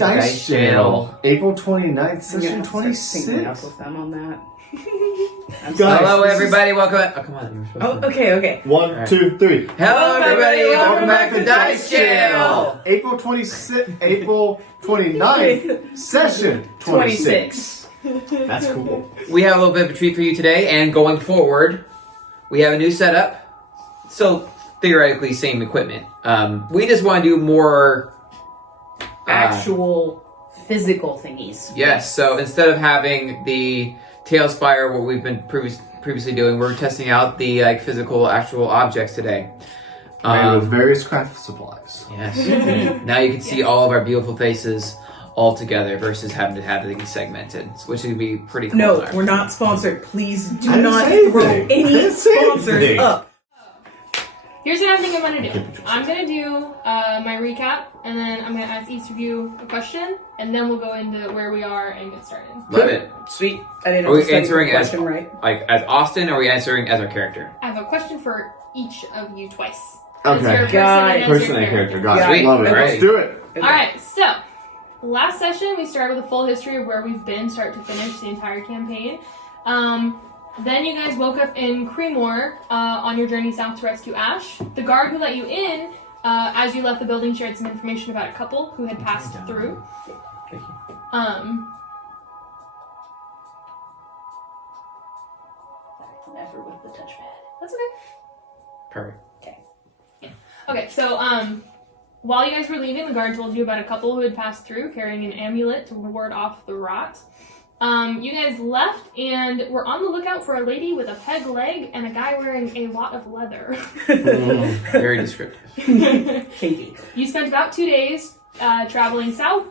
Dice Jail. April 29th, session 26. With them on that. Hello, everybody. Welcome. Oh, come on. Okay. 1, 2, 3. Hello, everybody. Welcome back to Dice Jail. April 29th, session 26. That's cool. We have a little bit of a treat for you today, and going forward, we have a new setup. Still theoretically same equipment. We just want to do more Actual physical thingies. Yes. So instead of having the Tailspire, what we've been previously doing, we're testing out the physical actual objects today. With various craft supplies. Yes. Now you can see all of our beautiful faces all together versus having to have things segmented, which would be pretty cool. No, we're not sponsored. Please do I didn't not say throw anything. I any didn't say sponsors anything. up. Here's what I think I'm going to do. I'm going to do my recap, and then I'm going to ask each of you a question, and then we'll go into where we are and get started. Love it. Sweet. I didn't Are we understand answering the question as right. as Austin, or are we answering as our character? I have a question for each of you twice. Okay. As your Got it. Person and character. Got it. Sweet. Love it. Alright. Let's do it. Alright, so, last session we started with a full history of where we've been, start to finish, the entire campaign. Then you guys woke up in Creemore on your journey south to rescue Ash. The guard who let you in, as you left the building, shared some information about a couple who had passed through. Thank you. Never with the touchpad. That's okay. Perfect. Okay, so while you guys were leaving, the guard told you about a couple who had passed through carrying an amulet to ward off the rot. You guys left and were on the lookout for a lady with a peg leg and a guy wearing a lot of leather. Very descriptive. Katie. You spent about 2 days traveling south.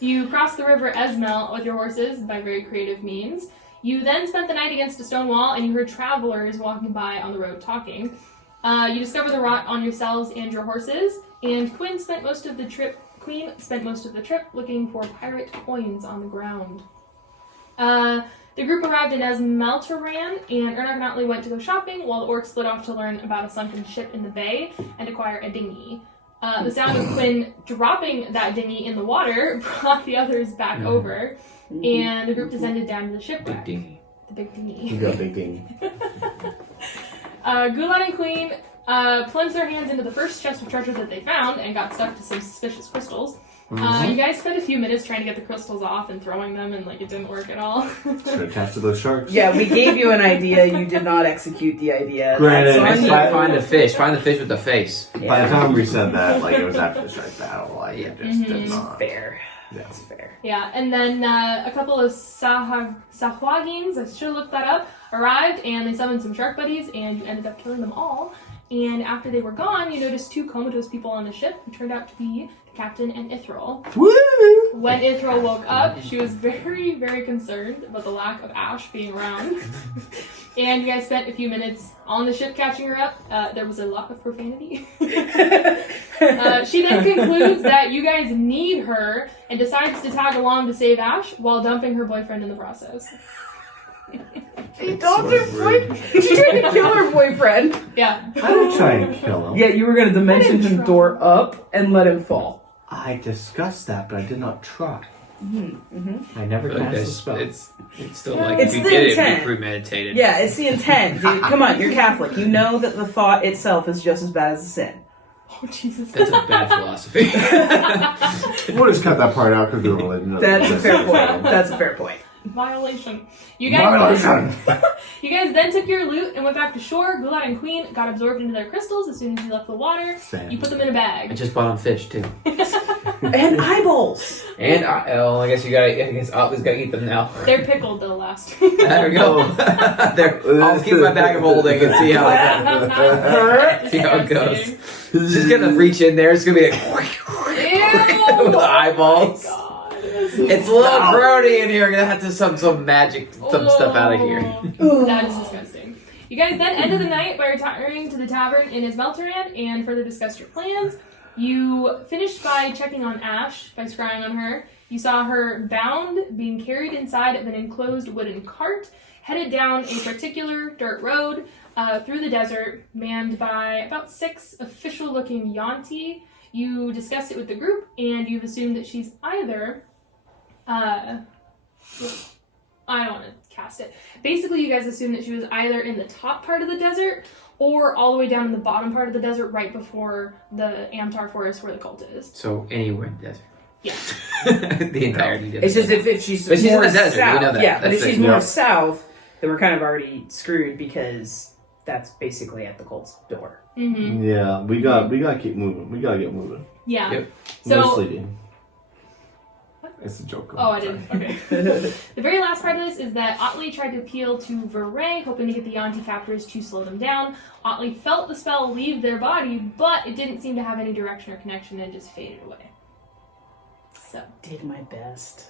You crossed the river Esmel with your horses by very creative means. You then spent the night against a stone wall and you heard travelers walking by on the road talking. You discovered the rot on yourselves and your horses, and Queen spent most of the trip looking for pirate coins on the ground. The group arrived in Esmelteran, and Urnak and Otley went to go shopping, while the orcs split off to learn about a sunken ship in the bay and acquire a dinghy. The sound of Quinn dropping that dinghy in the water brought the others back over, and the group descended down to the shipwreck. Big dinghy. The big dinghy. You got big ding. Gulan and Queen plunged their hands into the first chest of treasure that they found and got stuck to some suspicious crystals. You guys spent a few minutes trying to get the crystals off and throwing them, and it didn't work at all. Should attach to those sharks. Yeah, we gave you an idea. You did not execute the idea. Granted, That's on it's you. fine. Find the fish. Find the fish with the face. By the time we said that, it was after the shark battle. It just did not. Fair. Yeah. That's fair. Yeah, and then a couple of Sahwagins, I should have looked that up, arrived, and they summoned some shark buddies, and you ended up killing them all. And after they were gone, you noticed 2 comatose people on the ship who turned out to be the captain and Ithrel. Woo! When Ithrel woke up, she was very, very concerned about the lack of Ash being around. And you guys spent a few minutes on the ship catching her up. There was a lot of profanity. She then concludes that you guys need her and decides to tag along to save Ash while dumping her boyfriend in the process. She dumped her boyfriend. She tried to kill her boyfriend. Yeah. I didn't try and kill him. Yeah, you were going to dimension him door up and let him fall. I discussed that, but I did not try. I never But cast a it's, spell. it's still like It's if you the did it, intent. be premeditated. Yeah, it's the intent, dude. Come on, you're Catholic. You know that the thought itself is just as bad as the sin. Oh, Jesus. That's a bad philosophy. We'll just cut that part out because the religion. That's a fair point. That's a fair point. Violation. You guys then took your loot and went back to shore. Gulan and Queen got absorbed into their crystals as soon as you left the water. Same. You put them in a I bag. just bought on fish too. And eyeballs. And I guess Otley's gotta eat them now. They're pickled, they'll last. There we go. I'll keep my bag of holding and see how it goes. She's gonna reach in there. It's gonna be like Ew! with the eyeballs. Oh my God. It's a little grody in here. I'm gonna have to some magic stuff out of here. That is disgusting. You guys then ended the night by retiring to the tavern in Esmelteran and further discussed your plans. You finished by checking on Ash, by scrying on her. You saw her bound, being carried inside of an enclosed wooden cart, headed down a particular dirt road through the desert, manned by about 6 official-looking Yanti. You discussed it with the group, and you've assumed that she's either, I don't want to cast it. Basically, you guys assumed that she was either in the top part of the desert or all the way down in the bottom part of the desert right before the Amtar forest where the cult is. So anywhere in the desert. Yeah. The entirety of It's the just desert. if she's But she's in more the desert, we south, know that. yeah, but if That's she's it. more Yeah. south, then we're kind of already screwed because that's basically at the cult's door. Mm-hmm. Yeah, we gotta keep moving. We gotta get moving. Yeah. Yep. No So, sleeping. It's a joke. oh, I didn't. Okay. The very last part of this is that Otley tried to appeal to Veray, hoping to get the Yanti captors to slow them down. Otley felt the spell leave their body, but it didn't seem to have any direction or connection and just faded away. So. Did my best.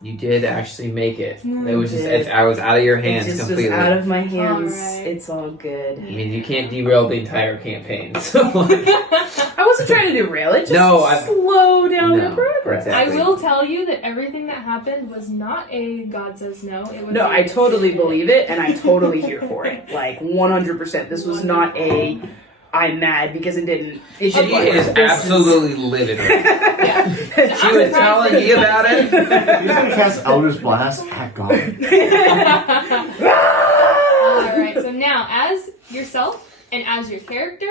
You did actually make it. Mm, It was just, did. I was out of your hands It just completely. was out of my hands. Alright. It's all good. I mean, you can't derail the entire campaign. So, like, I wasn't trying to derail it. Just No, I- slow down No, the progress. exactly. I will tell you that everything that happened was not a God says no. It was No, a I totally decision. believe it, and I'm totally here for it. Like 100%. This was not a I'm mad because it didn't. It she didn't is work. This absolutely livid right now. Yeah. She was telling you about it. He's gonna cast Elder's Blast at God. Alright, so now as yourself and as your character,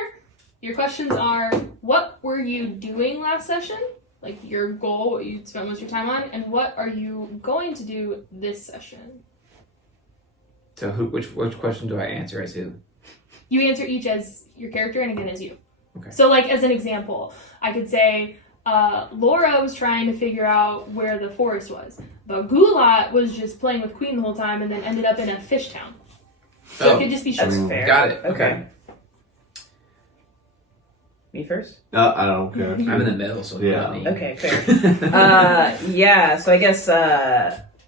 your questions are, what were you doing last session? Like your goal, what you spent most of your time on, and what are you going to do this session? So, which question do I answer as who? You answer each as your character and again as you. Okay. So like as an example, I could say, Laura was trying to figure out where the forest was, but Gulat was just playing with Queen the whole time and then ended up in a fish town. So it could just be short. That's fair. Got it. Okay. Me first? I don't care. I'm in the middle, so Yeah. not me. Okay, fair. Yeah, so I guess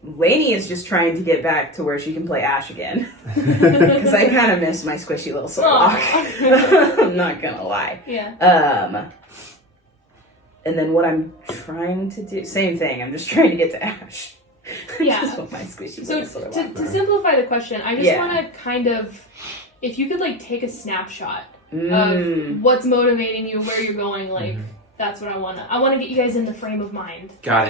Lainey is just trying to get back to where she can play Ash again. Because I kind of miss my squishy little Slark. I'm not gonna lie. Yeah. And then what I'm trying to do, same thing, I'm just trying to get to Ash. Yeah. Just want my squishy So little Slark. to simplify the question, I just Yeah. want to kind of, if you could like take a snapshot Mm. of what's motivating you, where you're going, like Mhm. that's what I want to get you guys in the frame of mind. Got it.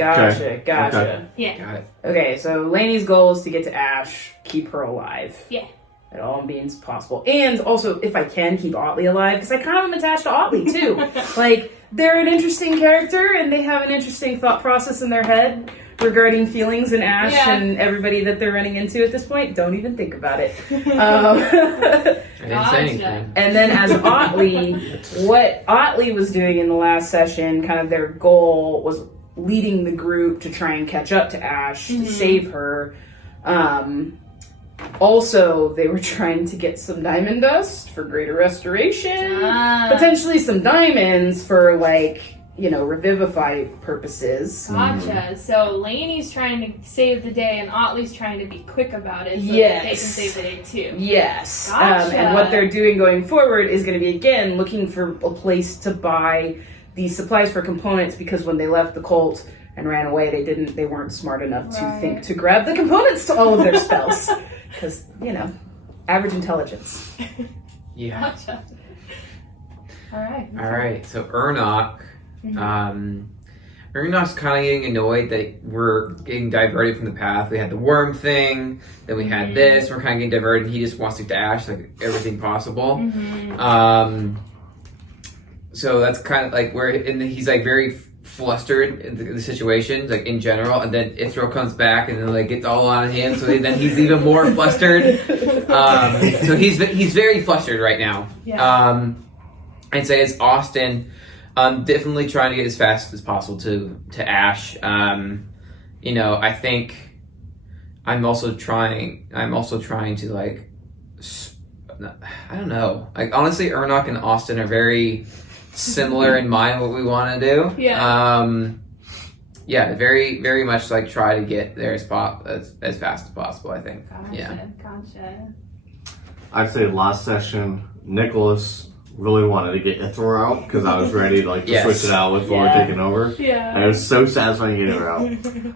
Gotcha. Okay. Yeah. Got it. Okay, so Lainey's goal is to get to Ash, keep her alive. Yeah. At all means possible. And also, if I can, keep Otley alive, because I kind of am attached to Otley, too. Like, they're an interesting character, and they have an interesting thought process in their head regarding feelings and Ash Yeah. and everybody that they're running into at this point. Don't even think about it. I didn't Gotcha. say anything. And then as Otley, what Otley was doing in the last session, kind of their goal was leading the group to try and catch up to Ash, Mhm. to save her. Also, they were trying to get some diamond dust for greater restoration. Potentially some diamonds for, like, you know, revivify purposes. Gotcha. So Lainey's trying to save the day, and Otley's trying to be quick about it so that they can Yes. save the day too. Yes. Gotcha. And what they're doing going forward is going to be, again, looking for a place to buy these supplies for components, because when they left the cult and ran away, they weren't smart enough to Right. think to grab the components to all of their spells. Because, you know, average intelligence. Yeah. Gotcha. All right. All right. So Urnak. Mhm. Urnak's kind of getting annoyed that we're getting diverted from the path. We had the worm thing, then we had this. We're kind of getting diverted. He just wants to get to Ash, like everything possible. Mhm. So that's kind of like where, and he's like very flustered in the situation, like in general. And then Ithrel comes back and then like gets all on him. So then he's even more flustered. So he's very flustered right now. Yeah. I'd say it's Austin. Definitely trying to get as fast as possible to Ash. You know, I think I'm also trying to like, I don't know. Like honestly, Urnak and Austin are very similar in mind what we want to do. Yeah. Yeah, very very much like try to get there as fast as possible. I think. Gotcha. Yeah. Gotcha. I'd say last session, Nicholas really wanted to get Ithrel out because I was ready to Yes. switch it out with Laura Yeah. taking over. And it Yeah. was so satisfying getting her out.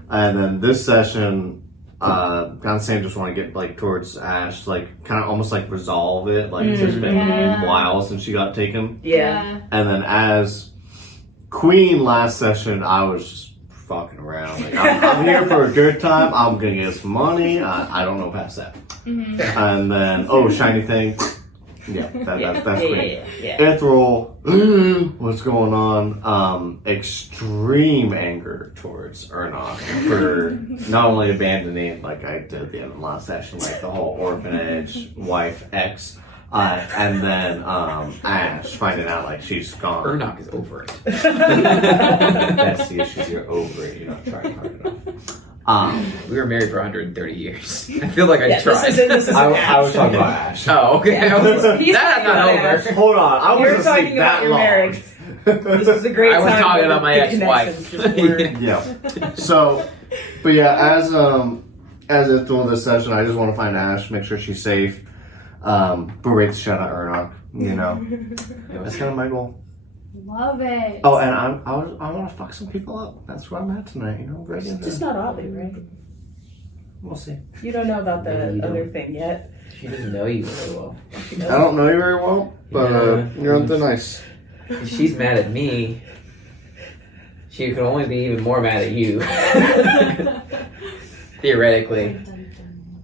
And then this session, kind of Sam just want to get like towards Ash, like kind of almost like resolve it. Like it's been Yeah. a while since she got taken. Yeah. And then as Queen last session, I was just fucking around. Like, I'm here for a good time. I'm gonna get some money. I don't know past that. Mm-hmm. And then, shiny thing. Yeah, that's Queen. Yeah. Ithrel, what's going on? Extreme anger towards Urnak for not only abandoning, like I did at the end of the last session, like the whole orphanage, wife, ex, and then Ash finding out like she's gone. Urnak is over it. That's the issue. You're over it. You're not trying hard enough. We were married for 130 years. I feel like I tried. This is I was talking about Ash. Oh, okay. Yeah. I was, He's that's talking not about over. Ash. Hold on. I You're wasn't talking asleep about that your long. marriage. This is a great I was time talking where about my the ex-wife. connections just were- Yeah. So, but yeah, as Ithrel this session, I just want to find Ash, make sure she's safe. Berate the shit out of Urnak. You know, that's kind of my goal. Love it. Oh, and I want to fuck some people up. That's where I'm at tonight. You know, right in Just there. not Ollie, right? We'll see. You don't know about No, the you other don't. thing yet. She doesn't know you very well. I don't know you very well, but Yeah. you're on the nice. If she's mad at me, she could only be even more mad at you. Theoretically.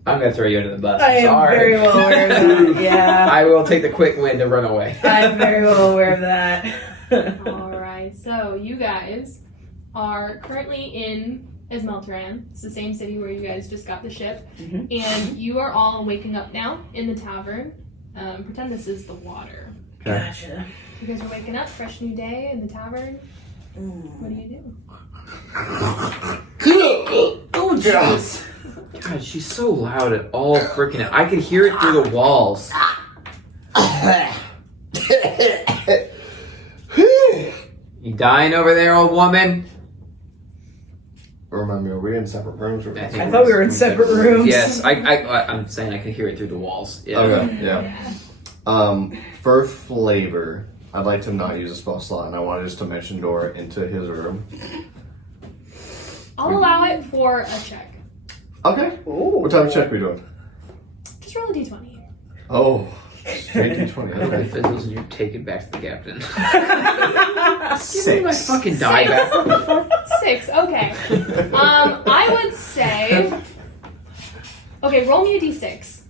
I'm going to throw you under the bus. I am Sorry. very well aware of that. Yeah. I will take the quick win to run away. I'm very well aware of that. Alright, so you guys are currently in Esmelteran. It's the same city where you guys just got the ship. Mhm. And you are all waking up now in the tavern. Pretend this is the water. Gotcha. You guys are waking up, fresh new day in the tavern. Mm. What do you do? Oh, jeez. God, she's so loud at all freaking. I could hear it through the walls. You dying over there, old woman? Remind me, are we in separate rooms? Or I thought we were in separate rooms. Yes, I'm saying I could hear it through the walls. Yeah. Okay, yeah. For flavor, I'd like to not use a spell slot, and I want to just dimension door into his room. I'll allow it for a check. Okay. What type of check are we doing? Just roll a d20. Oh, straight D20. I hope it Okay. fizzles and you take it back to the captain. Six. Give me my fucking die back. 6, okay. I would say... Okay, roll me a d6.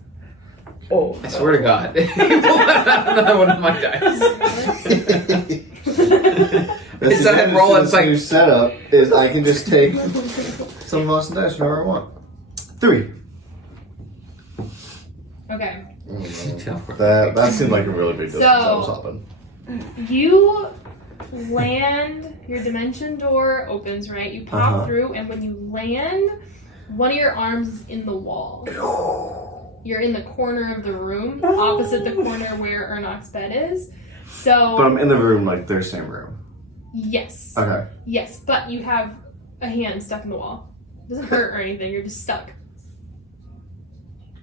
Oh. I swear to God. Another one of my dice. That's Instead the of roll, advantage it's to like- this new setup is I can just take some of us dice whenever I want. 3. Okay. That seemed like a really big distance I was So- hopping. You land, your dimension door opens, right? You pop Uh-huh. through, and when you land, one of your arms is in the wall. You're in the corner of the room, opposite the corner where Urnak's bed is. So, But I'm in the room, like their same room. yes. Okay. Yes, but you have a hand stuck in the wall. It doesn't hurt or anything, you're just stuck.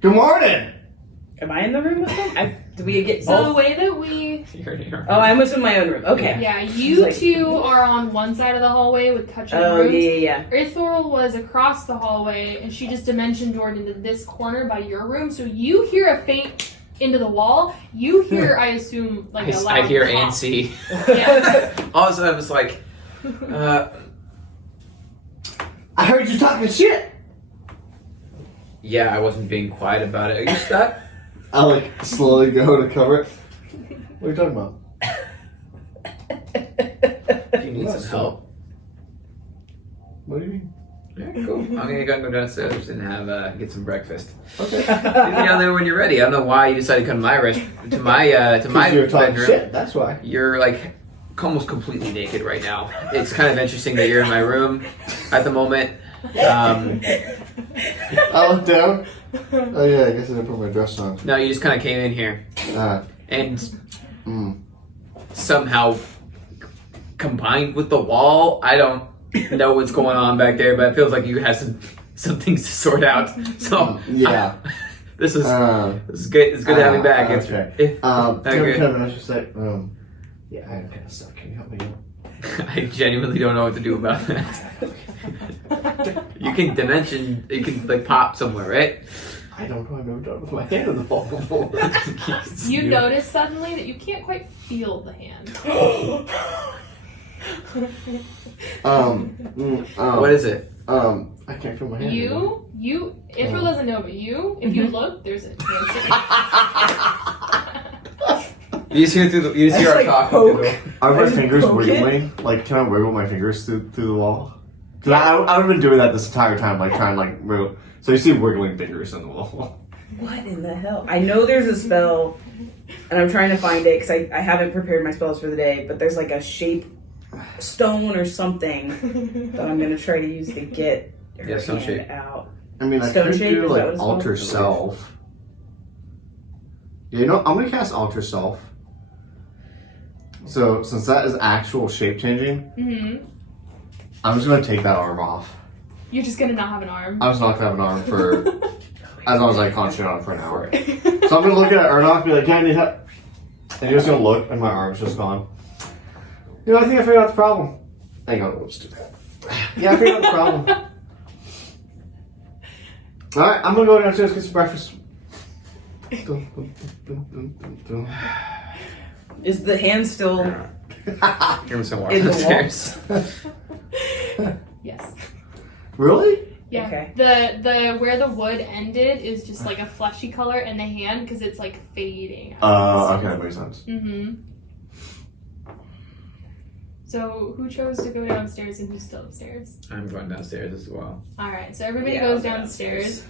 Good morning! Am I in the room with them? Did we get So the both? way that we... Oh, I was in my own room. Okay. Yeah, you Like- two are on one side of the hallway with touching Oh, rooms. yeah. Ithrel was across the hallway, and she just dimension doored into this corner by your room. So you hear a faint into the wall. You hear, I assume, like a loud I hear pop. and see. Yes. All of a sudden, it's like, I heard you talking shit! yeah, I wasn't being quiet about it. Are you stuck? I like slowly go to cover it. What are you talking about? Do you need some help? What do you mean? Yeah, cool. I'm gonna go downstairs and have get some breakfast. Okay. Leave me down there when you're ready. I don't know why you decided to come to my to my You're talking bedroom. shit, that's why. You're like almost completely naked right now. It's kind of interesting that you're in my room at the moment. I look down. Oh yeah, I guess I didn't put my dress on. No, you just kind of came in here and somehow combined with the wall. I don't know what's going on back there, but it feels like you have some things to sort out. So Yeah. this is good. It's good to have you back. It's, okay. okay. Kevin, I should say, yeah, I am kind of stuck. Can you help me out? I genuinely don't know what to do about that. You can dimension. You can like pop somewhere, right? I don't know. I've never done it with my hand in the ball before. You notice suddenly that you can't quite feel the hand. What is it? I can't feel my hand. Ithrel doesn't know, but if you look, there's a You just hear our like talking. poke. Are my I just fingers poke it. wiggling? Like, can I wiggle my fingers through the wall? Because I would have been doing that this entire time, like trying to like wiggle. So you see wiggling fingers in the wall. What in the hell? I know there's a spell, and I'm trying to find it because I haven't prepared my spells for the day, but there's like a shape stone or something that I'm going to try to use to get her stone hand shape. out. I mean, I Stone could shape, do is that what like it's alter called? self. Yeah, you know, I'm gonna cast alter self. So since that is actual shape changing, I'm just gonna take that arm off. You're just gonna not have an arm. I'm just not gonna have an arm for as long as I concentrate on it for an hour. So I'm gonna look at Urnak and be like, yeah, I need help. And you're just gonna look and my arm's just gone. You know, I think I figured out the problem. Hang on, let's do that. Yeah, I figured out the problem. Alright, I'm gonna go downstairs and get some breakfast. Is the hand still Give me some water in the wall? downstairs. Yes. Really? Yeah. Okay. The where the wood ended is just like a fleshy color, and the hand because it's like fading. Okay, that makes sense. So who chose to go downstairs and who's still upstairs? I'm going downstairs as well. All right. So everybody Yeah, goes I'll go downstairs.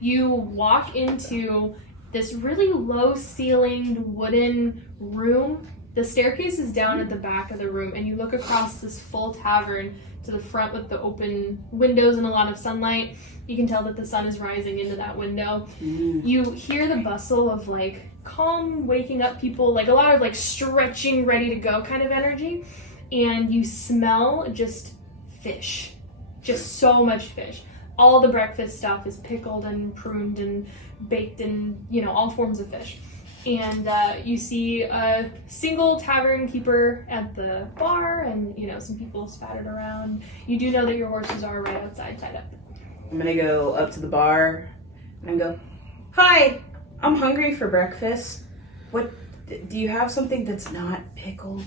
You walk into this really low ceilinged wooden room. The staircase is down at the back of the room, and you look across this full tavern to the front with the open windows and a lot of sunlight. You can tell that the sun is rising into that window. You hear the bustle of like calm waking up people, like a lot of like stretching, ready to go kind of energy. And you smell just fish, just so much fish. All the breakfast stuff is pickled and pruned and baked and, you know, all forms of fish. And you see a single tavern keeper at the bar and, you know, some people spattered around. You do know that your horses are right outside tied up. I'm gonna go up to the bar and go, hi, I'm hungry for breakfast. What, do you have something that's not pickled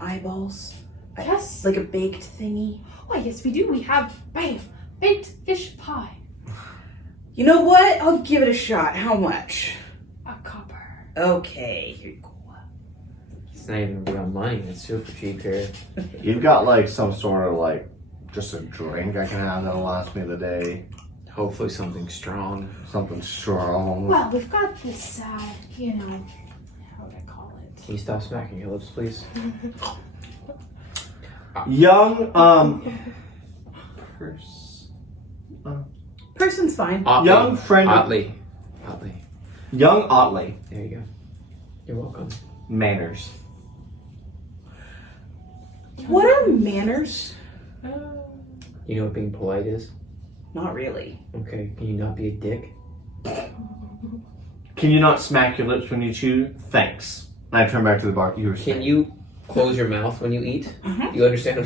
eyeballs? Yes. Like a baked thingy? Oh, yes, we do. We have, bam, baked fish pie. You know what? I'll give it a shot. How much? A copper. Okay, here you go. It's not even real money. It's super cheap here. You've got like some sort of like just a drink I can have that'll last me the day. Hopefully something strong. Something strong. Well, we've got this, you know, how would I call it? Can you stop smacking your lips, please? Young, Person's fine. Otley. Young friend of- Otley. young Otley. There you go. You're welcome. Manners. What are manners? You know what being polite is? Not really. Okay. Can you not be a dick? Can you not smack your lips when you chew? Thanks. And I turn back to the bar. You were Can saying. you close your mouth when you eat? Mhm. You understand?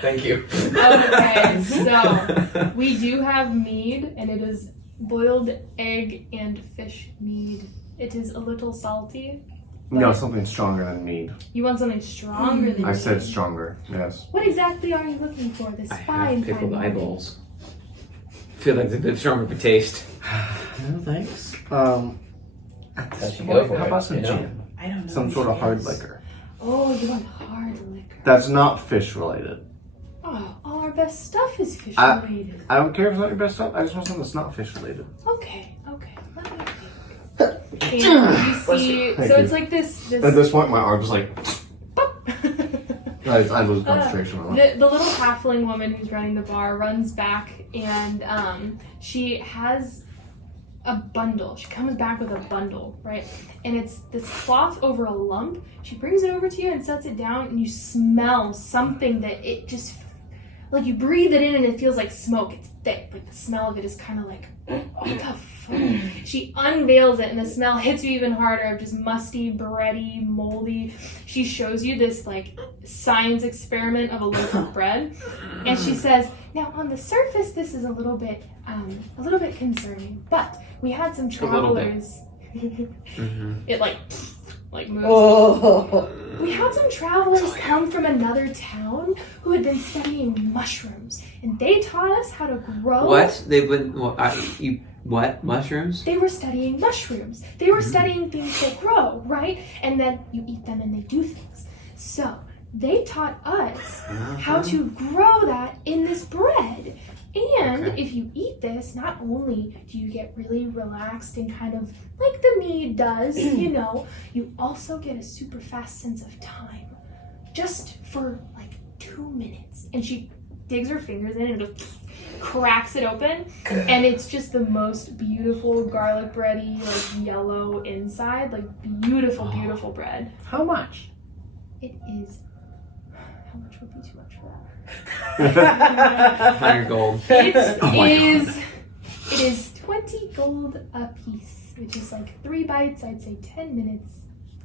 Thank you. Okay, so we do have mead, and it is boiled egg and fish mead. It is a little salty. No, something stronger than mead. You want something stronger than I said mead. stronger. Yes. What exactly are you looking for? This I fine, have pickled fine eyeballs. Feel like it's a bit stronger for taste. No thanks. At this How'd you go point, for how it, about some you know? gin? I don't know. Some what sort of she hard is. liquor. Oh, you want hard liquor. That's not fish related. Oh, all our best stuff is fish I- related. I don't care if it's not your best stuff. I just want something that's not fish related. Okay, let me think. And you see, Thank so you. it's like this. At this point, my arm's just like. I lose concentration on it. The little halfling woman who's running the bar runs back, and she has a bundle. She comes back with a bundle, right? And it's this cloth over a lump. She brings it over to you and sets it down, and you smell something that it just, like you breathe it in and it feels like smoke. It's thick. Like the smell of it is kind of like, what the fuck? She unveils it and the smell hits you even harder of just musty, bready, moldy. She shows you this like science experiment of a loaf of bread, and she says, now on the surface this is a little bit concerning, but we had some little bit. travelers. It like moves. Oh. We had some travelers come from another town who had been studying mushrooms, and they taught us how to grow. What? They've been what? Mushrooms? They were studying mushrooms. They were studying things that grow, right? And then you eat them and they do things. So they taught us how to grow that in this bread. And if you eat this, not only do you get really relaxed and kind of like the mead does, you also get a super fast sense of time. Just for like 2 minutes. And she digs her fingers in and just cracks it open. And it's just the most beautiful garlic bready, like yellow inside. Like beautiful, beautiful bread. How much? It is... How much would be too much for that? 100 gold. It is 20 gold a piece, which is like 3 bites, I'd say 10 minutes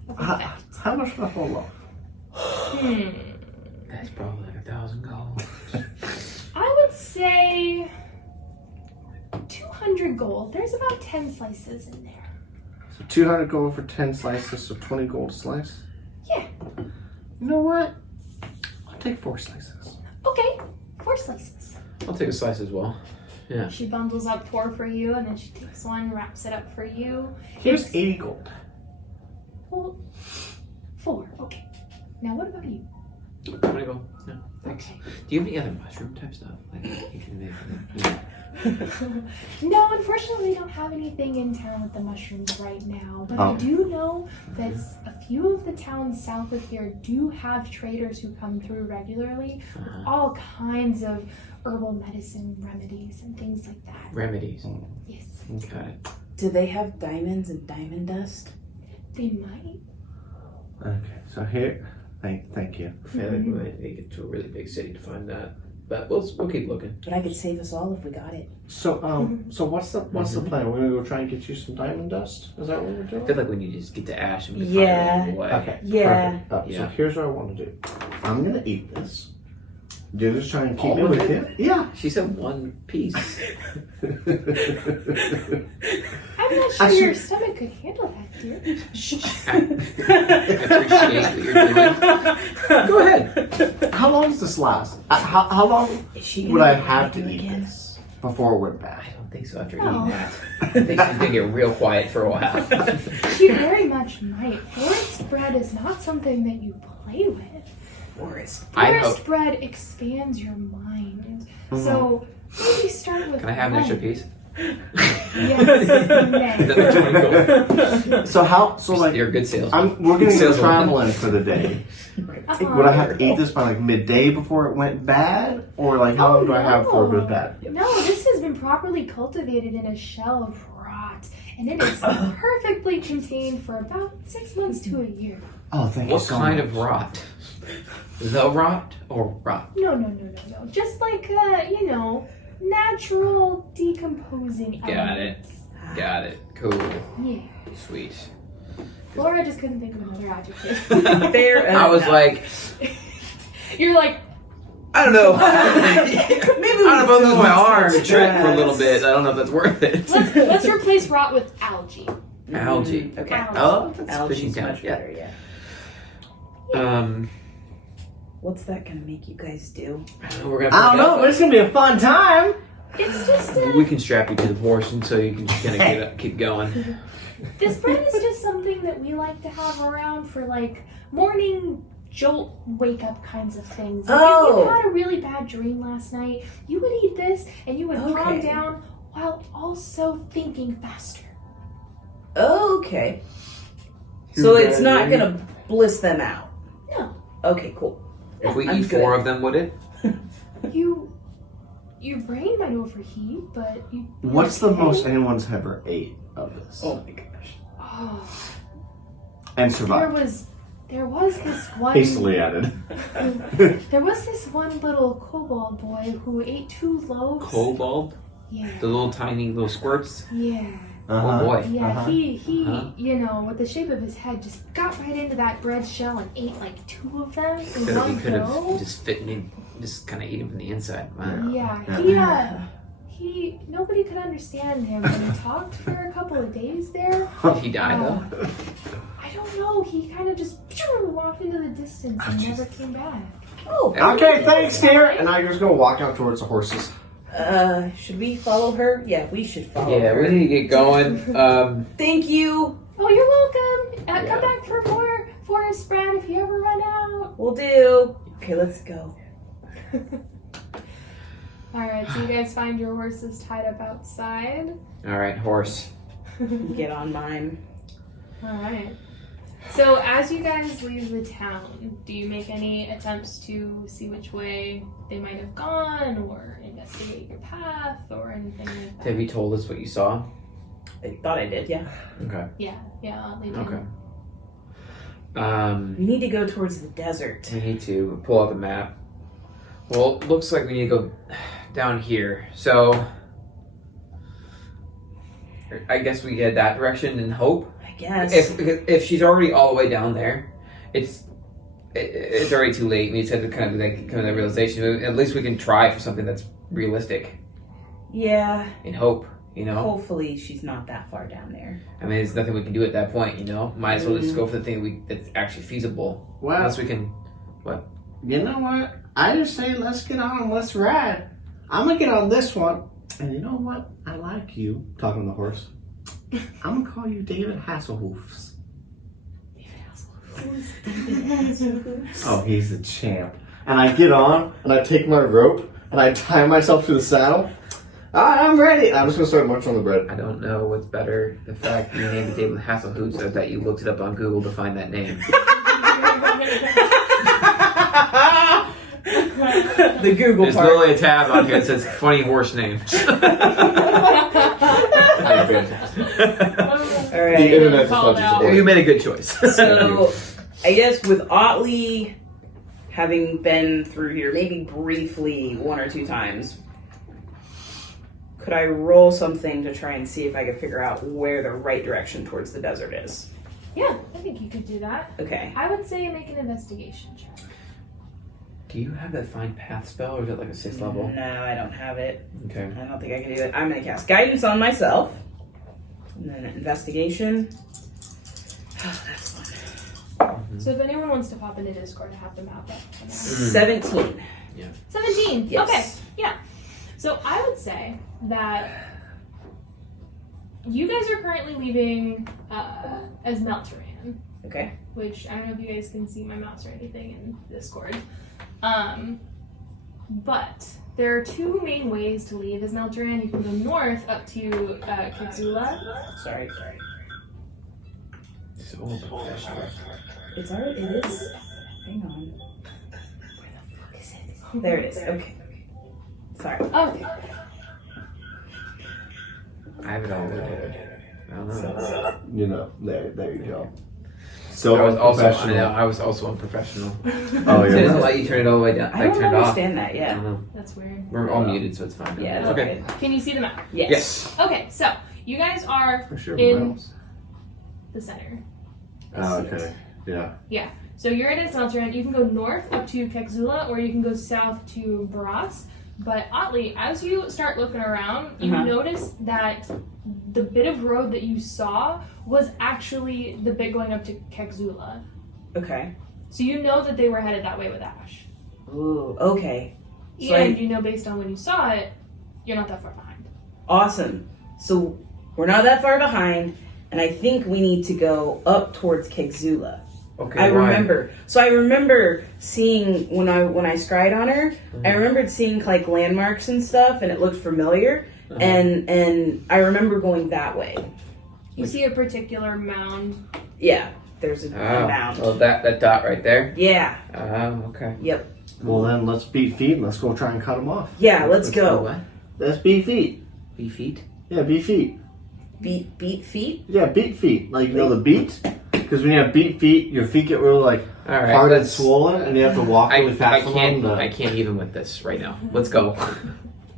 of effect. How much for the whole loaf? That's probably like 1,000 gold. I would say 200 gold. There's about 10 slices in there. So 200 gold for 10 slices, so 20 gold a slice? Yeah. You know what? I'll take 4 slices. Okay, 4 slices. I'll take a slice as well. Yeah. She bundles up 4 for you, and then she takes one, wraps it up for you. Here's 80 gold. Well, 4. Okay. Now what about you? 20 gold. No, thanks. Okay. Do you have any other mushroom type stuff? Like you can make. No, unfortunately, we don't have anything in town with the mushrooms right now. But I do know that a few of the towns south of here do have traders who come through regularly with all kinds of herbal medicine remedies and things like that. Remedies. Yes. Okay. Do they have diamonds and diamond dust? They might. Okay, so here, thank you. I feel like we might make it to a really big city to find that, but we'll keep looking. But I could save us all if we got it. So, so what's the plan? We're gonna go try and get you some diamond dust? Is that what we're doing? I feel like we need to just get to Ash and Yeah. find a way. Okay. Yeah. Perfect. Yeah. So here's what I want to do. I'm gonna eat this. You're just trying to keep All me of with it? you. Yeah. She said 1 piece. I'm not sure your stomach could handle that, dear. I appreciate what you're doing. Go ahead. How long does this last? How long Is she would I gonna have to do it eat again? this before it went I bad? don't think so after Oh. eating that. I think she's gonna get real quiet for a while. She very much might. Forest bread is not something that you play with. Forest. Forest bread expands your mind. So maybe start with Can I have an extra piece? Yes. Another 20 gold. So like You're a good salesman. we're gonna go Saleswoman. traveling for the day. Would I have to eat this by like midday before it went bad, or like how long do I have before it goes bad? No, this has been properly cultivated in a shell of rot, and it is perfectly contained for about 6 months to a year. Oh, thank you What so kind much. of rot? The rot or rot? No. Just like natural decomposing Got it. elements. Got it. Cool. Yeah. Sweet. Laura just couldn't think of another adjective. Fair I was enough. like, You're like, I don't know. Maybe I don't know if I'll lose my arm and trip for a little bit. I don't know if that's worth it. let's replace rot with algae. Algae. Okay. Algae. Oh, that's Algae's fishing town. much better, yeah. What's that gonna make you guys do? I don't know. We're gonna. I don't know, but it's gonna be a fun time. It's just We can strap you to the horse until you can just kind of keep going. this bread is just something that we like to have around for like morning jolt wake up kinds of things. Like if you had a really bad dream last night, you would eat this and you would calm Okay. down while also thinking faster. Okay. So it's not gonna bliss them out. No. Okay, cool. If we I'm eat 4 of them, would it? Your brain might overheat, but you. What's the most anyone's ever ate of this my gosh. Oh, and there survived? was this one. Hastily added. There was this one little kobold boy who ate 2 loaves. Kobold? Yeah. The little tiny little squirts? Yeah. Oh boy. Yeah, he Uh-huh. with the shape of his head, just got right into that bread shell and ate like 2 of them in Feel like one we could have go. just fit in, just kind of eat them from the inside. Wow. Yeah, Nobody could understand him. When he talked for a couple of days there. He died though. I don't know. He kind of just walked into the distance and never came back. Oh, Okay, thanks, dear. And I'm just gonna walk out towards the horses. should we follow her? Yeah, we should follow Yeah, her. we need to get going. Thank you. Oh, you're welcome. Come back for more forest bread if you ever run out. We'll do. Okay, let's go. Alright, so you guys find your horses tied up outside. All right, horse. Get on mine. Alright. So as you guys leave the town, do you make any attempts to see which way they might have gone or investigate your path or anything like that? Have you told us what you saw? I thought I did, yeah. Okay. Yeah, they did. Okay. We need to go towards the desert. We need to pull out the map. Well, it looks like we need to go down here. So I guess we head that direction and hope. I guess. If she's already all the way down there, it's already too late. We just have to kind of like come to that realization. At least we can try for something that's realistic Yeah. and hope. You know, Hopefully she's not that far down there. I mean, there's nothing we can do at that point. You know, might as well just go for the thing that's actually feasible. Well, Unless we can. you know what? I just say let's get on, let's ride. I'm gonna get on this one. And you know what? I like you. Talking to the horse. I'm gonna call you David Hasselhoofs. Oh, he's a champ. And I get on, and I take my rope, and I tie myself to the saddle. All right, I'm ready. I'm just gonna start munching on the bread. I don't know what's better, the fact that you named it David Hasselhoofs or that you looked it up on Google to find that name. The Google There's part. literally a tab on here that says funny horse name. All The right. internet just Called touches out. the You made a good choice. So, I guess with Otley having been through here, maybe briefly 1 or 2 times, could I roll something to try and see if I could figure out where the right direction towards the desert is? Yeah, I think you could do that. Okay. I would say make an investigation check. Do you have that find path spell or is it like a 6th level? No, I don't have it. Okay. I don't think I can do it. I'm going to cast guidance on myself. And then investigation. Oh, that's fun. So if anyone wants to pop into Discord, I have the map up. 17. 17. Yes. Okay. Yeah. So I would say that you guys are currently leaving as Melteran, Okay. which I don't know if you guys can see my mouse or anything in Discord. But there are 2 main ways to leave as Melteran. You can go north up to Kitsula. Sorry. So professional. It's already, it is. Hang on. Where the fuck is it? There it is. Okay. Sorry. Okay. I have it all good. I don't know. You know, there you go. I So was also unprofessional. I was also unprofessional. Oh, It doesn't yeah. let you turn it all the way down. I Like don't turn it off. understand that I yet. don't know. That's weird. We're all muted, so it's fine. Yeah, it's Okay. okay. Can you see the map? Yes. Yes. Okay, so you guys are For sure. In- Miles. the center. Oh, okay. Yeah. So you're in Melteran. You can go north up to Kexula, or you can go south to Baras. But oddly, as you start looking around, you notice that the bit of road that you saw was actually the bit going up to Kexula. Okay. So you know that they were headed that way with Ash. Ooh, okay. So And you know based on when you saw it, you're not that far behind. Awesome. So we're not that far behind, and I think we need to go up towards Kexula. Okay. I why? remember. So I remember seeing when I scryed on her. I remembered seeing like landmarks and stuff, and it looked familiar. And I remember going that way. You see a particular mound. Yeah, there's a mound. Oh, that dot right there. Yeah. Okay. Yep. Well, then let's beat feet and let's go try and cut them off. Yeah. Let's go. What? Let's beat feet. Be feet. Yeah, beat feet. Beat feet. Yeah, beat feet. Like, you know the beat? Because when you have beat feet, your feet get really, like, All right. hard and let's- swollen, and you have to walk I really fast on can't. them. I can't even with this right now. Let's go.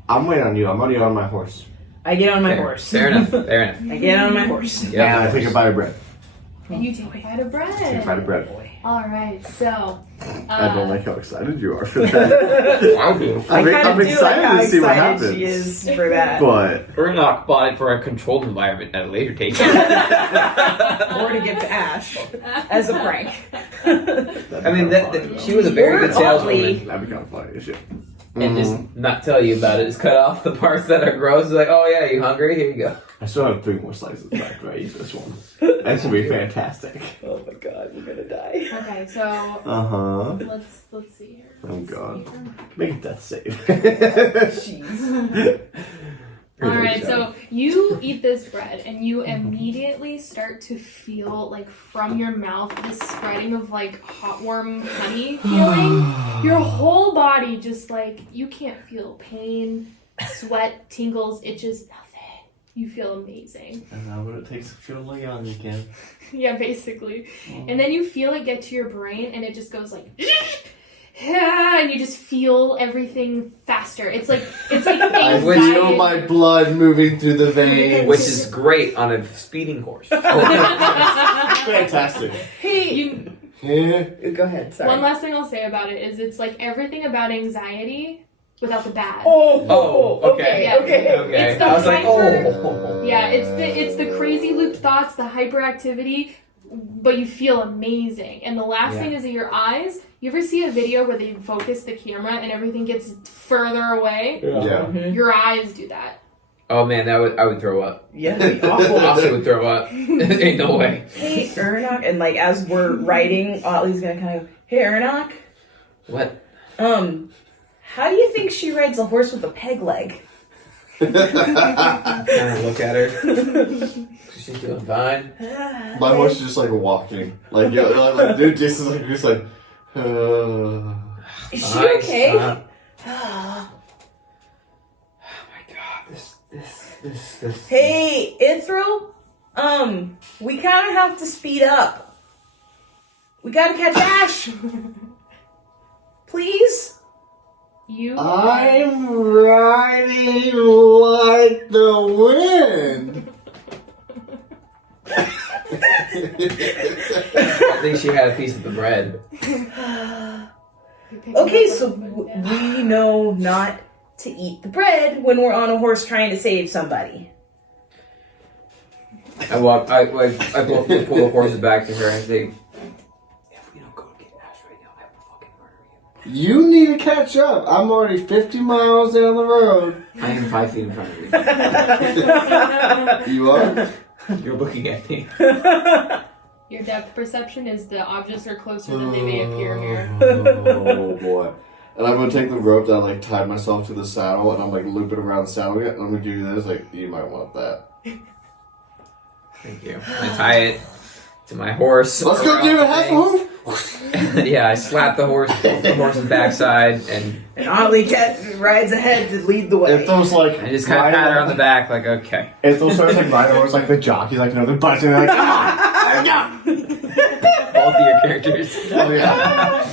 I'm waiting on you. I'm already on my horse. I get on my Fair. horse. Fair enough. Fair enough. I get on my horse. Yeah. And I take a bite of bread. And you take a bite of bread. Take a bite of bread. Boy. All right, so I don't like how excited you are for that. I'll do. I kind I'm of do excited like how to see what excited happens. she is for that. But Urnak bought it for a controlled environment at a later date. Or to give to Ash as a prank. I mean, she was a very good saleswoman. That'd be kind of funny as shit. And just not tell you about it. Just cut off the parts that are gross. It's like, oh yeah, you hungry? Here you go. I still have 3 more slices after I eat this one. That's gonna be fantastic. Oh my god, we're gonna die. okay, so let's see here. Oh god. Make a death save. Jeez. All right, so you eat this bread and you immediately start to feel like from your mouth this spreading of like hot warm honey feeling. Your whole body just like you can't feel pain, sweat, tingles, itches, nothing. You feel amazing. And that's what it takes to feel young again. Yeah, basically. And then you feel it get to your brain and it just goes like and you just feel everything faster. It's like I anxiety. feel my blood moving through the veins. Which is great on a speeding horse. Fantastic. Hey, you. Yeah. Go ahead, sorry. One last thing I'll say about it is it's like everything about anxiety without the bad. Okay. Yeah. Okay. It's the I was like, hyper- Yeah, it's the crazy loop thoughts, the hyperactivity, but you feel amazing. And the last thing is that your eyes. You ever see a video where they focus the camera and everything gets further away? Yeah. Your eyes do that. Oh man, I would throw up. Yeah, that'd be awful. Austin would throw up. Ain't no way. Hey, Urnak, and like as we're writing, Otley's gonna kind of, hey, Urnak, What? how do you think she rides a horse with a peg leg? Kind of look at her. She's doing fine. My horse is just like walking. Like, dude, Jason's like, just like, Is she okay? Oh my god, this. Hey, Ithrel, we kind of have to speed up. We gotta catch Ash. Please? I'm riding like the wind. I think she had a piece of the bread. Okay, so we know not to eat the bread when we're on a horse trying to save somebody. I pull the horses back to her and I say, if we don't go get Ash right now, I will fucking murder you. You need to catch up. I'm already 50 miles down the road. I am 5 feet in front of you. You are? You're looking at me. Your depth perception is the objects are closer than they may appear here. Oh boy. And I'm gonna take the rope that I like tied myself to the saddle and I'm like looping around the saddle again and I'm gonna give you this, like, you might want that. Thank you. I tie it to my horse. Let's go do a half move! Yeah, I slap the horse's backside and Otley rides ahead to lead the way. If those like I just kind of pat her on the back like, okay. If those starts like riding horse like the jockey, like they're buzzing, they're like, come on! Both of your characters. Oh, yeah.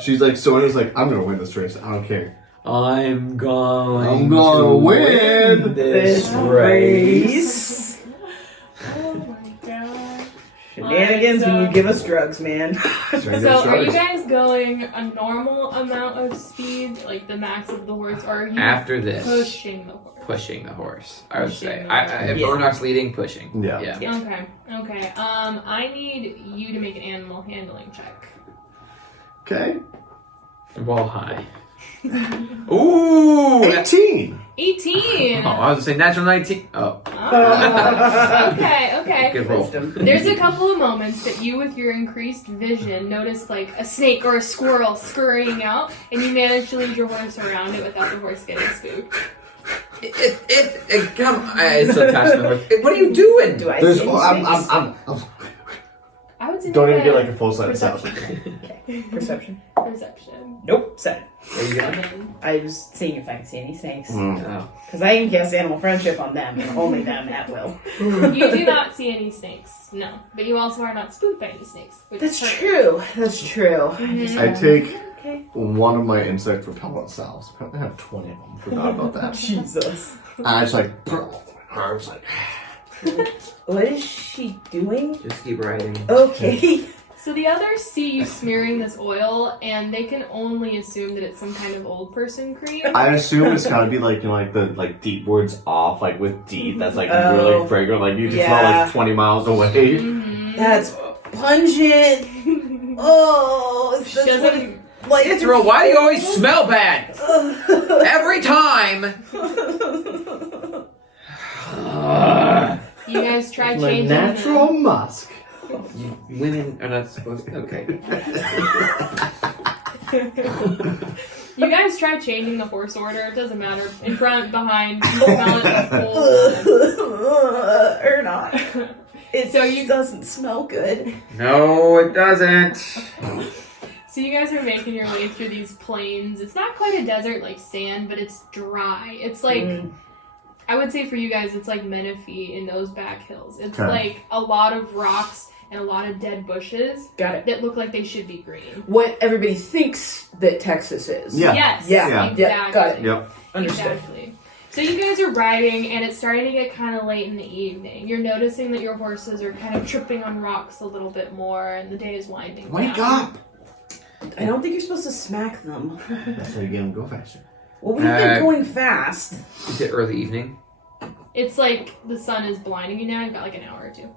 She's like, so it's like, I'm gonna win this race. I don't care. I'm gonna to win this race. Oh my god. Shenanigans when you give us drugs, man. So are you guys going a normal amount of speed, like the max of the horse, or are you After this, pushing the horse? pushing the horse, I would Pushing say. the horse. If Yeah. Ornok's leading, pushing. Yeah. Yeah. Okay. I need you to make an animal handling check. Okay. Ball high. Ooh! 18! 18. Oh, I was gonna say natural 19. Oh, Okay. good roll. There's a couple of moments that you, with your increased vision, notice like a snake or a squirrel scurrying out, and you manage to lead your horse around it without the horse getting spooked. Come. It's so attached to the horse. What are you doing? Do I There's, see I'm, snakes? I'm, I would say don't make even get like a full sight sound. Perception. Perception. Nope, 7. What are you doing? I was seeing if I can see any snakes. Oh. Because I can cast animal friendship on them, and only them at will. You do not see any snakes, no. But you also are not spooked by any snakes. Which That's is perfect. true. That's true. Mhm. I take Okay. one of my insect repellent salves. I have 20 of them. Forgot about that. Jesus. And I just like, I was like, What is she doing? Just keep riding. Okay. So the others see you smearing this oil, and they can only assume that it's some kind of old person cream. I assume it's gotta be like, you know, like the deep woods off, like with deep that's like Oh. really fragrant, like you can smell Yeah. like 20 miles away. Mhm. That's pungent. Oh, it's She just doesn't- like Ithrel, why do you always smell bad? Every time! You guys try Like changing natural musk. You women are not supposed to. Okay. You guys try changing the horse order. It doesn't matter. In front, behind, you smell it the whole time. or not. It So you- doesn't smell good. No, it doesn't. So you guys are making your way through these plains. It's not quite a desert like sand, but it's dry. It's like, I would say for you guys, it's like Menifee in those back hills. It's Okay. like a lot of rocks and a lot of dead bushes Got it. that look like they should be green. What everybody thinks that Texas is. Yeah. Yes. Yeah. Yeah. Exactly. Got it. Yep. Understood. Exactly. So you guys are riding, and it's starting to get kind of late in the evening. You're noticing that your horses are kind of tripping on rocks a little bit more, and the day is winding Wake down. up! I don't think you're supposed to smack them. That's how you get them to go faster. Well, we've been going fast. Is it early evening? It's like the sun is blinding you now. You've got like an hour or two.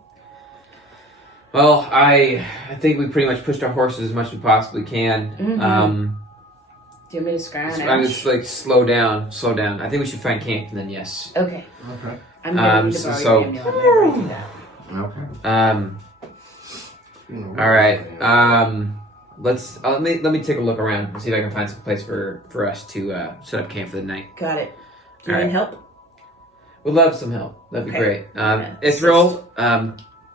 Well, I think we pretty much pushed our horses as much as we possibly can. Mhm. Do you want me to scratch? I'm just like slow down. I think we should find camp and then yes. Okay. Okay. I'm gonna need to so- borrow so- your ambulance whenever I do that. Okay. All right. Let's let me take a look around and see if I can find some place for us to set up camp for the night. Got it. Do you All need right. help? We'd love some help. That'd be Okay. great. Yeah. Ithrel,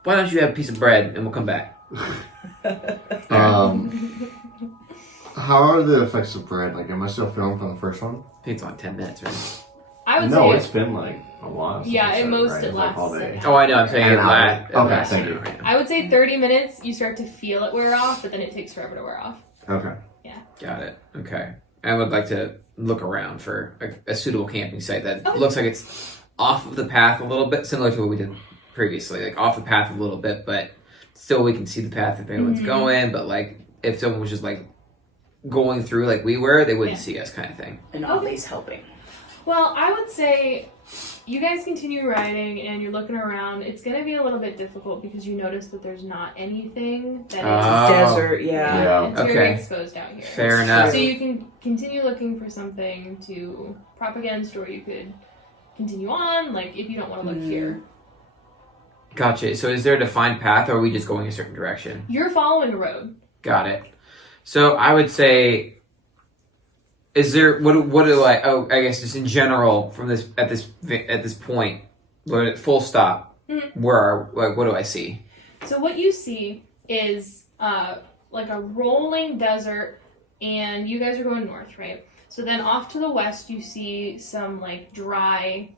why don't you have a piece of bread and we'll come back. How are the effects of bread? Like, am I still feeling from the first one? I think it's on 10 minutes, right? I would No, say it's been like a while. since Yeah, I at started, most right? it It's like lasts all an day. hour. Oh, I know. I'm saying An it hour. last. Okay, thank you. I would say 30 minutes. You start to feel it wear off, but then it takes forever to wear off. Okay. Got it. Okay. I would like to look around for a suitable camping site that Okay. looks like it's off of the path a little bit, similar to what we did previously, like off the path a little bit, but still we can see the path if anyone's Mhm. going. But like if someone was just like going through like we were, they wouldn't Yeah. see us, kind of thing. And Ollie's helping. Well, I would say you guys continue riding and you're looking around. It's going to be a little bit difficult because you notice that there's not anything that is Oh. Desert, yeah. Yeah. it's very Okay. exposed out here. Fair enough. So you can continue looking for something to prop against, or you could continue on, like if you don't want to look here. Gotcha. So is there a defined path, or are we just going a certain direction? You're following a road. Got it. So I would say, is there what do I? Oh, I guess just in general from this at this point, full stop. Mhm. What do I see? So what you see is like a rolling desert, and you guys are going north, right? So then off to the west, you see some like dry,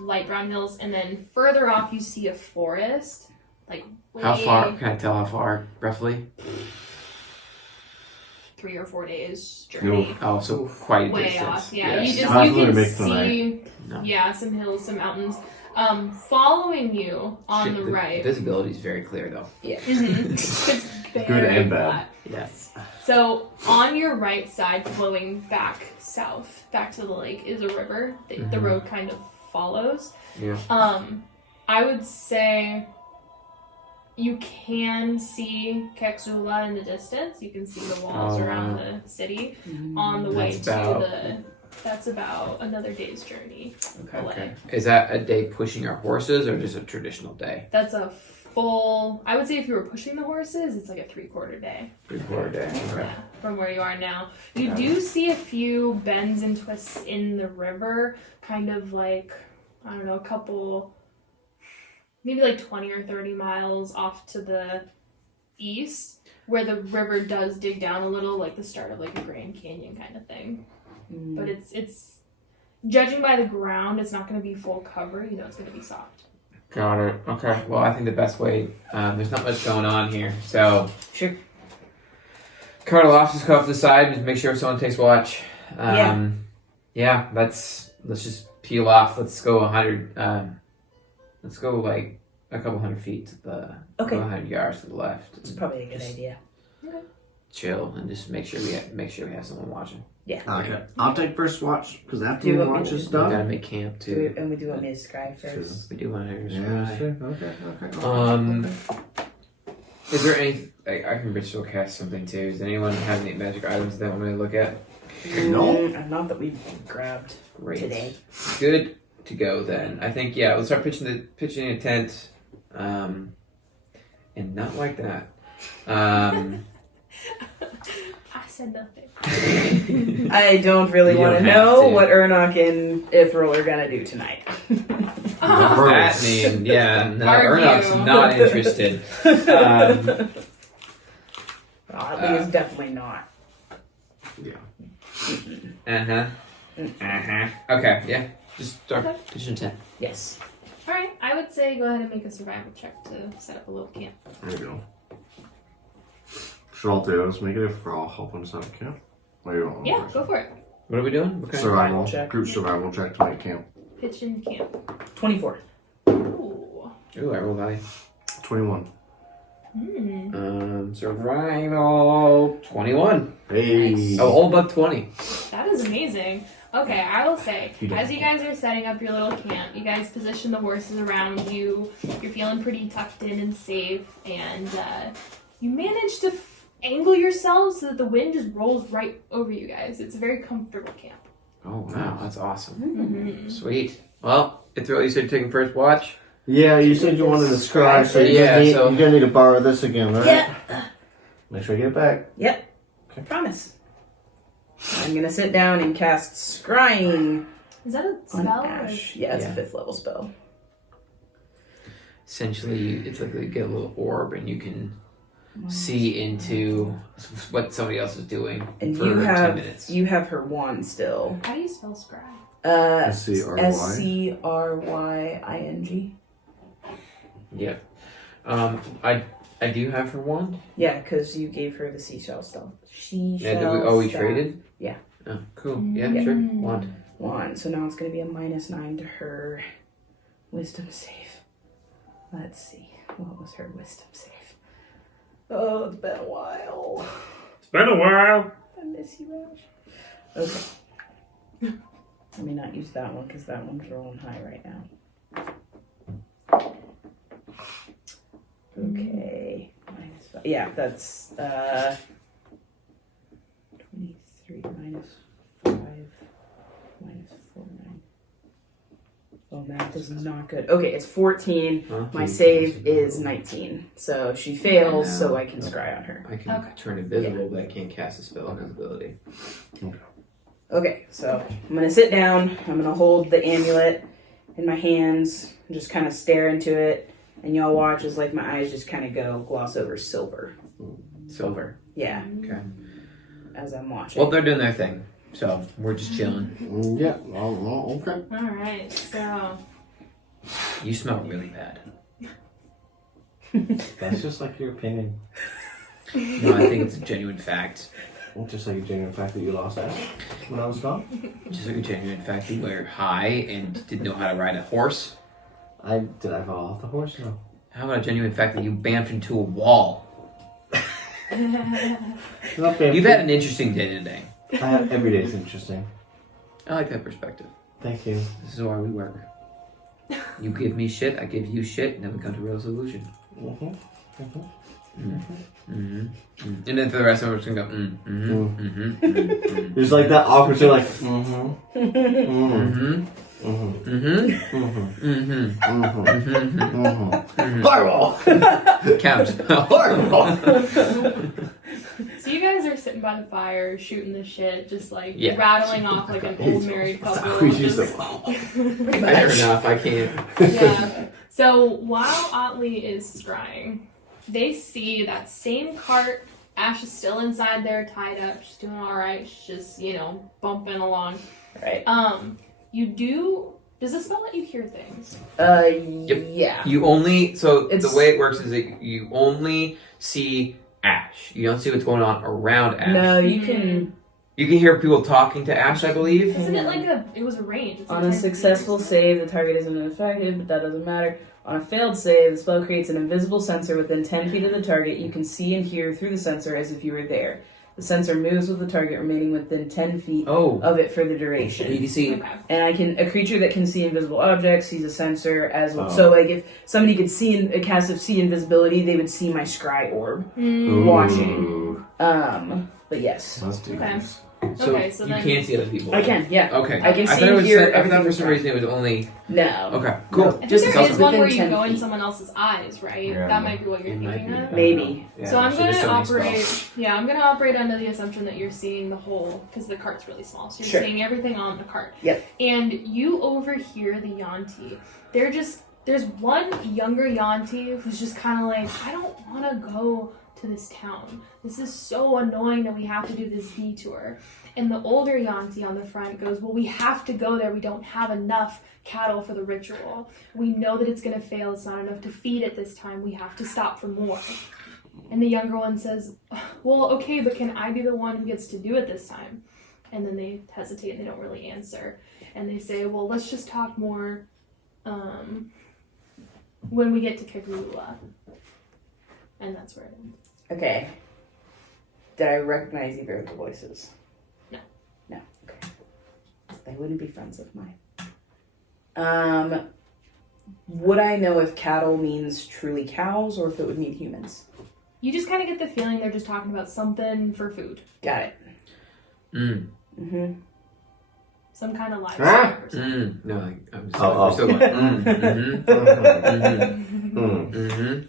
light brown hills, and then further off, you see a forest. Like How way far? Can I tell how far roughly? 3 or 4 days journey. Oh, so quite a Way distance. off, yeah. Yes. You just Not you really can make see, No. yeah, some hills, some mountains. Following you on Shit, the right. Visibility is very clear though. Mhm. It's Good very and bad. flat. Yes. So on your right side, flowing back south, back to the lake, is a river that the Mhm. road kind of follows. Yeah. I would say you can see Kexula in the distance. You can see the walls Oh, around wow. the city on the way That's to about- the. That's about another day's journey away. Okay. Is that a day pushing our horses, or just a traditional day? That's a full. I would say if you were pushing the horses, it's like a 3/4 day. 3/4 day. Okay. Yeah, from where you are now. You Got do see a few bends and twists in the river, kind of like, I don't know, a couple, maybe like 20 or 30 miles off to the east, where the river does dig down a little, like the start of like a Grand Canyon kind of thing. But it's judging by the ground, it's not going to be full cover. You know, it's going to be soft. Got it. Okay. Well, I think the best way. There's not much going on here, so Sure. Carter Lofts just go off to the side and make sure someone takes watch. Yeah. Let's just peel off. Let's go 100. Let's go like a couple hundred feet to the, Okay. 100 yards to the left. It's probably a good idea. Chill and just make sure we have someone watching. Yeah. Okay. I'll take first watch because after Do you the want me watch to- is We gotta done. make camp Do too. we want me to scry first? We do want to Yeah, sure. Okay. Um, Is there any? I can ritual cast something too. Does anyone have any magic items they want me to look at? No. Not that we've grabbed Great. today. Good to go then. I think let's start pitching a tent. And not like that. I said nothing. I don't really You want to don't have know to. what Urnak and Ithrel are gonna do tonight. That mean, yeah, no, Argue. Urnak's not interested. Oddly is definitely not. Okay, yeah. Just start pitching a tent. Yes. Alright, I would say go ahead and make a survival check to set up a little camp. There you go. Should all three of us make it if we're all helping us out of camp? Or you want Yeah, go for it. What are we doing? What kind of Survival check. Group survival check to make camp. Pitch in camp. 24. Ooh. Ooh, I rolled high. 21. Survival 21. Hey. Nice. Oh, all but 20. That is amazing. Okay, I will say, You don't as you guys are setting up your little camp, you guys position the horses around you. You're feeling pretty tucked in and safe, and you manage to angle yourselves so that the wind just rolls right over you guys. It's a very comfortable camp. Oh wow, that's awesome. Mm-hmm. Sweet. Well, Ithrel, you said you're taking first watch. Yeah, you said you wanted to scribe, so Yeah, you're so- gonna need to borrow this again, right? Yeah. Make sure I get it back. Yep. Okay. Promise. I'm gonna sit down and cast Scrying Is that a on spell? Ash. Yeah, it's Yeah. a 5th level spell. Essentially, it's like you get a little orb and you can see into what somebody else is doing And for 10 minutes. you have her wand still. How do you spell scry? SCRY. SCRYING. Yeah. I do have her wand. Yeah, because you gave her the seashell stuff. Yeah, we staff traded? Yeah. Oh, cool. Yeah, sure. Wand. wand. So now it's going to be a -9 to her wisdom save. Let's see. What was her wisdom save? Oh, it's been a while. It's been a while. I miss you, Ash. Okay. Let me not use that one because that one's rolling high right now. Okay. -5. Yeah, that's 23 -5 -49. Oh, math is not good. Okay, it's 14. My save is 19. So she fails, so I can scry on her. I can Okay. turn invisible, but I can't cast a spell invisibility. Okay, so I'm gonna sit down. I'm gonna hold the amulet in my hands and just kind of stare into it. And y'all watch as like my eyes just kind of go gloss over silver. Silver. Yeah, Okay. as I'm watching. Well, they're doing their thing, so we're just chilling. Yeah, well, okay. Alright, so You smell really bad. That's just like your opinion. No, I think it's a genuine fact. Just like a genuine fact that you lost Ash when I was gone. Just like a genuine fact that you were high and didn't know how to ride a horse. Did I fall off the horse? No. How about a genuine fact that you bamfed into a wall? Okay. You've had an interesting day today. Every day is interesting. I like that perspective. Thank you. This is why we work. You give me shit, I give you shit, and then we come to a resolution. Mm-hmm. And then for the rest of us, we're just gonna go, There's like that awkward thing, like, Fireball! Counterspell. Fireball! So you guys are sitting by the fire, shooting the shit, just like Yeah. rattling off like an old married couple. We use just- Fair enough, I can't. Yeah. So while Otley is scrying, they see that same cart. Ash is still inside there, tied up. She's doing all right. She's just, bumping along. Right. Does the spell let you hear things? Yeah. You only, so It's- the way it works is that you only see Ash. You don't see what's going on around Ash. No, you can. You can hear people talking to Ash, I believe. Isn't it like it was a range? It's like On a 10 feet or successful something. save, the target isn't affected, but that doesn't matter. On a failed save, the spell creates an invisible sensor within 10 feet of the target. You can see and hear through the sensor as if you were there. The sensor moves with the target remaining within 10 feet of it for the duration. You can see. Okay. And a creature that can see invisible objects sees a sensor as well. So, like, if somebody could see a cast of see invisibility, they would see my scry orb watching. But yes. Let's do Okay. this. So, Okay, so you then- can see other people. I can, yeah. Okay. I can see thought it and was hear I everything thought for some from- reason it was only. No. Okay, cool. No, I think just there is one within where you 10 go in feet. someone else's eyes, right? Yeah. That might be what you're It might thinking be. of. Maybe. Yeah. So I'm So going there's to so many operate. spells. Yeah, I'm going to operate under the assumption that you're seeing the whole, because the cart's really small. So you're Sure. seeing everything on the cart. Yep. And you overhear the Yanti. There's one younger Yanti who's just kind of like, I don't want to go to this town. This is so annoying that we have to do this detour. And the older Yanti on the front goes, well, we have to go there. We don't have enough cattle for the ritual. We know that it's going to fail. It's not enough to feed at this time. We have to stop for more. And the younger one says, well, okay, but can I be the one who gets to do it this time? And then they hesitate and they don't really answer. And they say, well, let's just talk more when we get to Kagula. And that's where it ends. Okay. Did I recognize either of the voices? No. No. Okay. They wouldn't be friends of mine. Would I know if cattle means truly cows or if it would mean humans? You just kind of get the feeling they're just talking about something for food. Got it. Mm-hmm. Some kind of Ah! livestock or something. No, I'm Oh, still going.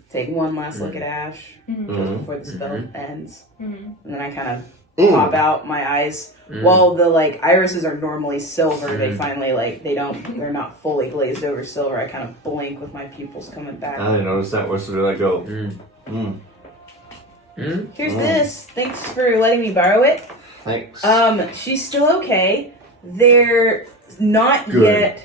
Take one last look at Ash Mhm. before the spell ends. Mhm. And then I kind of pop out my eyes. While the irises are normally silver, they finally they're not fully glazed over silver. I kind of blink with my pupils coming back. I didn't notice that. Where did I go? Here's this. Thanks for letting me borrow it. Thanks. She's still okay. They're not Good. yet.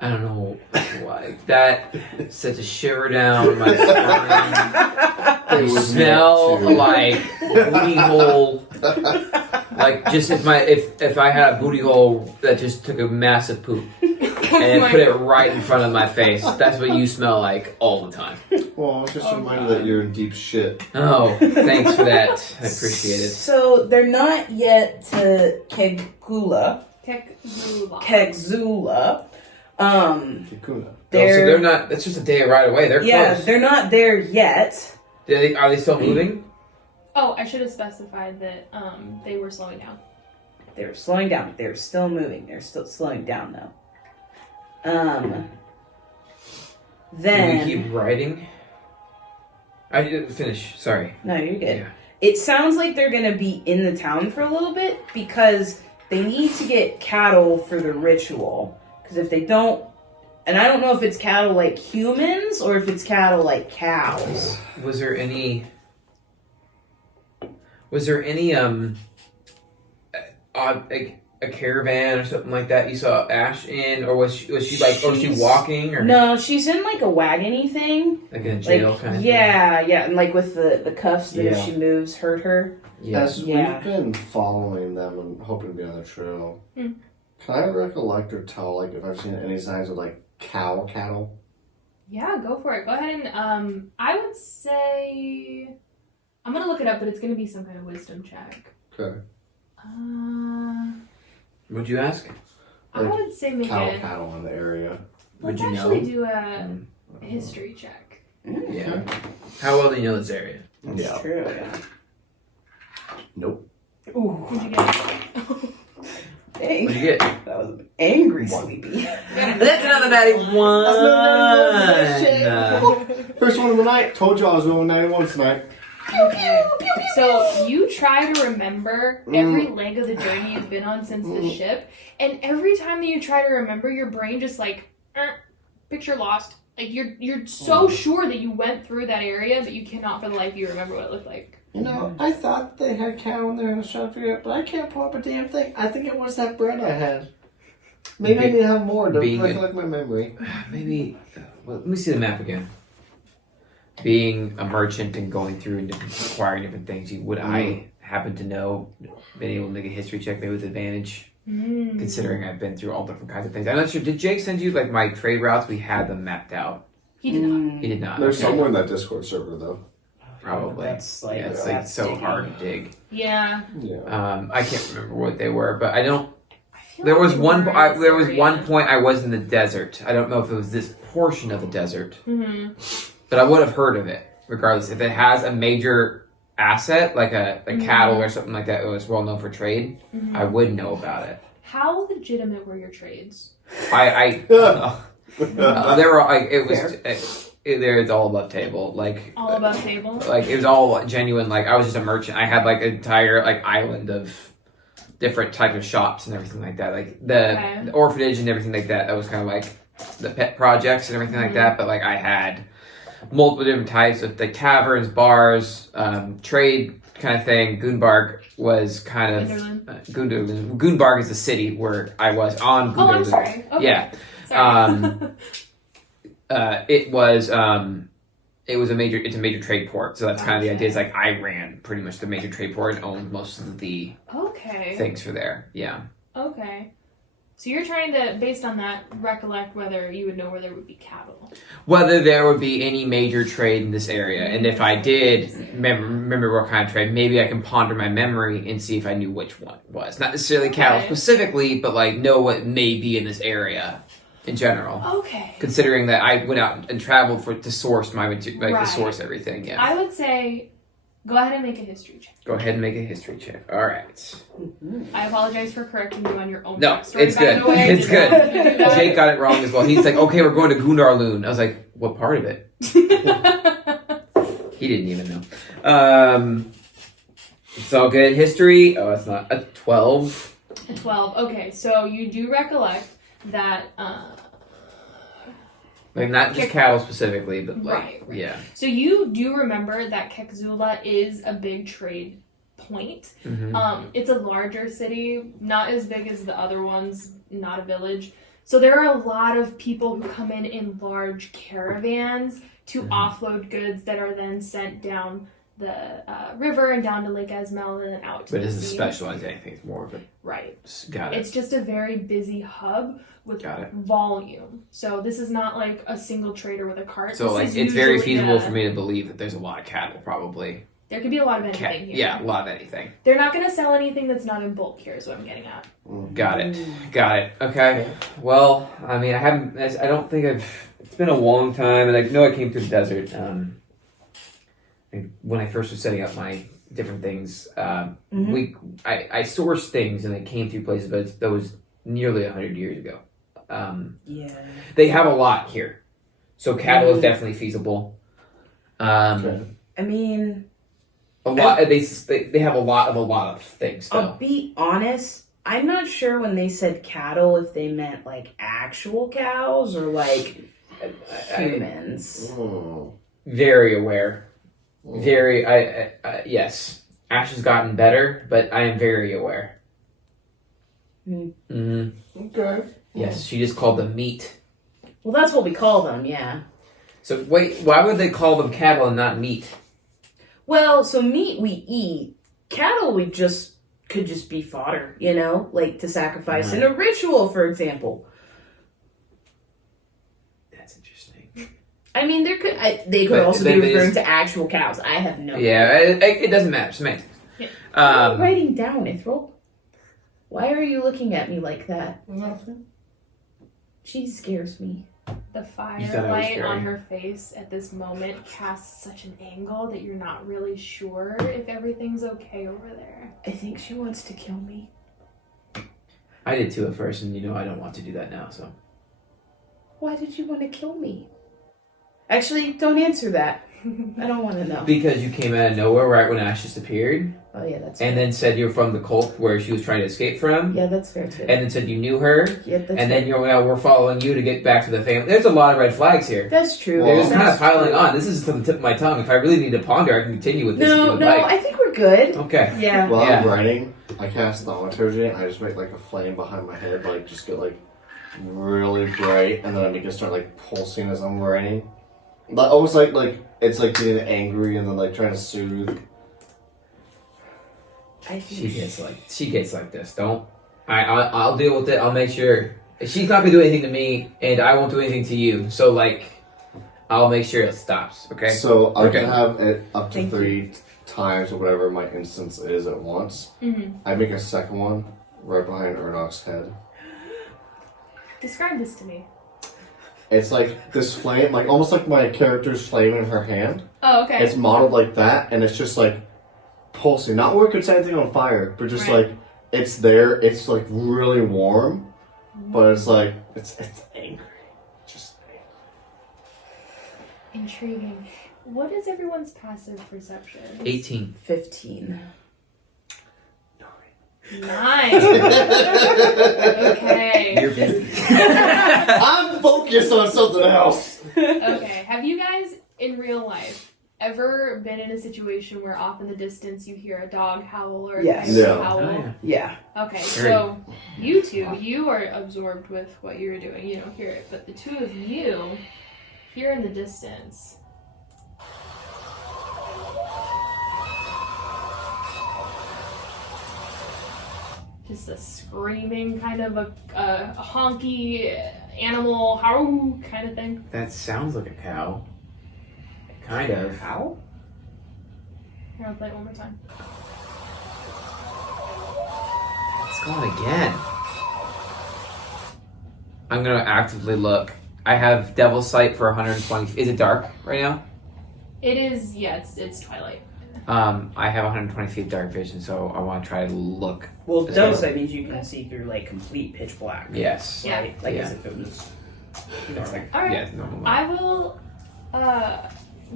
I don't know why. That sent a shiver down my spine. They You would smell me too. like booty hole. Like just if I had a booty hole that just took a massive poop and put it right in front of my face. That's what you smell like all the time. Well, I was just reminded that you're in deep shit. Oh, thanks for that. I appreciate it. So they're not yet to Kegula. Kagula. Kegzula. Kikuna. So they're not. That's just a day right away. They're close. They're not there yet. Are they still moving? Oh, I should have specified that they were slowing down. They're slowing down. They're still moving. They're still slowing down though. Then Do we keep riding? I didn't finish. Sorry. no, you're good. Yeah. It sounds like they're gonna be in the town for a little bit because they need to get cattle for the ritual. Because if they don't, and I don't know if it's cattle like humans or if it's cattle like cows. Was there any a caravan or something like that you saw Ash in, or was she walking or No, she's in like a wagony thing. like in a jail Like, kind of yeah, and like with the cuffs that if Yeah. she moves hurt her. thing? Yeah. As Yeah. we've been following them and hoping to be on the trail, can I recollect or tell if I've seen any signs of cattle? Yeah, go for it. Go ahead and I would say I'm gonna look it up, but it's gonna be some kind of wisdom check. Okay. Would you ask? I would say make it. Cattle in the area. Let's Would you actually know? do a history check. Yeah. How well do you know this area? That's Yeah. true, yeah. Nope. Ooh, What'd you get? dang. What'd you get? That was angry sleepy. That's another natty one. First one of the night. Told you I was rolling 91 tonight. So you try to remember every leg of the journey you've been on since the ship, and every time that you try to remember, your brain just picture lost. Like you're so sure that you went through that area, but you cannot for the life of you remember what it looked like. You know, I thought they had cattle in there and I was trying to figure it out, but I can't pull up a damn thing. I think it was that bread I had. Maybe I need to have more to Being- recollect my memory. Maybe. Well, let me see the map again. Being a merchant and going through and acquiring different things, would I happen to know, been able to make a history check maybe with advantage, considering I've been through all different kinds of things. I'm not sure. Did Jake send you like my trade routes? We had them mapped out. He did not. He did not. There's Okay. somewhere in that Discord server though. Probably. That's like, Yeah, it's that's like so digging. hard to dig. Yeah. Yeah. I can't remember what they were, but I don't. I feel There like was they one. were in I, this there was area. one point I was in the desert. I don't know if it was this portion of the desert, Mm-hmm. but I would have heard of it regardless. If it has a major asset like a cattle or something like that, it was well known for trade. I would know about it. How legitimate were your trades? They were like it was. Fair. There, it's all above table. Like All above table? Like it was all genuine. Like I was just a merchant. I had like an entire like island of different types of shops and everything like that. Like the orphanage and everything like that. That was kind of like the pet projects and everything like that. But like I had multiple different types of like taverns, bars, trade kind of thing. Goonbarg was kind of Goonbarg is the city where I was on. Oh, I'm Goondarlund. sorry. Okay. Yeah. Sorry. It's a major trade port, so that's kind of the idea. It's like I ran pretty much the major trade port and owned most of the Okay. things for there. Yeah. Okay. So you're trying to, based on that, recollect whether you would know where there would be cattle. Whether there would be any major trade in this area, and if I did remember what kind of trade, maybe I can ponder my memory and see if I knew which one it was. Not necessarily cattle Okay. specifically, but like know what may be in this area in general. Okay. Considering that I went out and traveled to source my material, Right. to source everything. Yeah. I would say, go ahead and make a history check. Go ahead and make a history check. All right. I apologize for correcting you on your own No, backstory, it's by good. the way. It's good. Did not do that. Jake got it wrong as well. He's like, okay, we're going to Goondarlund. I was like, what part of it? He didn't even know. It's all good. History. Oh, it's not. A 12. A 12. Okay, so you do recollect that. Like, not just cattle specifically, but like, Right. yeah. So you do remember that Kekzula is a big trade point. Mm-hmm. It's a larger city, not as big as the other ones, not a village. So there are a lot of people who come in large caravans to offload goods that are then sent down the river and down to Lake Esmel and then out to But the it isn't sea. specialized anything. It's more of a. Right. Got it. It's just a very busy hub with Got it. volume. So this is not like a single trader with a cart. So, This like, is it's very usually feasible for me to believe that there's a lot of cattle, probably. There could be a lot of anything here. Yeah, a lot of anything. They're not going to sell anything that's not in bulk here is what I'm getting at. Got it. Got it. Okay. Well, I mean, I don't think it's been a long time, and I know I came through the desert. When I first was setting up my different things, I sourced things and I came through places, but that was nearly 100 years ago. Yeah. They have a lot here, so cattle is definitely feasible. I mean, A lot. They have a lot of things. Though. I'll be honest. I'm not sure when they said cattle if they meant like actual cows or like humans. Very aware. Very. Yes. Ash has gotten better, but I am very aware. Okay. Yes, she just called them meat. Well, that's what we call them, yeah. So wait, why would they call them cattle and not meat? Well, so meat we eat. Cattle we could just be fodder, you know, like to sacrifice in a ritual, for example. That's interesting. I mean, they could But also they be referring just- to actual cows. I have no. Yeah, it doesn't matter. Semantics. Yeah. What are you writing down, Ithrel? Why are you looking at me like that? Nothing. She scares me. The thought I was firelight scary. on her face at this moment casts such an angle that you're not really sure if everything's okay over there. I think she wants to kill me. I did too at first, and I don't want to do that now. So Why did you want to kill me? Actually, don't answer that. I don't want to know. because you came out of nowhere right when Ash just appeared, Oh yeah, that's and fair. then said you're from the cult where she was trying to escape from, Yeah, that's fair too. and then said you knew her, Yeah, that's and fair. then we're following you to get back to the family. There's a lot of red flags here. That's true. They're just That's kind of piling true. on. This is to the tip of my tongue. If I really need to ponder, I can continue with this. if you No, would no, like. I think we're good. Okay. Yeah. While Yeah. I'm writing, I cast thaumaturgy and I just make like a flame behind my head, like just get like really bright, and then I make it start like pulsing as I'm writing. But almost like it's like getting angry and then like trying to soothe. She gets like this. Don't. I'll deal with it. I'll make sure. She's not gonna do anything to me, and I won't do anything to you. So like, I'll make sure it stops. Okay. So I Okay. can have it up to Thank 3 times or whatever my instance is at once. Mm-hmm. I make a second one right behind Urnok's head. Describe this to me. It's like this flame, like almost like my character's flame in her hand. Oh, okay. It's modeled like that, and it's just like pulsing. Not where it could set anything on fire, but just Right. like it's there. It's like really warm, but it's like it's angry. Just Intriguing. What is everyone's passive perception? 18. 15. 9. Okay. You're busy. I'm focused on something else. Okay. Have you guys in real life ever been in a situation where off in the distance you hear a dog howl or a Yes. coyote Yeah. howl? Oh, yeah. Yeah. Okay, so you two, you are absorbed with what you're doing. You don't hear it, but the two of you hear in the distance. Just a screaming kind of a honky animal howl kind of thing. That sounds like a cow. Kind of. How? Here, I'll play it one more time. It's gone again. I'm gonna actively look. I have Devil's Sight for 120. Is it dark right now? It is, yeah, it's twilight. I have 120 feet dark vision, so I want to try to look. Well, That's Devil's right. Sight means you can see through like complete pitch black. Yes. Yeah. Right? Like Yeah. as if it was normal. All right. Yes. Normal. I will,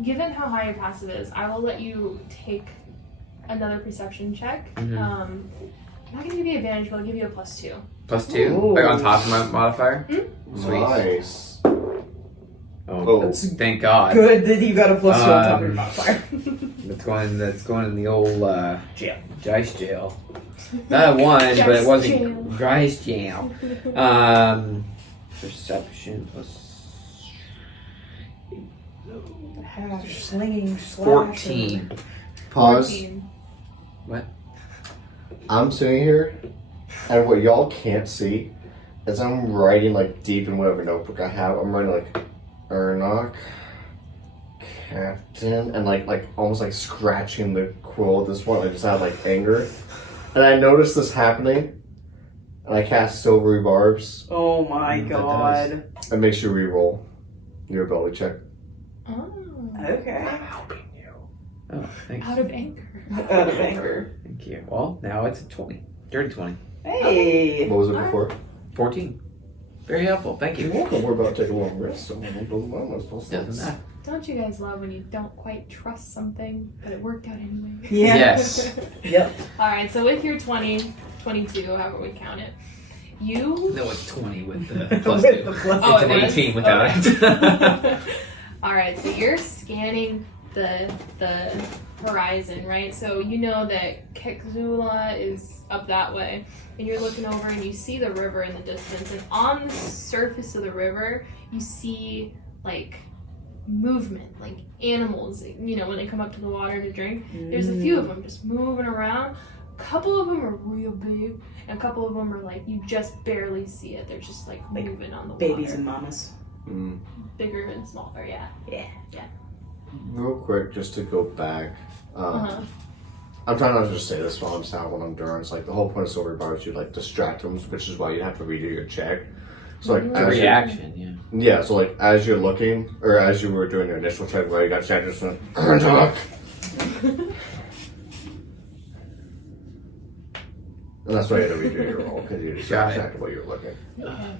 given how high your passive is, I will let you take another perception check. Mhm. I'm not going to give you advantage, but I'll give you a +2. +2? Ooh. Like on top of my modifier? Sweet. Nice. Oh, Oh. That's thank God. good that you got a +2 on top of your modifier. That's going in the old Jail. Dice jail. Not one, but it Dice wasn't jail. Dice jail. Perception plus Slinging, 14. Pause. 14. I'm sitting here, and what y'all can't see is I'm writing like deep in whatever notebook I have. I'm writing like Urnak, Captain, and like almost like scratching the quill at this point, like just out of like anger. And I noticed this happening, and I cast Silvery Barbs. Oh my That god. It makes you re-roll your ability check. Oh. Okay. I'm helping you. Oh, thanks. Out of anger. Out of anger. Thank you. Well, now it's a 20. Dirty 20. Hey. What was it before? 14. Very helpful. Thank You're you. welcome. We're about to take a long rest, so I'm supposed Doesn't matter. Don't you guys love when you don't quite trust something, but it worked out anyway? Yeah. Yes. Yep. Alright, so with your 20, 22, however we count it, you... No, it's 20 with the plus With 2. the plus Oh, It's an it was? 18 without Okay. it. Alright, so you're scanning the horizon, right? So you know that Kekzula is up that way, and you're looking over and you see the river in the distance, and on the surface of the river, you see, like, movement, like animals, you know, when they come up to the water to drink. There's a few of them just moving around. A couple of them are real big, and a couple of them are like, you just barely see it. They're just like moving on the Babies water. and mamas. Bigger and smaller, yeah. Yeah. Real quick, just to go back. Uh-huh. I'm trying not to just say this while I'm sad when I'm during. It's like the whole point of Silver Bar is you like distract them, which is why you have to redo your check. So like A as you're- reaction, yeah. yeah, so like as you're looking, or as you were doing your initial check where you got distracted, just went, Urnak. And that's why you had to redo your roll, because you just got Got it. distracted while you were looking. Okay.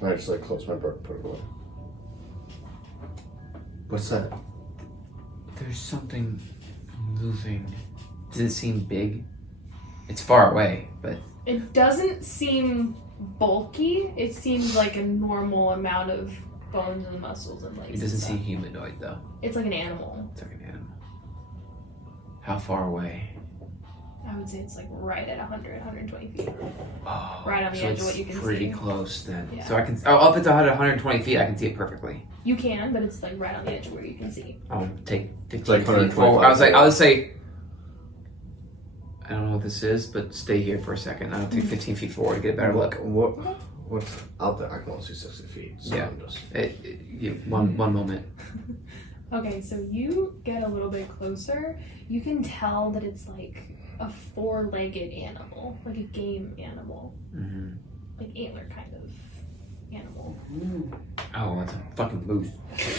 And I just like closed my book, put it away. What's that? There's something moving. Does it seem big? It's far away, but It doesn't seem bulky. It seems like a normal amount of bones and muscles and legs. it doesn't and seem stuff. humanoid though. It's like an animal. It's like an animal. How far away? I would say it's like right at 100, 120 feet. Oh, Right on the so edge of it's what you can pretty see. close then. Yeah. So I can. Oh, if it's 120 feet, I can see it perfectly. You can, but it's like right on the edge where you can see. I'll take 15 like feet 125 forward. I would say I don't know what this is, but stay here for a second. I'll take 15 feet forward to get a better look. What's out there? I can only see 60 feet. So Yeah. I'm just... One moment. Okay, so you get a little bit closer. You can tell that it's like a 4-legged animal, like a game animal, Mm-hmm. like antler kind of animal. Oh, that's a fucking moose.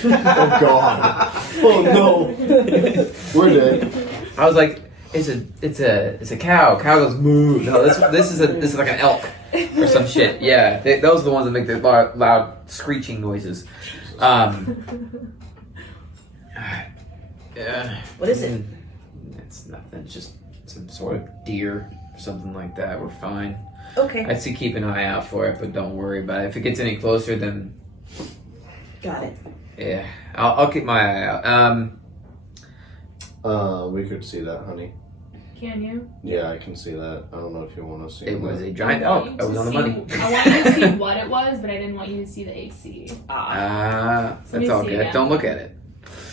Oh god. Oh no. We're dead. I was like, it's a cow. Cow goes moo. No, this is like an elk or some shit. Yeah, those are the ones that make the loud screeching noises. Yeah. What is it? It's nothing. It's just some sort of deer or something like that. We're fine. Okay. I'd say keep an eye out for it, but don't worry about it. If it gets any closer, then Got it. yeah, I'll keep my eye out. We could see that, honey. Can you? Yeah, I can see that. I don't know if you want to see It was that. a giant I want elk. you I was to on the see- money. I want you to see what it was, but I didn't want you to see the AC. That's me all see good. again. Don't look at it.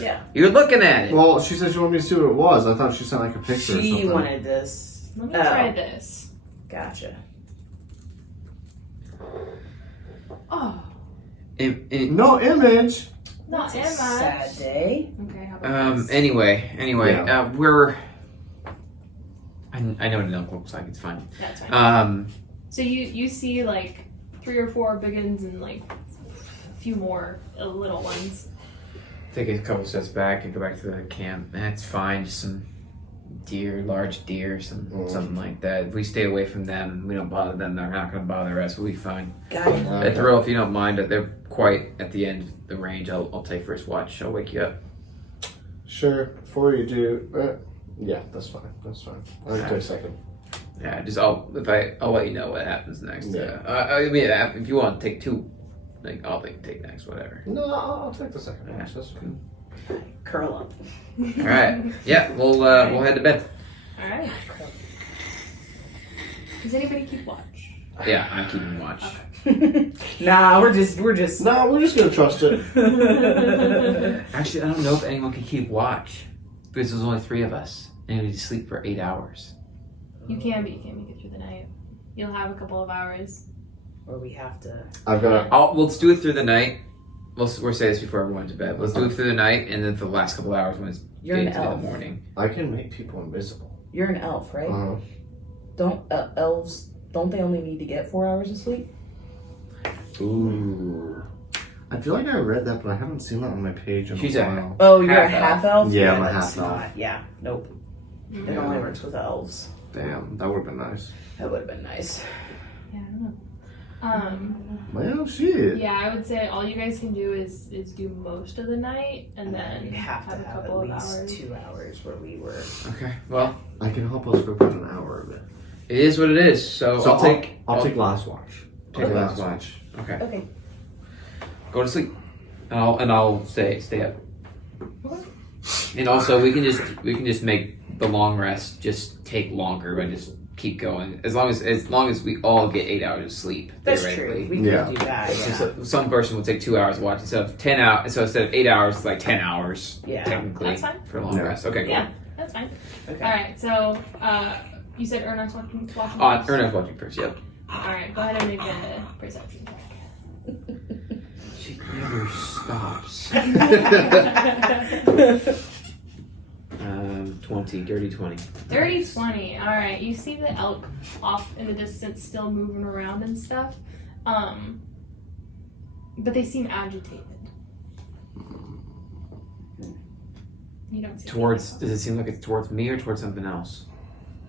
Yeah. You're looking at it. Well, she said she wanted me to see what it was. I thought she sent like a picture or She something. wanted this. Let me try this. Gotcha. Oh, No image. not It's a image. sad day. Okay, how about this? Anyway, Yeah. we're. I know what an elk looks like. It's fine. That's fine. So So you see like 3 or 4 big ones and like a few more little ones. take a couple steps back and go back to the camp. That's fine. Just some deer, large deer, something like that. If we stay away from them, we don't bother them. They're not going to bother us. We'll be fine. Got it. Ithrel, if you don't mind, they're quite at the end of the range. I'll take first watch. I'll wake you up. Sure. Before you do, yeah, that's fine. That's fine. I'll take a second. Yeah, I'll let you know what happens next. Yeah. I mean, if you want to take 2, like I'll take next, whatever. No, I'll take the second. Yeah. That's fine. Curl up. All right. Yeah, we'll head to bed. All right. Does anybody keep watch? Yeah, I'm keeping watch. Nah, we're just. No, we're just gonna trust it. Actually, I don't know if anyone can keep watch because there's only 3 of us, and we need to sleep for 8 hours. You can, but you can't make it through the night. You'll have a couple of hours. Or we have to. I've got. Let's do it through the night. We'll say this before everyone to bed. Let's do it through the night, and then for the last couple of hours when it's You're an into the elf. morning. I can make people invisible. You're an elf, right? Uh-huh. Don't elves? Don't they only need to get 4 hours of sleep? Ooh. I feel like I read that, but I haven't seen that on my page in She's a a- while. Oh, you're a Half half elf. Yeah, I'm a that's half elf. not- Yeah. Nope. It Yeah. only works with elves. Damn, that would have been nice. That would have been nice. Yeah, I don't know. Well, shit. Yeah, I would say all you guys can do is do most of the night, and then we have to a have couple at of least hours. 2 hours where we were. Okay. Well, I can help us for about an hour of it. it is what it is. So, So I'll take last watch. take the last watch. Okay. Okay. Go to sleep, and I'll stay up. And also, we can just make the long rest just take longer, but just keep going as long as we all get 8 hours of sleep. That's true. theoretically. We could Yeah. do that. It's Yeah. just some person will take 2 hours to watch instead of 10 hours. So instead of 8 hours, it's like 10 hours. Yeah. technically That's fine. for a long Yeah. rest. Okay, cool. Yeah, that's fine. Okay. All right, so you said Urnak's watching first? Urnak watching first. Yep. All right, go ahead and make a perception check. She never stops. 20, dirty 20. Dirty 20. All right, you see the elk off in the distance still moving around and stuff. But they seem agitated. You don't see Does it seem like it's towards me or towards something else?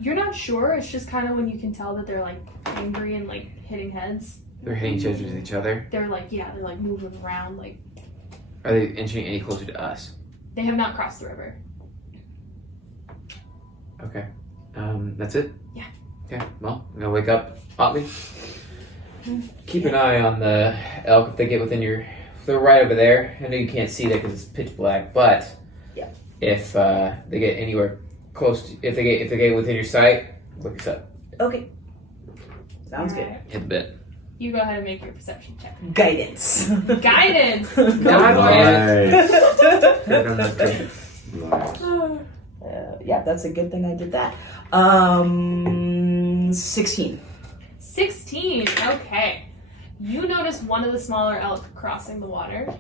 You're not sure. It's just kind of when you can tell that they're like angry and like hitting heads. They're hitting each other with each other. They're like, yeah, they're like moving around. Like Are they inching any closer to us? they have not crossed the river. Okay. That's it? Yeah. Okay, well, I'm gonna wake up Otley. Keep an eye on the elk if they get within your... They're right over there. I know you can't see that because it's pitch black, but... Yeah. If they get anywhere close to... If they get within your sight, look us up. Okay. Sounds All right. Hit the bit. You go ahead and make your perception check. good. Guidance. Guidance. God Nice. They're done that thing. Nice. Yeah, that's a good thing I did that. 16. 16. Okay. You notice one of the smaller elk crossing the water.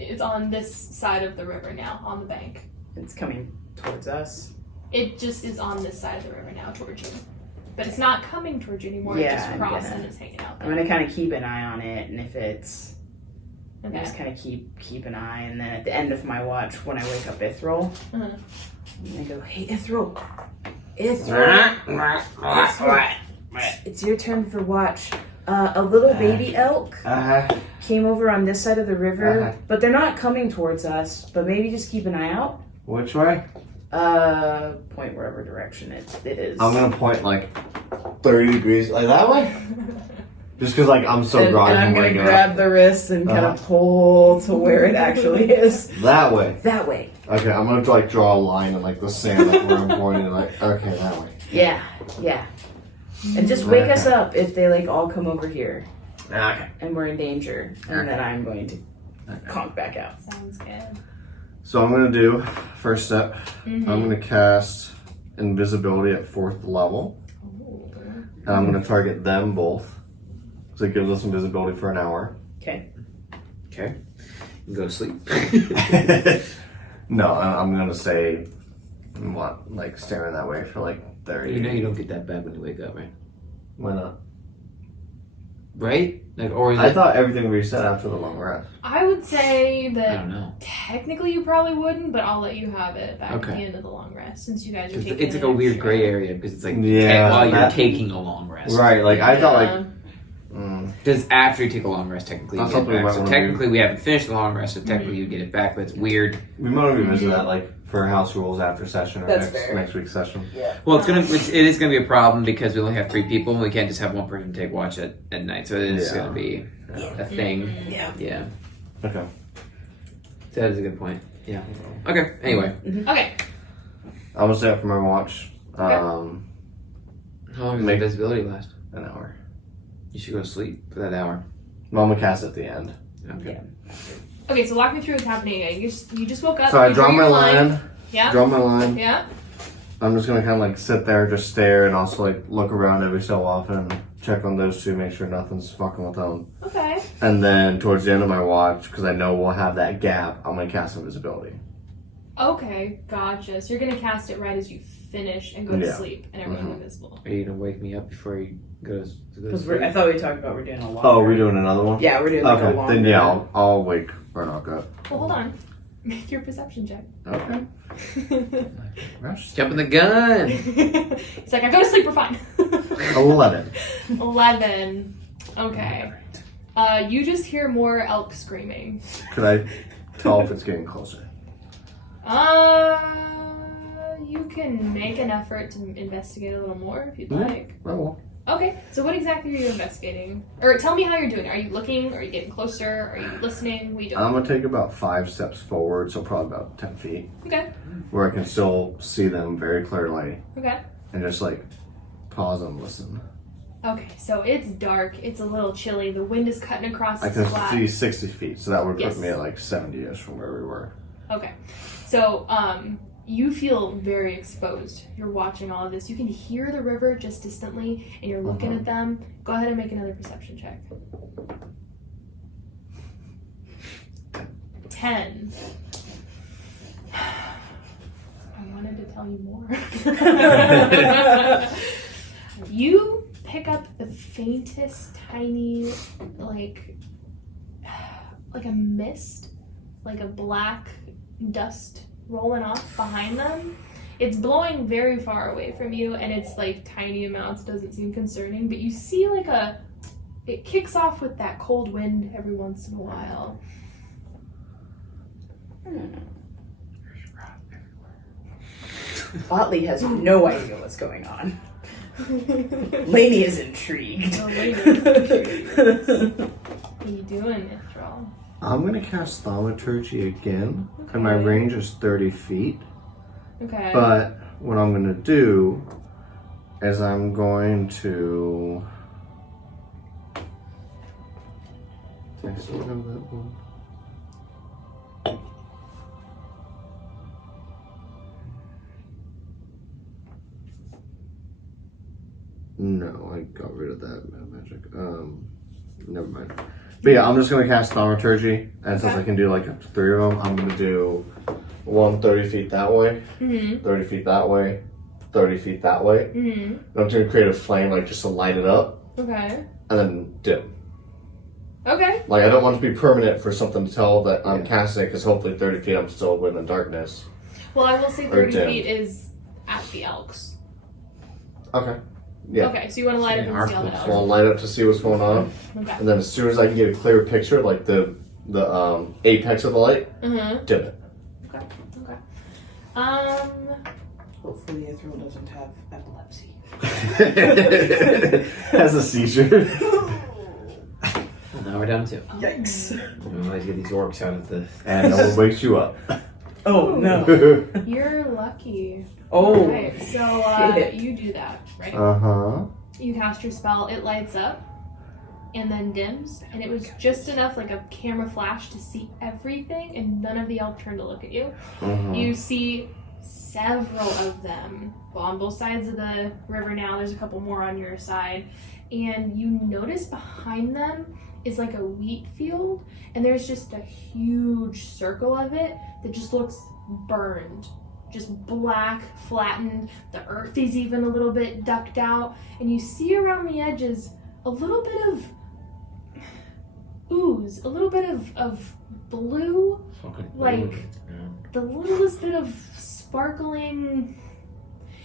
It's on this side of the river now, on the bank. It's coming towards us. It just is on this side of the river now, towards you. But it's not coming towards you anymore. Yeah, it just I'm crossed gonna- and it's hanging out I'm there. gonna kind of keep an eye on it, and if it's, Okay. just kind of keep an eye, and then at the end of my watch, when I wake up Ithrel, Uh-huh. I go, "Hey, Ithrel, Ithrel, it's your turn for watch. A little baby elk came over on this side of the river, but they're not coming towards us. But maybe just keep an eye out. Which way? Point wherever direction it is. I'm gonna point like 30 degrees, like that way. Just because like I'm so groggy and I'm from gonna waking grab up. the wrist and kind of pull to where it actually is. That way. That way. Okay, I'm gonna like draw a line in like the sand like, where I'm pointing. Like, okay, that way. Yeah. And just wake us up if they like all come over here Okay. and we're in danger, and then I'm going to conk back out. Sounds good. So I'm gonna do first step. Mm-hmm. I'm gonna cast invisibility at 4th level, Ooh. and I'm gonna target them both. So it gives us invisibility for an hour. Okay. Okay. You go to sleep. No, I'm gonna say, what, like staring that way for like 30. You know you don't get that bad when you wake up, right? Why not? Right? Like, or is I it? thought everything reset after the long rest. I would say I that don't know. technically you probably wouldn't, but I'll let you have it back at Okay. the end of the long rest since you guys are 'Cause taking it's like an a weird extra- gray area because it's like Yeah, while you're that- taking a long rest. Right, like I thought like. Yeah. Because after you take a long rest, technically you That's get it something we back. might So wanna technically we haven't finished the long rest, so technically you get it back, but it's weird. We might revisit that like for house rules after session or That's fair. next week's session. Well, it is gonna be a problem because we only have 3 people and we can't just have one person take watch at night. So it is Yeah. gonna be a thing. Yeah. Yeah. Okay. That is a good point. Yeah. Okay. Anyway, Okay. I'm gonna stay up for my watch. how long does Make- invisibility last? An hour. You should go to sleep for that hour. Well, I'm gonna cast at the end. Okay. Okay, so walk me through what's happening. You just woke up. So I you draw drew my your line. Yeah. Draw my line. Yeah. I'm just gonna kind of like sit there, just stare, and also like look around every so often, check on those two, make sure nothing's fucking with them. Okay. And then towards the end of my watch, because I know we'll have that gap, I'm gonna cast invisibility. Okay, gotcha. So you're gonna cast it right as you finish and go to Yeah. sleep, and everyone's invisible. Are you gonna wake me up before you go to Because sleep? I thought we talked about we're doing a long. Oh, we're doing another one? Yeah, we're doing like a Okay, long. then yeah, I'll wake Urnak up. Well, hold on. Make your perception check. Okay. Rush. Jumping the gun. He's like, I go to sleep. We're fine. 11. 11. Okay. You just hear more elk screaming. Could I tell if it's getting closer? You can make an effort to investigate a little more if you'd Yeah. like. Well, Okay, so what exactly are you investigating? Or tell me how you're doing. Are you looking? Are you getting closer? Are you listening? What are you doing? I'm gonna take about 5 steps forward, so probably about 10 feet, Okay, where I can still see them very clearly, okay. and just like pause and listen. Okay, so it's dark. It's a little chilly. The wind is cutting across I the can flat. see 60 feet, so that would Yes. put me at like 70-ish from where we were. Okay, so you feel very exposed. You're watching all of this. You can hear the river just distantly, and you're looking at them. Go ahead and make another perception check. 10. I wanted to tell you more. You pick up the faintest, tiny, like a mist, like a black dust rolling off behind them. It's blowing very far away from you, and it's like tiny amounts, doesn't seem concerning, but you see it kicks off with that cold wind every once in a while. Otley has no idea what's going on. Lainey is intrigued. Oh, wait a minute. What are you doing, Ithrel? I'm gonna cast Thaumaturgy again, and my Okay. range is 30 feet. Okay. But what I'm gonna do is I'm going to. Did I still have that one? No, I got rid of that magic. Never mind. But yeah, I'm just gonna cast Thaumaturgy, and since I can do like up to 3 of them, I'm gonna do 1 30 feet that way, 30 feet that way, 30 feet that way. And I'm gonna create a flame, like just to light it up, Okay. and then dim. Okay. Like I don't want it to be permanent for something to tell that I'm casting it, because hopefully 30 feet I'm still within the darkness. Well, I will say Or 30 dim. feet is at the Elks. Okay. Yeah. Okay, so you want to light up and see all the So I'll Elks. light up to see what's going on, Okay. and then as soon as I can get a clear picture, like the apex of the light, dim it. Okay. Okay. Hopefully Ithrel doesn't have epilepsy. Has a seizure. Well, now we're down 2. Yikes. We always get these orcs out of the. And it will wake you up. Oh no. You're lucky. Oh. Okay, so Shit. you do that, right? Uh-huh. You cast your spell, it lights up and then dims, and it was just enough like a camera flash to see everything, and none of the elk turned to look at you. You see several of them on both sides of the river now. There's a couple more on your side, and you notice behind them is like a wheat field, and there's just a huge circle of it that just looks burned. Just black, flattened. The earth is even a little bit ducked out. And you see around the edges a little bit of ooze, a little bit of blue, like the littlest bit of sparkling.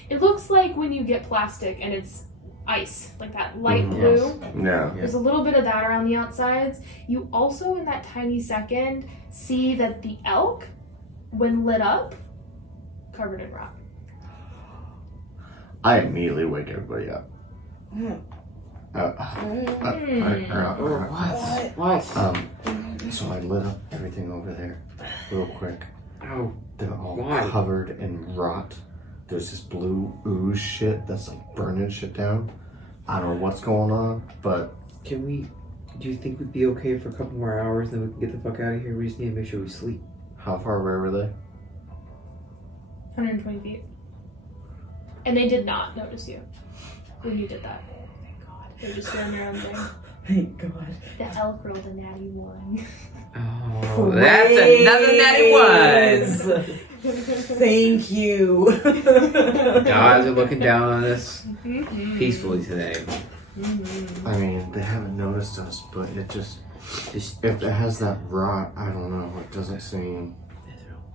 It looks like when you get plastic and it's ice, like that light blue. Yeah. There's a little bit of that around the outsides. You also, in that tiny second, see that the elk, when lit up, covered in rot. I immediately wake everybody up. What? So I lit up everything over there real quick. Oh, They're all why? covered in rot. There's this blue ooze shit that's like burning shit down. I don't know what's going on, but Can we? Do you think we'd be okay for a couple more hours, then we can get the fuck out of here? We just need to make sure we sleep. how far away were they? 120 feet. And they did not notice you when you did that. Thank God. They're just doing their own thing. Thank God. The elk rolled a natty 1. Oh, that's another natty one. Thank you. Gods are looking down on us peacefully today. I mean, they haven't noticed us, but it just Just if it has that rot, I don't know. It doesn't seem.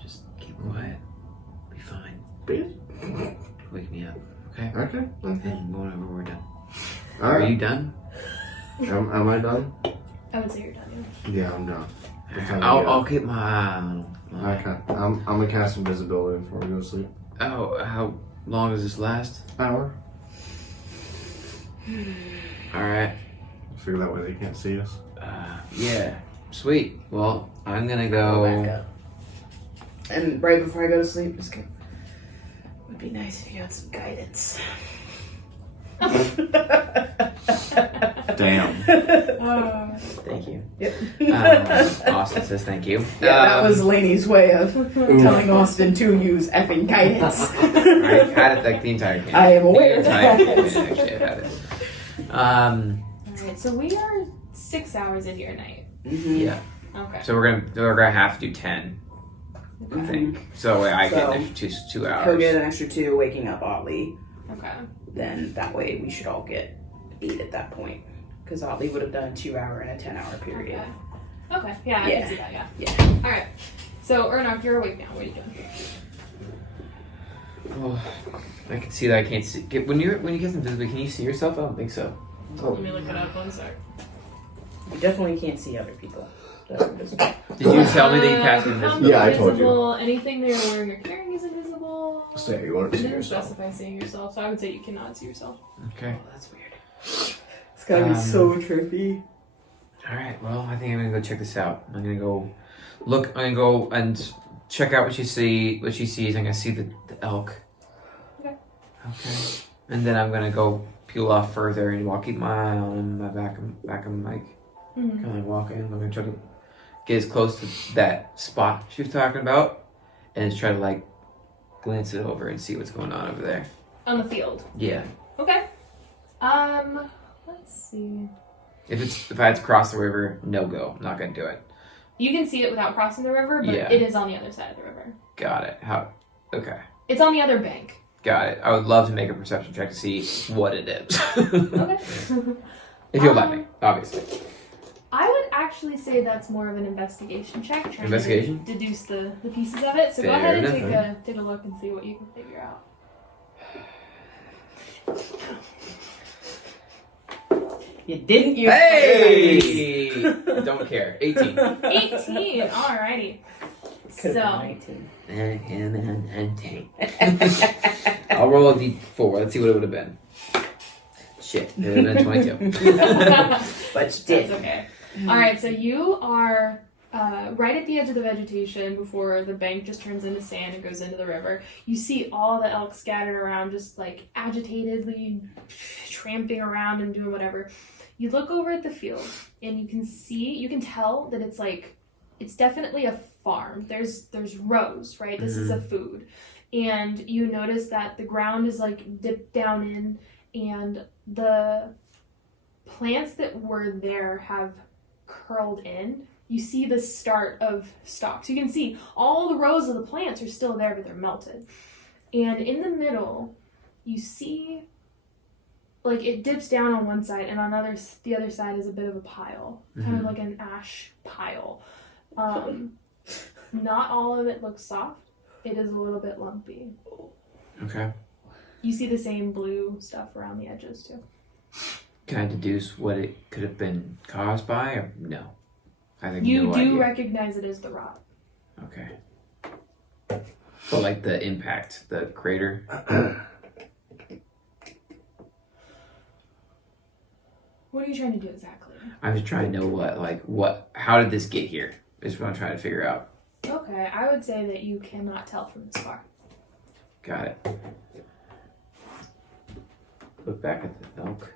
Just keep quiet. Be fine. Bitch. Wake me up, okay? Okay. And whenever we're done. All Are right. you done? Am I done? I would say you're done. Yeah, I'm done. What time I'll keep my eye on. Okay. I'm gonna cast invisibility before we go to sleep. Oh, how long does this last? Hour. All right. Figure that way they can't see us. Yeah. Sweet. Well, I'm gonna Go back go. up. And right before I go to sleep, just go. Would be nice if you had some guidance. Damn. Thank you. Yep. Austin says thank you. Yeah, that was Lainey's way of telling Austin to use effing guidance. I had it like the entire game. I am aware of The entire that. campaign, actually, I had it. Alright, so we are 6 hours into your night. Yeah. Okay. So we're gonna have to do 10, I think. So I get an extra two He'll hours. get an extra 2 waking up Otley. Okay. Then that way we should all get 8 at that point. Because Otley would have done a 2-hour and a 10-hour period. Okay. Yeah, I Yeah. can see that, yeah. Yeah. Alright. So, Urnak, you're awake now. What are you doing? Oh, I can see that I can't see. When you get invisible, can you see yourself? I don't think so. Let me look it up 1 sec. You definitely can't see other people. That's invisible. Did you tell me that you cast invisible? Yeah, I told you. Invisible. Anything that you're wearing or carrying is invisible. So you want to It see didn't yourself. specify seeing yourself, so I would say you cannot see yourself. Okay. Oh, that's weird. It's gotta be so trippy. All right. Well, I think I'm gonna go check this out. I'm gonna go look. I'm gonna go and check out what she sees. I'm gonna see the elk. Okay. Okay. And then I'm gonna go peel off further, and I'll keep my eye on him. My back him like Mm-hmm. kind of walking. I'm gonna try to get as close to that spot she was talking about, and just try to like glance it over and see what's going on over there. On the field. Yeah. Okay. Let's see. If I had to cross the river, no go. I'm not gonna do it. You can see it without crossing the river, but Yeah. it is on the other side of the river. Got it. How? Okay. It's on the other bank. Got it. I would love to make a perception check to see what it is. Okay. If you'll let me, obviously. I would actually say that's more of an investigation check. Trying Investigation? To deduce the pieces of it. So go Fair ahead and enough, take a look and see what you can figure out. You didn't use. Hey! Don't care. 18. 18. Alrighty. Could So have been 19. I'll roll a d4. Let's see what it would have been. Shit. It would have been 22. But you that's did. okay. All right. So you are right at the edge of the vegetation before the bank just turns into sand and goes into the river. You see all the elk scattered around, just like agitatedly tramping around and doing whatever. You look over at the field and you can tell that it's definitely a farm. There's rows, right? This is a food. And you notice that the ground is like dipped down in, and the plants that were there have curled in. You see the start of stalks. You can see all the rows of the plants are still there, but they're melted. And in the middle, you see like it dips down on one side, and on the other side is a bit of a pile, kind of like an ash pile. Not all of it looks soft. It is a little bit lumpy. Okay. You see the same blue stuff around the edges too. Can I deduce what it could have been caused by, or no? I think You no do idea. recognize it as the rot. Okay. But like the impact, the crater. What are you trying to do exactly? I'm just trying to know how did this get here? Is what I'm trying to figure out. Okay, I would say that you cannot tell from this far. Got it. Look back at the elk.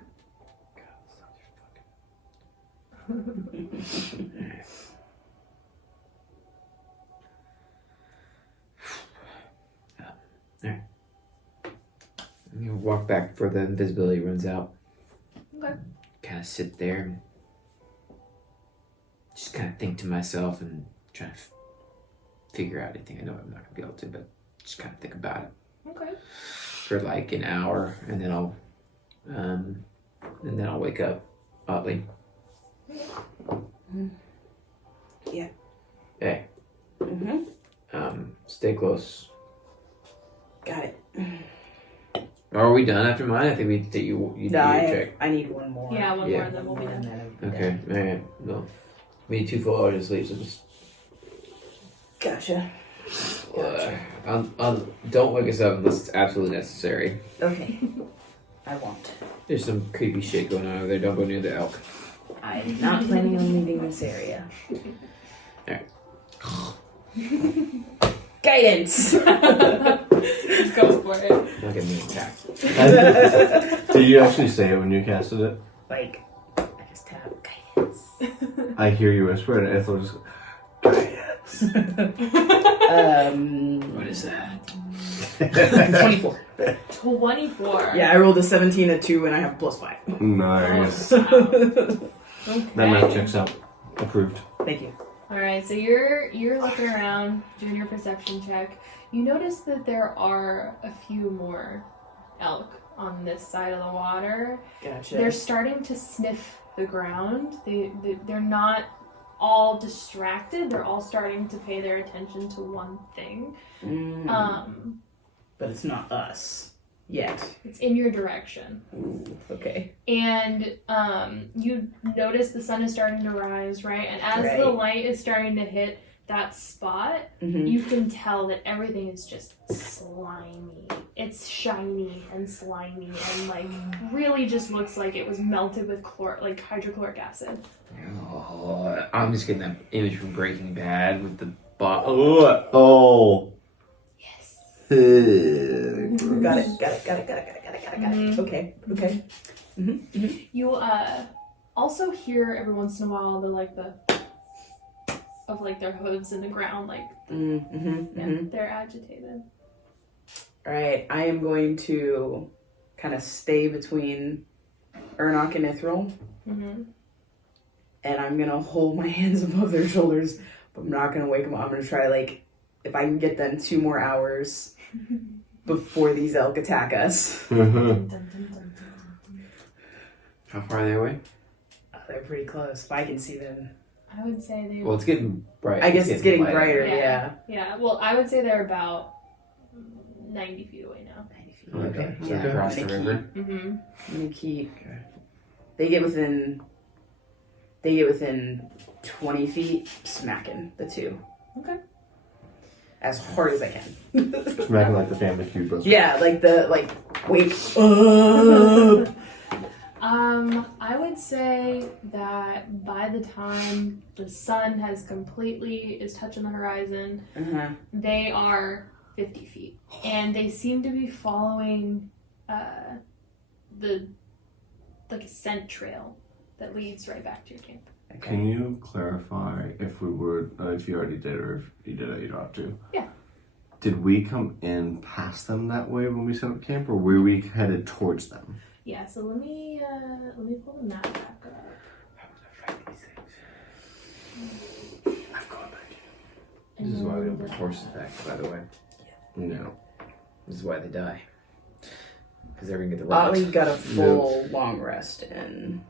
Alright. I'm gonna walk back before the invisibility runs out. Okay. Kind of sit there and just kind of think to myself and try to figure out anything. I know I'm not gonna be able to, but just kind of think about it Okay. for like an hour, and then I'll wake up. Oddly. Yeah. Hey. Mm-hmm. Stay close. Got it. Are we done after mine? I think we did. You do No, your check. I need one more. Yeah, one Yeah. more, and then we'll be And done. then it'll be Okay. done. All right. No. We need 2 full hours of sleep, so just. Gotcha. Don't wake us up unless it's absolutely necessary. Okay. I won't. There's some creepy shit going on over there. Don't go near the elk. I'm not planning on leaving this area. Alright. Guidance! Let's go for it. Not getting attacked. Did you actually say it when you casted it? Like, I just have guidance. I hear you whisper, and Ithrel just guidance. What is that? 24. 24. Yeah, I rolled a 17, a 2, and I have +5. Nice. Wow. That math Okay. checks out. Approved. Thank you. All right, so you're looking around, doing your perception check. You notice that there are a few more elk on this side of the water. Gotcha. They're starting to sniff the ground. They're not all distracted. They're all starting to pay their attention to one thing. But it's not us. Yet. It's in your direction. Ooh, okay. And you notice the sun is starting to rise, right? And as Right. the light is starting to hit that spot, Mm-hmm. you can tell that everything is just slimy. It's shiny and slimy and like really just looks like it was melted with hydrochloric acid. Oh, I'm just getting that image from Breaking Bad with the Oh. Yes. Got it. Okay. You also hear every once in a while the of like their hooves in the ground, like and they're agitated. Alright, I am going to kind of stay between Urnak and Ithrel, Mm-hmm. and I'm gonna hold my hands above their shoulders, but I'm not gonna wake them up. I'm gonna try, like, if I can get them 2 more hours before these elk attack us. How far are they away? They're pretty close. If I can see them. I would say they. Well, it's getting bright. I guess it's getting lighter. brighter, Yeah. yeah. Yeah. Well, I would say they're about 90 feet away now. 90 feet. Okay. So Yeah. across the I'm gonna river. Mm-hmm. I'm gonna keep. They get within 20 feet, smacking the 2. Okay. As hard as I can. Smacking like the Family Feud was. Yeah, wake up. I would say that by the time the sun is touching the horizon, Uh-huh. they are 50 feet. And they seem to be following the scent trail that leads right back to your camp. Okay. Can you clarify if we were, if you already did, or if you did it, you don't have to? Yeah. Did we come in past them that way when we set up camp, or were we headed towards them? Yeah, so let me pull the map back up. I've gone back. This is why we don't put horses back, by the way. No. This is why they die. Because they're going to get the rot. Otley got a full long rest in,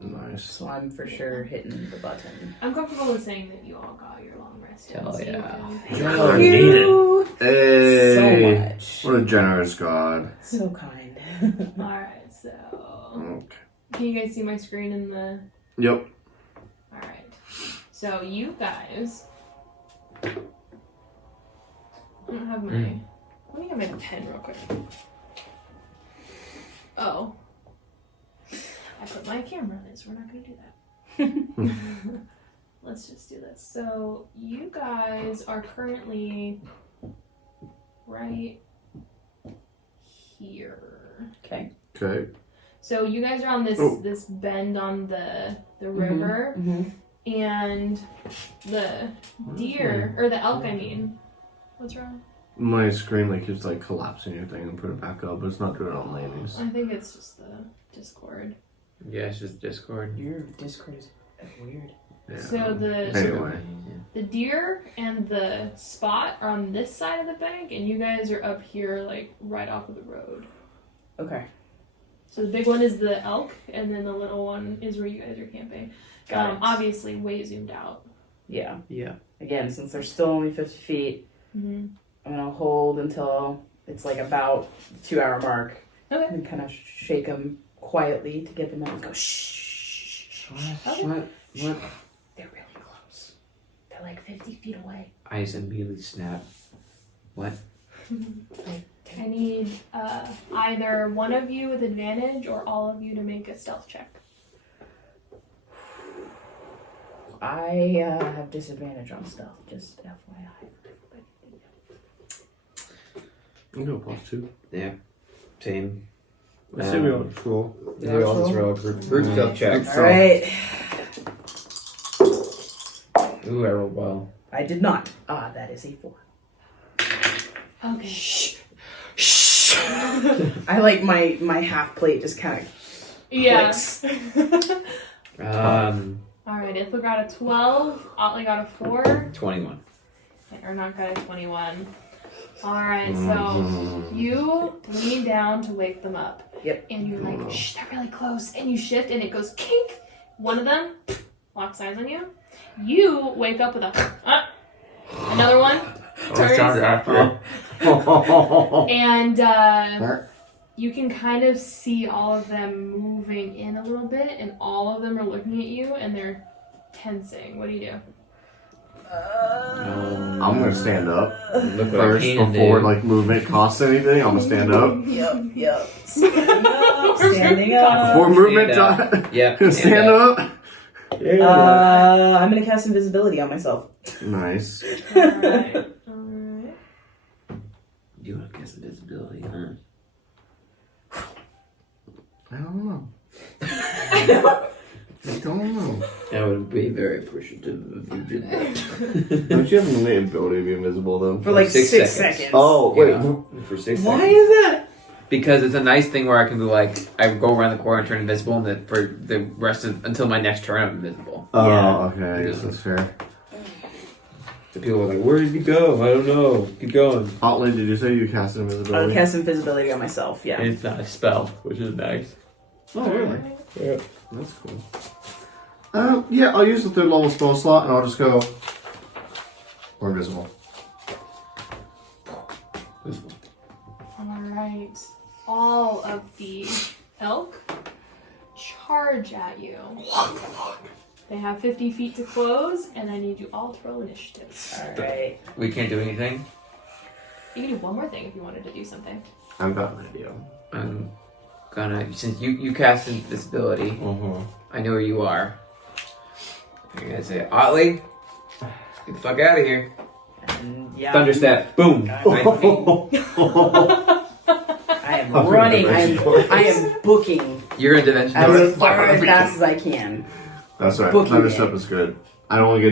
Nice. so I'm for sure hitting the button. I'm comfortable with saying that you all got your long rest. Hell so you yeah. can- I need it. So Hey! much. What a generous God. So kind. Alright, so Okay. can you guys see my screen in the Yep. Alright. So you guys I don't have my let me get my pen real quick. Oh. I put my camera on it, so we're not gonna do that. Let's just do this. So you guys are currently right here. Okay. Okay. So you guys are on this Oh. this bend on the river, Mm-hmm. and the deer or the elk. I mean, what's wrong? My screen keeps collapsing your thing and put it back up, but it's not doing it on ladies. I think it's just the Discord. Yeah, it's just Discord. Your Discord is weird. Yeah. So Anyway. the deer and the spot are on this side of the bank, and you guys are up here, right off of the road. Okay. So the big one is the elk, and then the little one is where you guys are camping. Got it. Obviously, way zoomed out. Yeah. Yeah. Again, since they're still only 50 feet, Mm-hmm. I'm gonna hold until it's about the 2-hour mark. Okay. And kind of shake them quietly to get them out and go shh. Okay. What? They're really close. They're 50 feet away. I just immediately snap. What? I need either one of you with advantage or all of you to make a stealth check. I have disadvantage on stealth, just FYI. You can go +2. Yeah. Same. Let's see, we all cool. Yeah, we all just roll group stealth check. Alright. Ooh, I rolled well. I did not. That is a 4. Okay. Shh. I my half plate just kind of Yeah. clicks. Alright, Ithrel got a 12, Otley got a 4, 21. and Urnak got a 21. Alright, so you lean down to wake them up. Yep. And you're like, shh, they're really close. And you shift and it goes kink. One of them locks eyes on you. You wake up with a another one turns. And you can kind of see all of them moving in a little bit, and all of them are looking at you and they're tensing. What do you do? I'm gonna stand up Look what first I can before do. movement costs anything. I'm gonna stand up Yep. Standing up. before movement. Stand up. Yep. Stand up. I'm gonna cast invisibility on myself. Nice. Alright. You want to cast invisibility, huh? I don't know. I don't know. I would be very appreciative if you did that. Don't you have the ability to be invisible though? For 6 6 seconds. Oh wait. Yeah, for 6 Why seconds. is that? because it's a nice thing where I can be like, I go around the corner and turn invisible, and then for the rest of until my next turn I'm invisible. Oh, Yeah. okay. I guess that's fair. So people are like, where did you go? I don't know. Keep going. Otley, did you say you cast I'll invisibility? cast invisibility on myself. Yeah. And it's not a spell, which is nice. Oh, really? Yeah. That's cool. Yeah, I'll use the 3rd level spell slot, and I'll just go. Or invisible. Alright. All of the elk charge at you. What the fuck? They have 50 feet to close, and I need you all to roll initiative. Alright. We can't do anything. You can do one more thing if you wanted to do something. I've got an idea. I'm gonna, since you cast invisibility, Mm-hmm. I know where you are. I'm gonna say, Otley, get the fuck out of here. And yeah. Thunderstep, boom. I am running. I am booking You're in dimension. as far as fast as I can. That's right. Booking Thunderstep it. is good. I don't want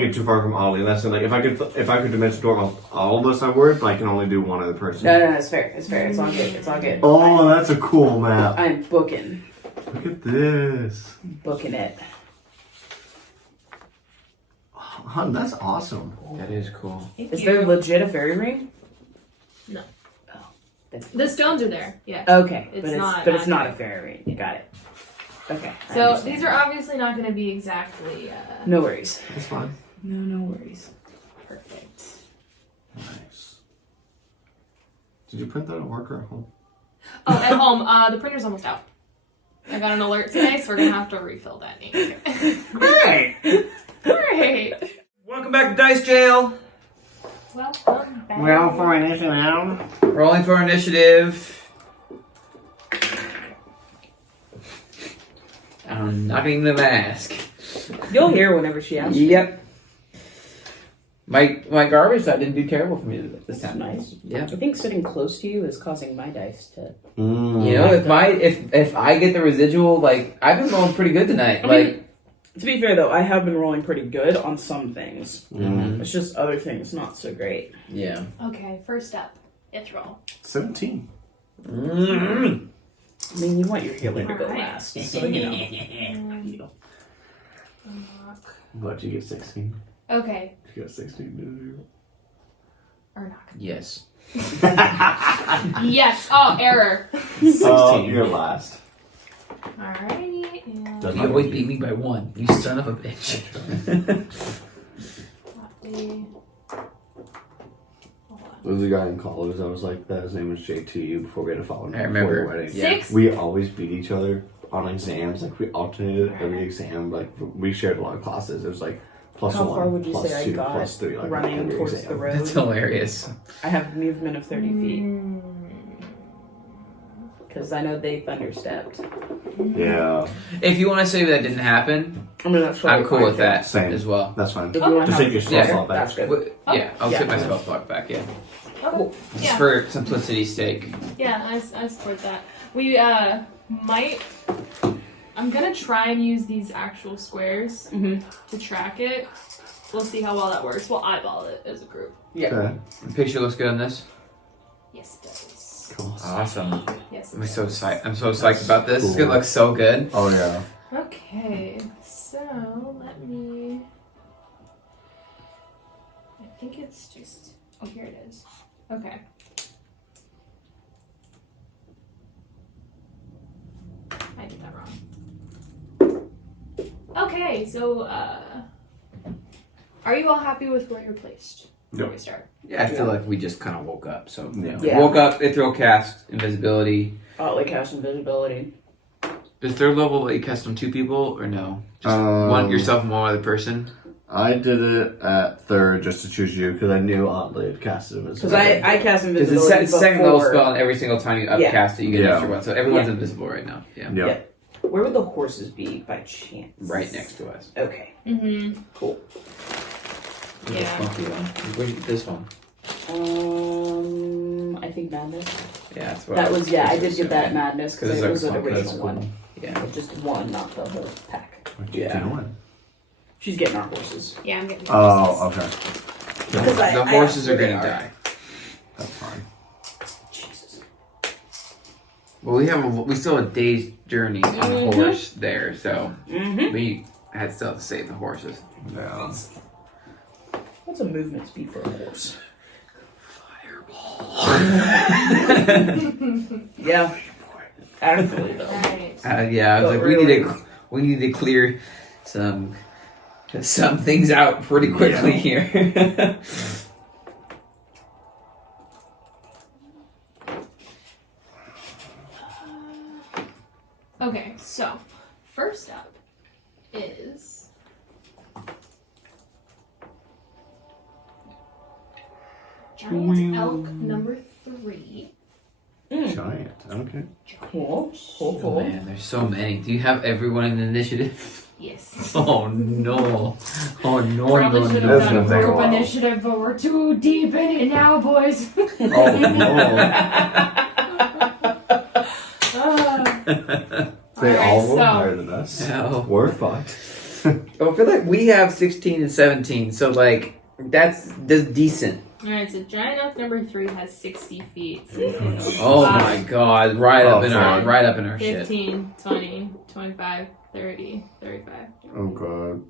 to get too far from Ollie. That's like if I could dimension door all of us, I would. But I can only do one other person. No, it's fair. It's fair. It's all good. It's all good. Oh, that's a cool map. I'm booking. Look at this. Booking it. Hun, that's awesome. That is cool. Is there legit a fairy ring? No. Oh, that's The stones are there, yeah. okay. It's but not it's not a accurate. fairy ring. You got it. Okay. I So understand. these are obviously not going to be exactly no worries. That's fine. No worries. perfect. Nice. Did you print that at work or at home? Oh, at home, the printer's almost out. I got an alert today, so we're going to have to refill that ink. Alright! Great. Welcome back to Dice Jail! Welcome back. Well, for initiative. Rolling for initiative. I'm knocking the mask. You'll hear whenever she asks. Yep. My garbage that didn't do terrible for me this time. Nice. Yeah. I think sitting close to you is causing my dice to. Mm. You know, if I get the residual, like I've been rolling pretty good tonight. I Like mean, to be fair though, I have been rolling pretty good on some things. Mm. It's just other things not so great. yeah. Okay, first up, Ithrel. 17. Mm-hmm. I mean, you want your healer to go Alright. last, so you know. What, did you get 16? Okay, You got 16, did Urnak. Yes. Yes. Oh, error. you? 16. You're last. Alrighty, and Doesn't You always beat me by 1. You son of a bitch. There was a guy in college that was like that. His name was JT before we had to follow him I before remember. the wedding. Yeah. 6? We always beat each other on exams. Like we alternated every exam. Like we shared a lot of classes. It was like +1, How far would you say I +2, got +3, like running every towards exam. the road? That's hilarious. I have movement of 30 feet Mm. because I know they thunderstepped. Yeah, If you want to say that didn't happen, I mean, that's I'm cool with that Same. as well. that's fine. If you want Just to take your have- spell Yeah, slot back. that's good. But, yeah, I'll Yeah. take my spell slot back, yeah. Okay. Just Yeah. for simplicity's sake. Yeah, I support that. We might. I'm gonna try and use these actual squares Mhm. to track it. We'll see how well that works. We'll eyeball it as a group. Yeah. Okay. The picture looks good on this. Yes, it does. Cool. Awesome. Yes. It I'm so does. psyched. I'm so psyched about this. It's Cool. gonna look so good. Oh yeah. Okay, so let me. I think it's just. Oh, here it is. Okay. I did that wrong. Okay, so are you all happy with where you're placed before Yep. we start? Yeah, I feel like we just kind of woke up. So Yeah. Yeah. woke up. Ithril cast invisibility. Like cast invisibility. Does third level let you cast on 2 people or no? Just Um, one yourself and one other person. I did it at 3rd just to choose you because I knew Otley had casted him. Because I cast Because invisibility it's second level before. spell, and every single time you Yeah. upcast it, you get an Yeah. extra one. So everyone's Yeah. invisible right now. Yeah, Yep. Where would the horses be by chance? right next to us. Okay. Mm-hmm. Cool. Where's this Yeah. funky one? Where did you get this one? I think Madness. Yeah, that's what That was, yeah, I did assuming. get that Madness because it it's was an like- original that's cool. one. Yeah. Just one, not the whole pack. What you Yeah. doing? She's getting our horses. Yeah, I'm getting. Oh, okay. Because The I horses are absolutely gonna are. die. That's fine. Jesus. Well, we still have a day's journey on the horse there, so we had still to save the horses. Yeah. What's a movement speed for a horse? Yeah. Actually, though. Right. Yeah, I was But like, really- we need to clear some things out pretty quickly here. Okay, so first up is giant elk number 3. Giant. Okay. Cool. Cool, Oh cool. man, there's so many. Do you have everyone in the initiative? Yes. Oh no! Oh no! Probably No! should have No! That's done a gonna take a group while. initiative, but we're too deep in it now, boys. Oh no. They all Alright, were so- higher than us. No. We're fucked. I feel like we have 16 and 17, so like that's decent. Alright, so giant elk number 3 has 60 feet. Oh my god! Right up Oh, in our fuck. right up in our shit. 15, 20, 25, 30, 35. Oh god.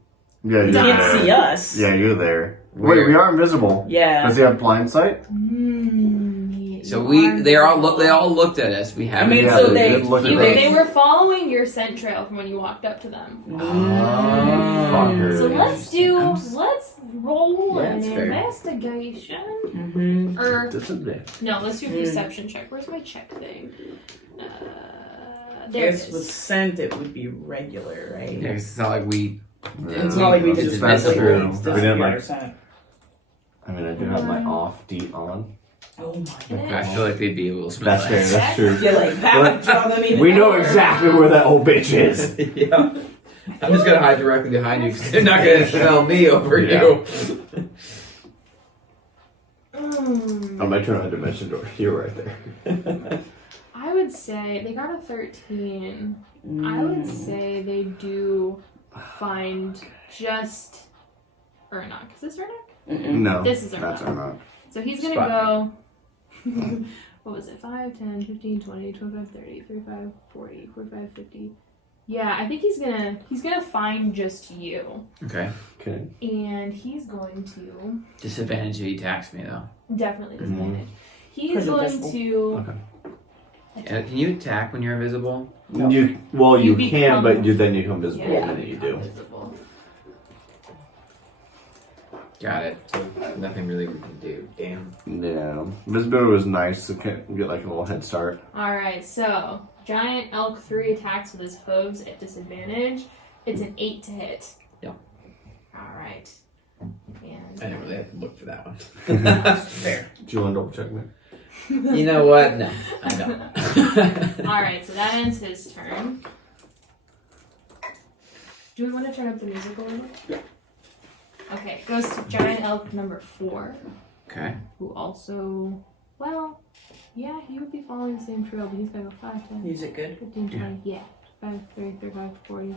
Yeah, you're You can't there. see us. Yeah, you're there. Where? Wait, we are invisible. Yeah. Does he have blind sight? So they all looked at us. We I haven't. mean, Yeah, so they they, did look at You, us. they were following your scent trail from when you walked up to them. Fuckers. So let's roll Yeah, an that's fair. investigation. Mm-hmm. Or Disadvantage. no, let's do a perception check. Where's my check thing? There it Guess with is. scent it would be regular, right? Yeah, 'cause it's not like we. It's not like we just That's regular true. it's We didn't like. scent. I mean, I do have my off D on. Oh my god. I feel like they'd be able to smell That's fair. us. That's true. Yeah, like that would draw them even We know more. exactly where that old bitch is. Yeah. I'm just gonna hide directly behind you because they're not gonna smell me over Yeah. you. I might turn on a dimension door. You're right there. I would say they got a 13. I would say they do find just Urnak. Is this Urnak? No. This is that's Urnak. not. So he's gonna Spot go. What was it? 5, 10, 15, 20, 25, 30, 35, 40, 45, 50. Yeah, I think he's gonna find just you. Okay. Okay. And he's going to Disadvantage if he attacks me though. definitely disadvantage. He's Because going invisible. to Can you attack when you're invisible? No. You You can, become- but then you become visible, yeah, and then you do. invisible. Got it. So nothing really we can do. Damn. Yeah. Visibility was nice to get like a little head start. Alright, so giant elk 3 attacks with his hooves at disadvantage. It's an 8 to hit. Yep. Alright. I And didn't really have to look for that one. Fair. Do you want to double check me? You know what? No, I don't. alright, so that ends his turn. Do we want to turn up the music a little? Yeah. Okay, it goes to giant elk number 4, Okay. who also, well, yeah, he would be following the same trail, but he's got to go 5, 10, Music good? 15, 20, yeah. 5, 30, 35, 40,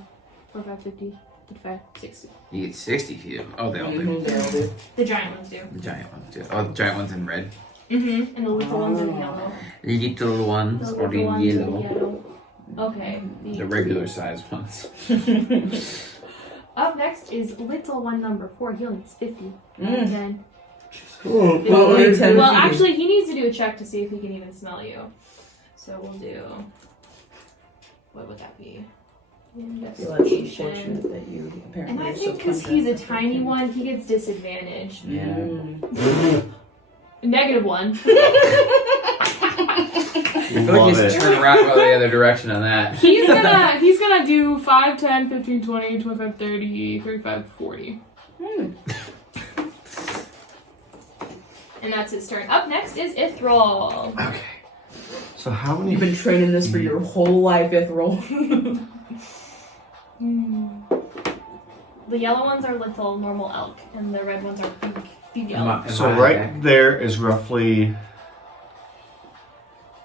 45, 50, 55, 60. You get 60 feet. Oh, they all do. Mhm, they all do. The giant ones do. The giant ones do. Oh, the giant ones in red. Mm-hmm. And the little ones in yellow. The little ones The are little in ones yellow. in yellow. Okay. The regular size ones. Up next is little one number 4. He only needs 50. Mm. 10. Oh, Well, only 10 Well, feet. actually, he needs to do a check to see if he can even smell you. So we'll do. What would that be? I feel that's Investigation. unfortunate that you apparently And I are so think because he's a content. tiny one, he gets disadvantage. Yeah. Mm. -1. I feel like Love you it. just turn around and go the other direction on that. He's gonna do 5, 10, 15, 20, 25, 30, 35, 40. Hmm. And that's his turn. Up next is Ithrel. Okay. So how many? You've been training this for your whole life, Ithrel. The yellow ones are little normal elk, and the red ones are big yellow. So right there is roughly.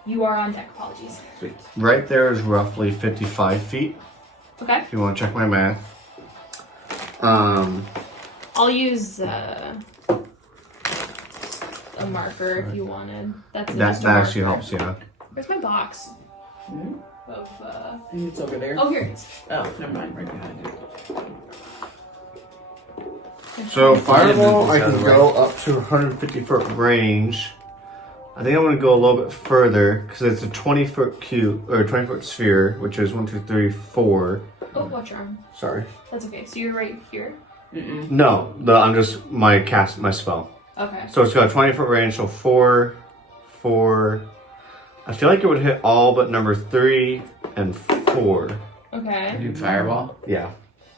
You are on deck, apologies. Sweet. Right there is roughly 55 feet. Okay. If you want to check my math. I'll use a marker if you wanted. That's That just a actually marker. helps. Yeah. Where's my box? of It's over there. oh, here it is. Oh, never mind. Right behind you. So fireball, I Out of can the way. go up to 150-foot range. I think I'm going to go a little bit further because it's a 20-foot cube or 20-foot sphere, which is 1, 2, 3, 4. Oh, watch your arm. Sorry. That's okay. So you're right here. No, I'm just my spell. Okay. So it's got a 20-foot range, so 4, 4. I feel like it would hit all but number 3 and 4. Okay. You fireball. Yeah.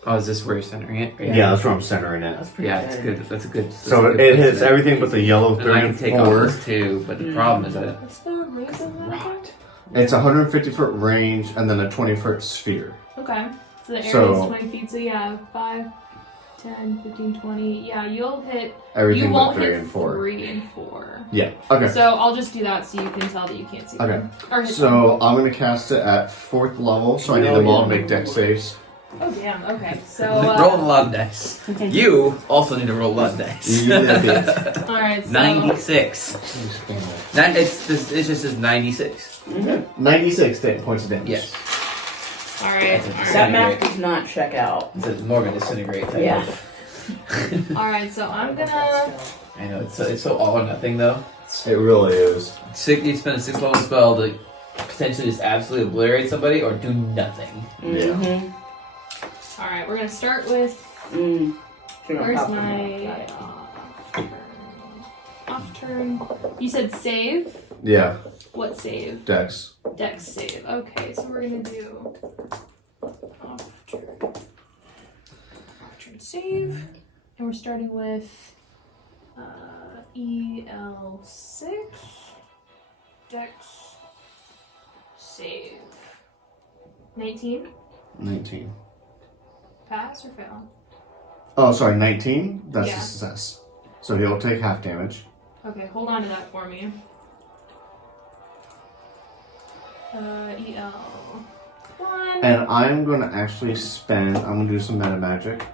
Oh, is this where you're centering it? Yeah, that's where I'm centering it. That's pretty Yeah, good. it's good. That's a good. So it hits everything but the yellow And 3 I can and take all 4. this too, but the problem is that What's the reason? rot. It's a 150-foot range and then a 20-foot sphere. Okay. So the area So- is 20 feet. So yeah, 5, 10, 15, 20. Yeah, you'll hit. Everything You but won't 3 hit and 4. 3 and 4. Yeah. Okay. So I'll just do that so you can tell that you can't see. Okay. them. Or hit them. So I'm gonna cast it at 4th level, so I need them all to make dex saves. Oh damn. Okay. So. Roll a lot of dice. You also need to roll a lot of dice. Yeah, All right. So. 96. That it's just says 96. 96 points of damage. Yes. All right. All That right. math does not check out. It says more gonna disintegrate. Type Yeah. of. All right. So I'm gonna. I know it's so all or nothing though. It really is. You spend a 6th level spell to potentially just absolutely obliterate somebody or do nothing. Mm-hmm. All right. We're gonna start with. Where's my off turn? You said save. Yeah, What save? dex. Dex save. Okay, so we're gonna do off turn save, and we're starting with EL6 Dex save. 19. 19. Pass or fail? Oh, sorry, 19? That's Yeah. a success. So he'll take half damage. Okay, hold on to that for me. EL1. And I'm going to actually I'm going to do some meta magic.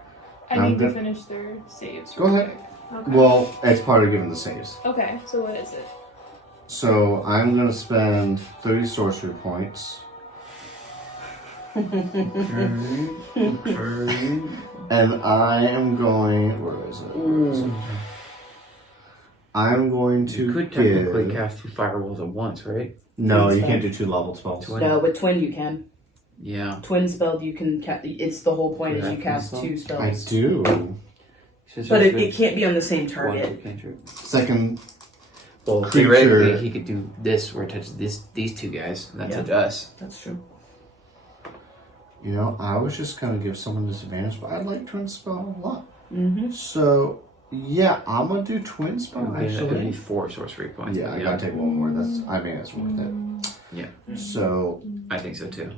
I I'm need to good. finish their saves. Go real ahead. quick. Okay. Well, it's part of giving the saves. Okay, so what is it? So I'm going to spend 30 sorcery points. And I am going. Where is it? I'm going to You could technically cast 2 firewalls at once, right? No, you can't do 2 level spells. No, with twin you can. Yeah. Twin spell you can. It's the whole point is you cast 2 I spells. do. But it can't be on the same target. Second. Well, creature. theoretically, he could do this where it touches these 2 guys, and that touch us. That's true. You know, I was just going to give someone disadvantage, but I like twin spell a lot. Mm-hmm. So, yeah, I'm going to do twin spell, It'd be actually. 4 sorcery points. Yeah, but I got to take one more. I think that's worth it. Yeah. So, I think so too.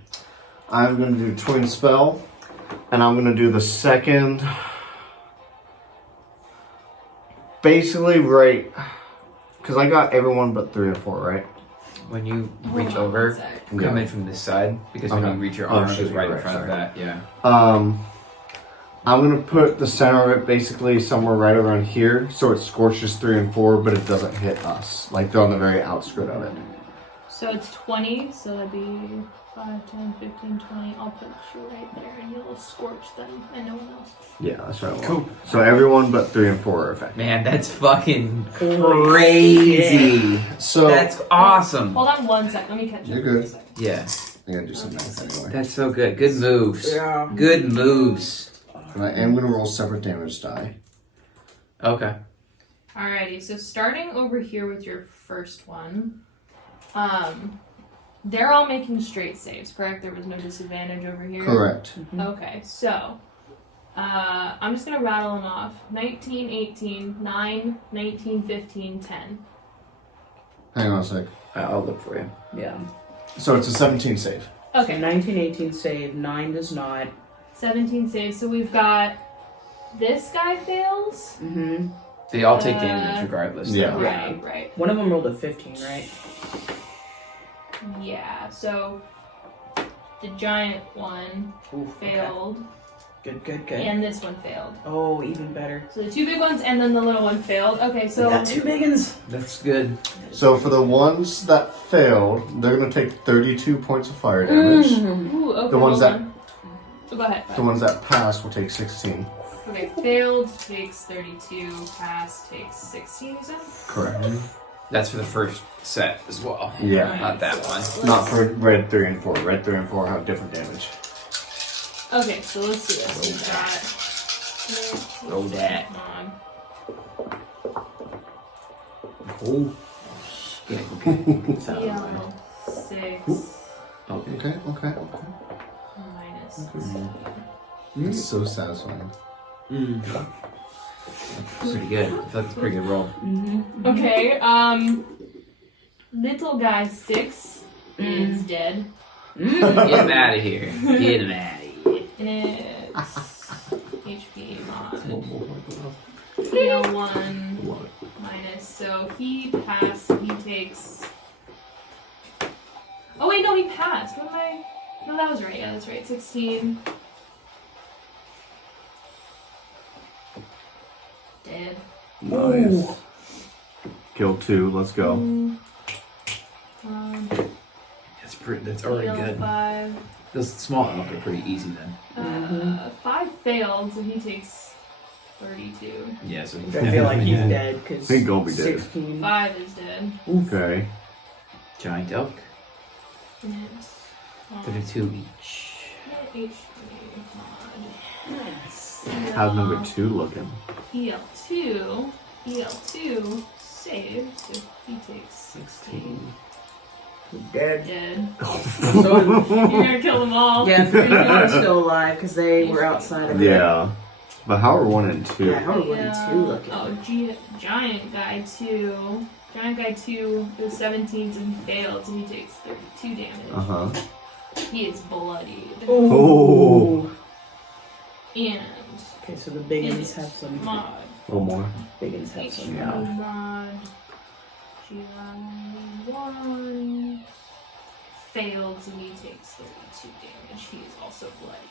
I'm going to do twin spell, and I'm going to do the second. Basically, right. Because I got everyone but 3 and 4, right? When you Hold reach on over, one sec. come in from this side, because when Okay. you reach your Oh, arm, shit, it's right you're in right, front of sorry. that, yeah. I'm going to put the center of it basically somewhere right around here, so it scorches 3 and 4, but it doesn't hit us. Like, they're on the very outskirt of it. So it's 20, so that'd be 5, 10, 15, 20. I'll put you right there and you'll scorch them and no one else. Yeah, that's right. Cool. So everyone but 3 and 4 are affected. Man, that's fucking crazy. So That's awesome. Hold on one sec. Let me catch You're up. good. For a sec. Yeah, I gotta do some math anyway. that's so good. Good moves. Yeah. Good moves. And I am gonna roll separate damage die. Okay. Alrighty, so starting over here with your first one, they're all making straight saves, correct? There was no disadvantage over here? Correct. Okay, so I'm just going to rattle them off. 19, 18, 9, 19, 15, 10. Hang on a sec. I'll look for you. Yeah. So it's a 17 save. Okay, 19, 18 save, 9 does not. 17 saves. So we've got this guy fails. Mm-hmm. They all take damage regardless. though. Yeah. Right. One of them rolled a 15, right? Yeah, so the giant one failed. Good. and this one failed. Oh, even better. So the 2 big ones and then the little one failed. Okay, so We got 2 big ones. That's good. So for the ones that failed, they're gonna take 32 points of fire damage. Ooh, okay, The ones hold that- on. Oh, go ahead. The ones that pass will take 16. Okay, failed takes 32, pass takes 16, you said? Correct. That's for the first set as well. Yeah. Not that one. Not for red 3 and 4. Red 3 and 4 have different damage. Okay, so let's do this. We've got... Roll that. Come Oh. on. Yellow, 6, Okay. minus It's so satisfying. Pretty good. I feel like it's a pretty good roll. Okay, little guy 6 is dead. Get him out of here. Get him out of here. It's HP mod. PL1 minus, so he passed, he takes... Oh wait, no, he passed. What am I... No, that was right. Yeah, that's right. 16. Dead. Nice. Kill 2. Let's go. That's pretty. That's already good. 5. Those small elk are pretty easy then. 5 failed, so he takes 32. Yeah. So I feel like he's dead because I think I'll be dead. 16. 5 is dead. Okay. giant elk. And it's 32 each. HP mod. How's number 2 looking? EL2 saved, so he takes 16. Dead. Dead. So, You're gonna kill them all. yeah, 3 and 4 are still alive because they were outside of it. Yeah. But how are 1 and 2? Yeah, how are 1 and 2 looking? Oh, Giant Guy 2. Giant Guy 2 is 17, so he failed, so he takes 32 damage. Uh-huh. He is bloodied. Oh. And Okay, so the big ones have some. mod. A little more. Big ones have some. Yeah. Mod. GI1 failed, so he takes 32 damage. He is also bloodied.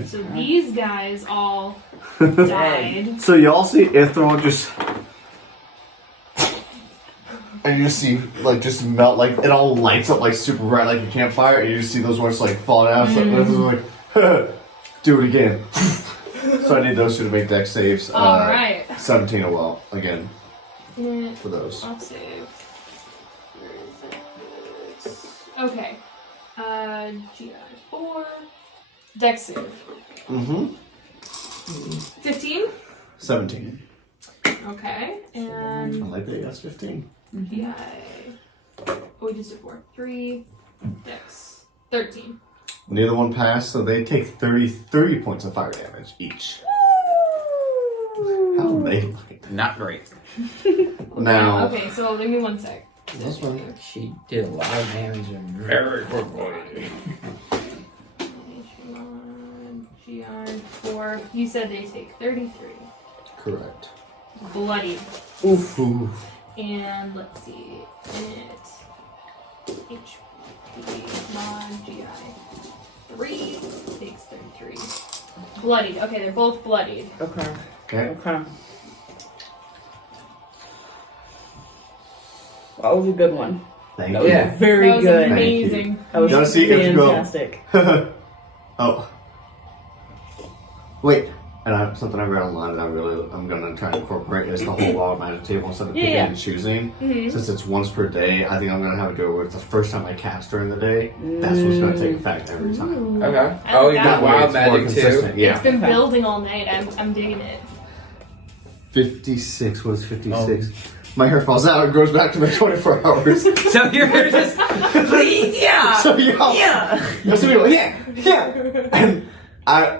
Okay. So these guys all died. So y'all see Ithrel just... And you just see, like, just melt, like, it all lights up, like, super bright, like a campfire, and you just see those ones, like, fall down. So Ithrel's like, do it again. So I need those 2 to make dex saves. Alright. 17 well, again, Yeah. for those. I'll save. Where is it? Okay. GI4. Dex save. Mm-hmm. 15. 17. Okay. I And like that, that's 15. GI. Oh, we just did 4. 3. Dex. 13. Neither one passed, so they take 30 points of fire damage each. How are they looking? Not great. Now, Okay, so give me 1 sec. that's fine. She did a lot of damage and very quickly. GI4. You said they take 33. Correct. Bloody. Oof. And let's see. It. HP mod GI. 3 takes 33. Bloodied. Okay, they're both bloodied. Okay. Okay. Okay. That was a good one. Thank That you. was very That was good. amazing. That was Gotta see if you go. fantastic. Oh. Wait. And something I read online that I'm gonna try to incorporate is the whole law of magic table instead of picking and choosing. Mm-hmm. Since it's once per day, I think I'm gonna have it do it where it's the first time I cast during the day. That's what's gonna take effect every time. Okay. I Oh, like you that got one. wild It's more magic too. consistent. Yeah. It's been building all night. I'm digging it. 56 was 56. My hair falls out and goes back to my 24 hours. So you're just Yeah. So y'all, Yeah. so we go, yeah. And I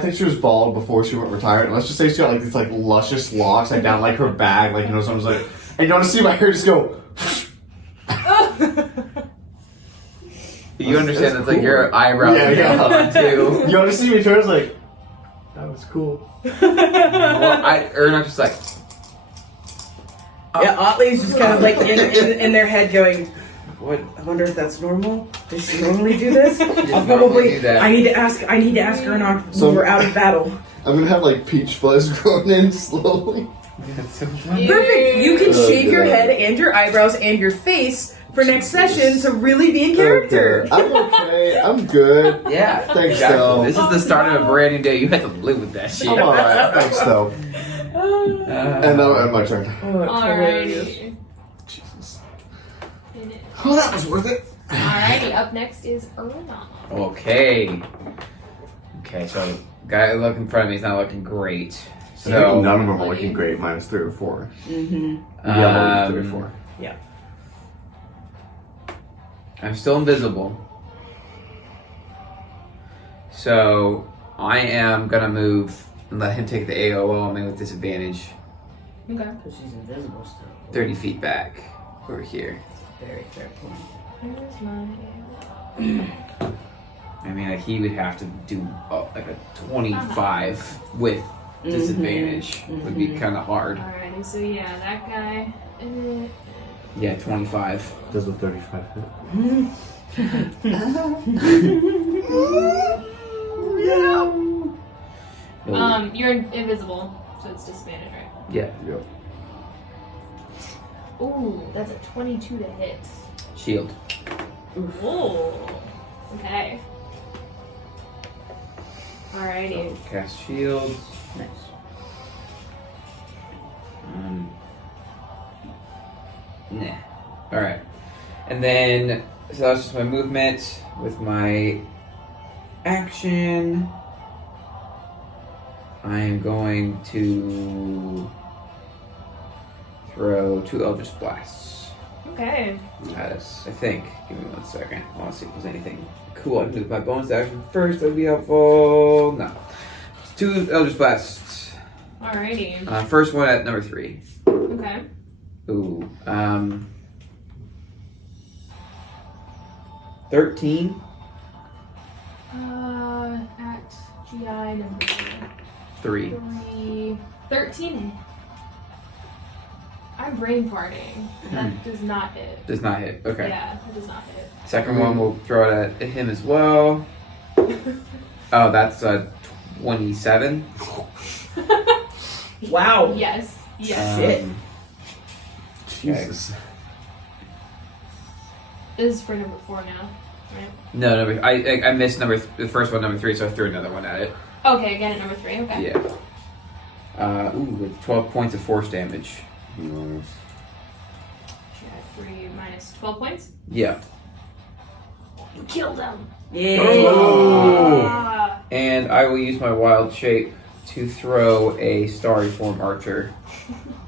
think she was bald before she went retired. And let's just say she got like these like luscious locks like down like her bag, like someone's like, and you want to see my hair just go. you understand that's like your eyebrows Yeah, are yeah. going too. You want to see me turn? It's like, that was cool. Urnak just like Yeah, Otley's just kind of like in their head going, What? I wonder if that's normal. Does she normally do this? I'll normally probably. do that. I need to ask Urnak when So- we're out of battle. I'm gonna have like peach fuzz growing in slowly. That's so fun. Perfect. You can Oh, shave your God. head and your eyebrows and your face for next session to really be in character. Okay. I'm okay. I'm good. Yeah. Thanks, exactly. though. This is the start of a brand new day. You have to live with that shit. I'm alright. Thanks, though. And now my turn. Oh, that's hilarious. Alrighty. Jesus. Finish. Oh, that was worth it. Alrighty, up next is Urnak. Okay. Okay, so guy look in front of me is not looking great. So So none of them are looking great. Minus 3 or 4. Mm-hmm. Yeah, 3 or 4. I'm still invisible. So I am gonna move and let him take the AOO on me with disadvantage. Okay. Because she's invisible still. 30 feet back over here. Very fair point. Where's my... I mean, like he would have to do like a 25 with disadvantage. Would be kind of hard. Alrighty, so yeah, that guy... Yeah, 25. Does the 35 hit? You're invisible, so it's disadvantage, right? Yeah. Yep. Ooh, that's a 22 to hit. Shield. Ooh. Okay. Alrighty. So cast shield. Nice. Nah. Alright. And then, so that's just my movement with my action. I am going to throw 2 Eldritch Blasts Okay. at us, I think. Give me 1 second. I want to see if there's anything cool I can do with my bonus action first. That'd be helpful. No. It's 2 Eldritch Blasts. Alrighty. First one at number 3. Okay. Ooh. 13. At GI number 3. 13. I'm brain farting. That does not hit. Does not hit. Okay. Yeah, that does not hit. Second one, we'll throw it at him as well. Oh, that's 27. Wow. Yes. Yes. Shit. Jesus. This is for number 4 now, right? No, I missed the first one, number 3, so I threw another one at it. Okay, again at number 3. Okay. Yeah. With 12 points of force damage. Nice. GI 3 minus 12 points. Yeah. You killed him. Yeah. Ah. And I will use my wild shape to throw a starry form archer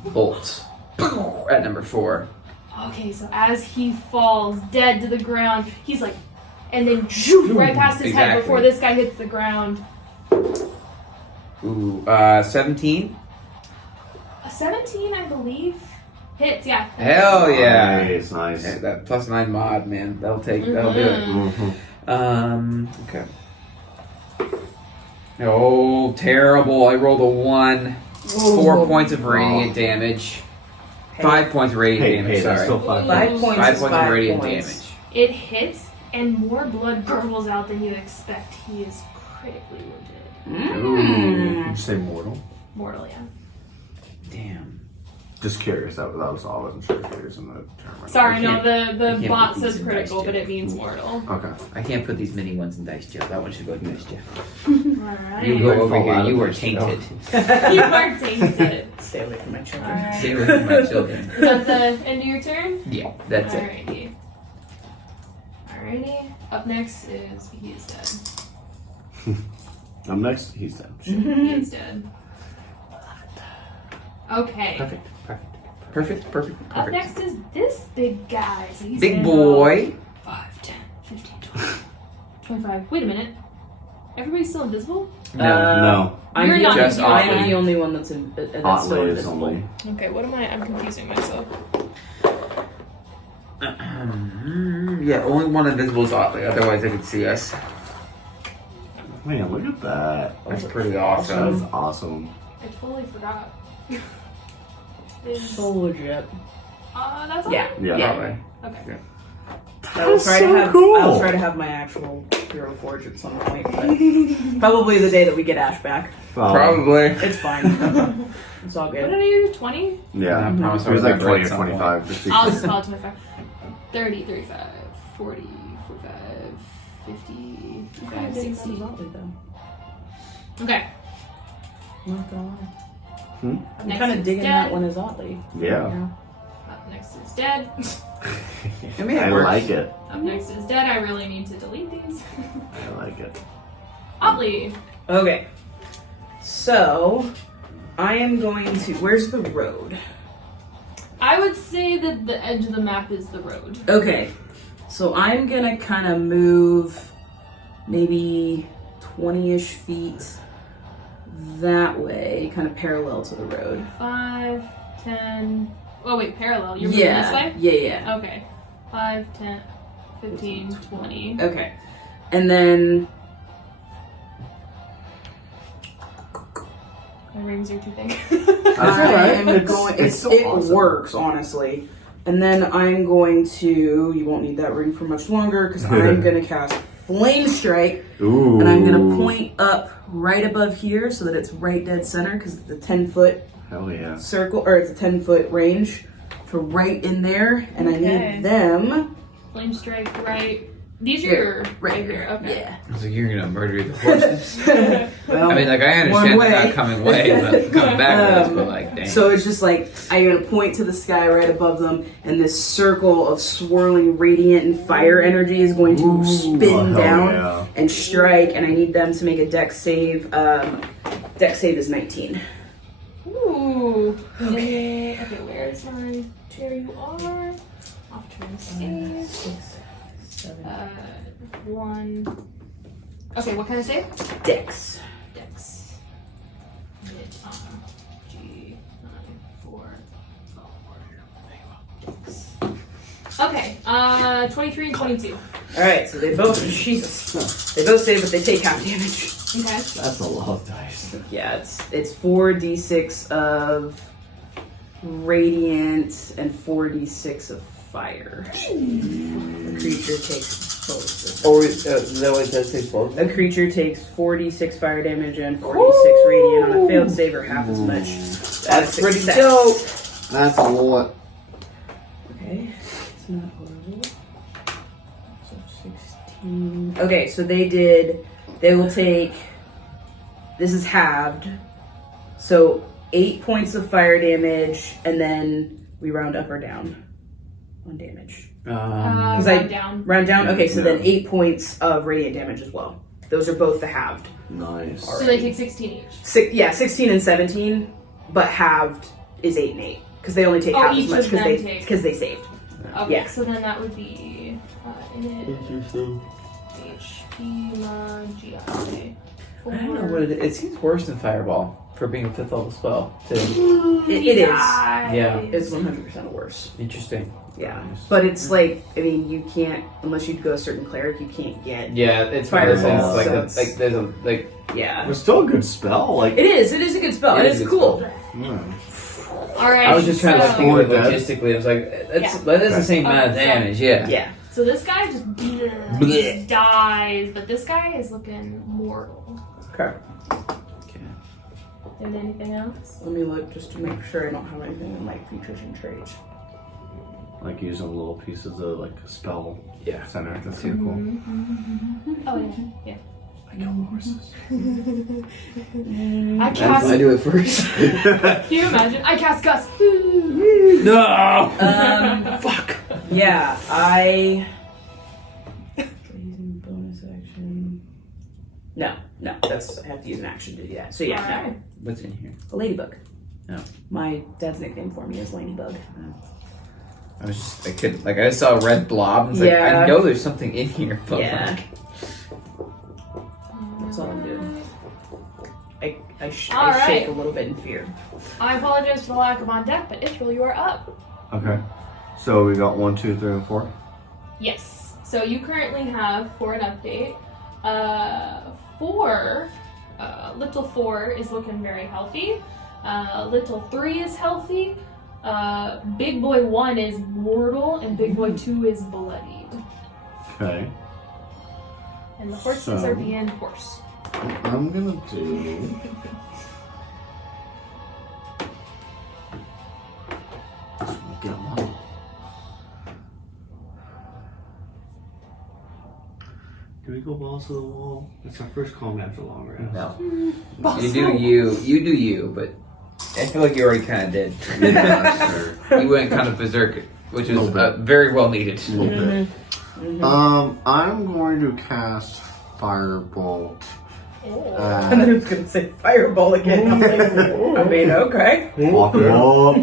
bolt at number 4. Okay, so as he falls dead to the ground, he's like, and then shoot right past his head Exactly. before this guy hits the ground. Ooh, 17. A 17, I believe, hits. Yeah. Hell yeah. Nice, nice. Yeah, that +9 mod, man. That'll do it. Okay. Oh, terrible. I rolled a 1. 4 points of radiant damage. 5 points of radiant damage, that's sorry. still 5 5 points. points 5 is points of 5 radiant points. damage. It hits, and more blood gurgles out than you'd expect. He is critically wounded. Did you say mortal? Mortal, yeah. Damn. Just curious. That was all. I wasn't sure if there's in the term. Sorry, no, can't- the can't bot put these says in critical, dice but jail. it means mortal. Okay. I can't put these mini ones in dice jail. That one should go in dice jail. Alright. You You go Might over fall here. out You of are dice jail. tainted. are tainted. Stay away from my children. Alright. Stay away from my children. Is that the end of your turn? Yeah, that's it. Alrighty. Alrighty. Up next is he is dead. I'm next. He's dead. He is dead. Okay. Perfect. Up next is this big guy. So he's Big gonna boy. go 5, 10, 15, 20, 25. Wait a minute. Everybody's still invisible? No. No. I'm You're the, not only, just I'm Otley. the only one that's, that's still Otley is invisible. only. Okay, what am I? I'm confusing myself. Yeah, only one invisible is Otley. Otherwise, they could see us. Man, look at that. That's pretty That awesome. is awesome. I totally forgot. Is, So legit. that's all? Yeah. Yeah. Otley. Okay. That's so cool. I'll try to have my actual Hero Forge at some point, but probably the day that we get Ash back. Probably. It's fine. It's all What good. did I use? 20? Yeah. I promise It was like 20 or at some point. 25. Just I'll just call it 25. 30, 35, 40, 45, 50, 55, 60. Okay. Not gonna lie. Hmm? I'm Next kind of is digging dead. that one as Otley. Yeah. Up next is dead. I mean, it I works. like it. Up next is dead. I really need to delete these. I like it. Otley. Okay. So, I am going to. Where's the road? I would say that the edge of the map is the road. Okay. So, I'm gonna kind of move maybe 20-ish feet that way, kind of parallel to the road. 5, 10. Oh, wait, parallel. You're moving this way? Yeah. Okay. 5, 10, 15, 20. Okay. And then. My rings are too big. That's alright. I'm It's- going. it's still It awesome. works, honestly. And then I'm going to. You won't need that ring for much longer because I'm going to cast Flame Strike, Ooh. and I'm going to point up right above here so that it's right dead center because it's a 10-foot Hell yeah. circle, or it's a 10-foot range to right in there, and I Okay. need them Flame strike, right. These are here, your. right here. Okay. Yeah. I was like, you're gonna murder the horses. Well, I mean, like, I one understand way. they're not coming away, but coming backwards, but like, dang. So it's just like I'm gonna point to the sky right above them, and this circle of swirling radiant and fire energy is going to spin hell down yeah. and strike. And I need them to make a dex save. Dex save is 19. Ooh. Okay, where is my. There you are. Off turn save. 1. Okay, what kind of save? Dex. Dex. G 9 4 Dex. Okay, 23 and 22. All right, so they both. Jesus. They both save, but they take half damage. Okay. That's a lot of dice. Yeah, it's 4d6 of radiant and 4d6 of fire. The creature takes both. Or is that what it does take both? A creature takes 4d6 fire damage and 4d6 radiant on a failed save, or half as much. That's pretty Success. dope. That's a lot. Okay, it's not horrible. So 16. Okay, so they will take. This is halved. So 8 points of fire damage, and then we round up or down on damage. Um, Round down. Round down? Okay, so then Yeah. 8 points of radiant damage as well. Those are both the halved. Nice. So they take 16 each. 16 and 17, but halved is 8 and 8. Because they only take Oh, half as each much of them take- because they saved. Okay, Yeah. so then that would be HP mod GI. I don't know what it is. It seems worse than Fireball for being a 5th level spell, too. It is. Yeah. It's 100% worse. Interesting. Yeah. But it's like, I mean, you can't, unless you go a certain cleric, you can't get. Yeah, it's one of those things, Fireball, like, so like, there's a, like, Yeah. It's still a good spell. Like, It is a good spell. It It is is a good cool. Alright. I was just trying to so, think of it Dead. logistically. I was like, Yeah. that is the same amount of Okay, so- damage, yeah. Yeah. So this guy just Blech. dies, but this guy is looking mortal. Okay. And anything else? Let me look just to make sure I don't have anything in my features and traits. like using little pieces of like a spell Yeah. center. That's super cool. Oh yeah. I kill horses. I cast. do it first. Can you imagine? I cast Gust. No! Fuck. Yeah, using bonus action. No, that's, I have to use an action to do that. So yeah, Alright. What's in here? no. A ladybug. Oh. My dad's nickname for me is Ladybug. I was just, I couldn't, like, I saw a red blob, and it's like, Yeah. I know there's something in here, but Yeah. like, That's all I'm doing. I Alright. shake a little bit in fear. I apologize for the lack of on deck, but Ithrel, you are up. Okay. So we got 1, 2, 3, and 4. Yes. So you currently have, for an update, 4. Little 4 is looking very healthy. Little 3 is healthy. Big boy 1 is mortal, and big boy 2 is bloodied. Okay. And the horses So- are being horse. I'm gonna do. Get 'em all. Do we go balls to the wall? It's our first calm after long rest. No. You do you. You do you, but I feel like you already kind of did. Yeah, sure. You went kind of berserk, which is Little bit. very well needed. A little bit. I'm going to cast Firebolt. And then I was gonna say fireball again. I'm like, I mean, okay. Walk up.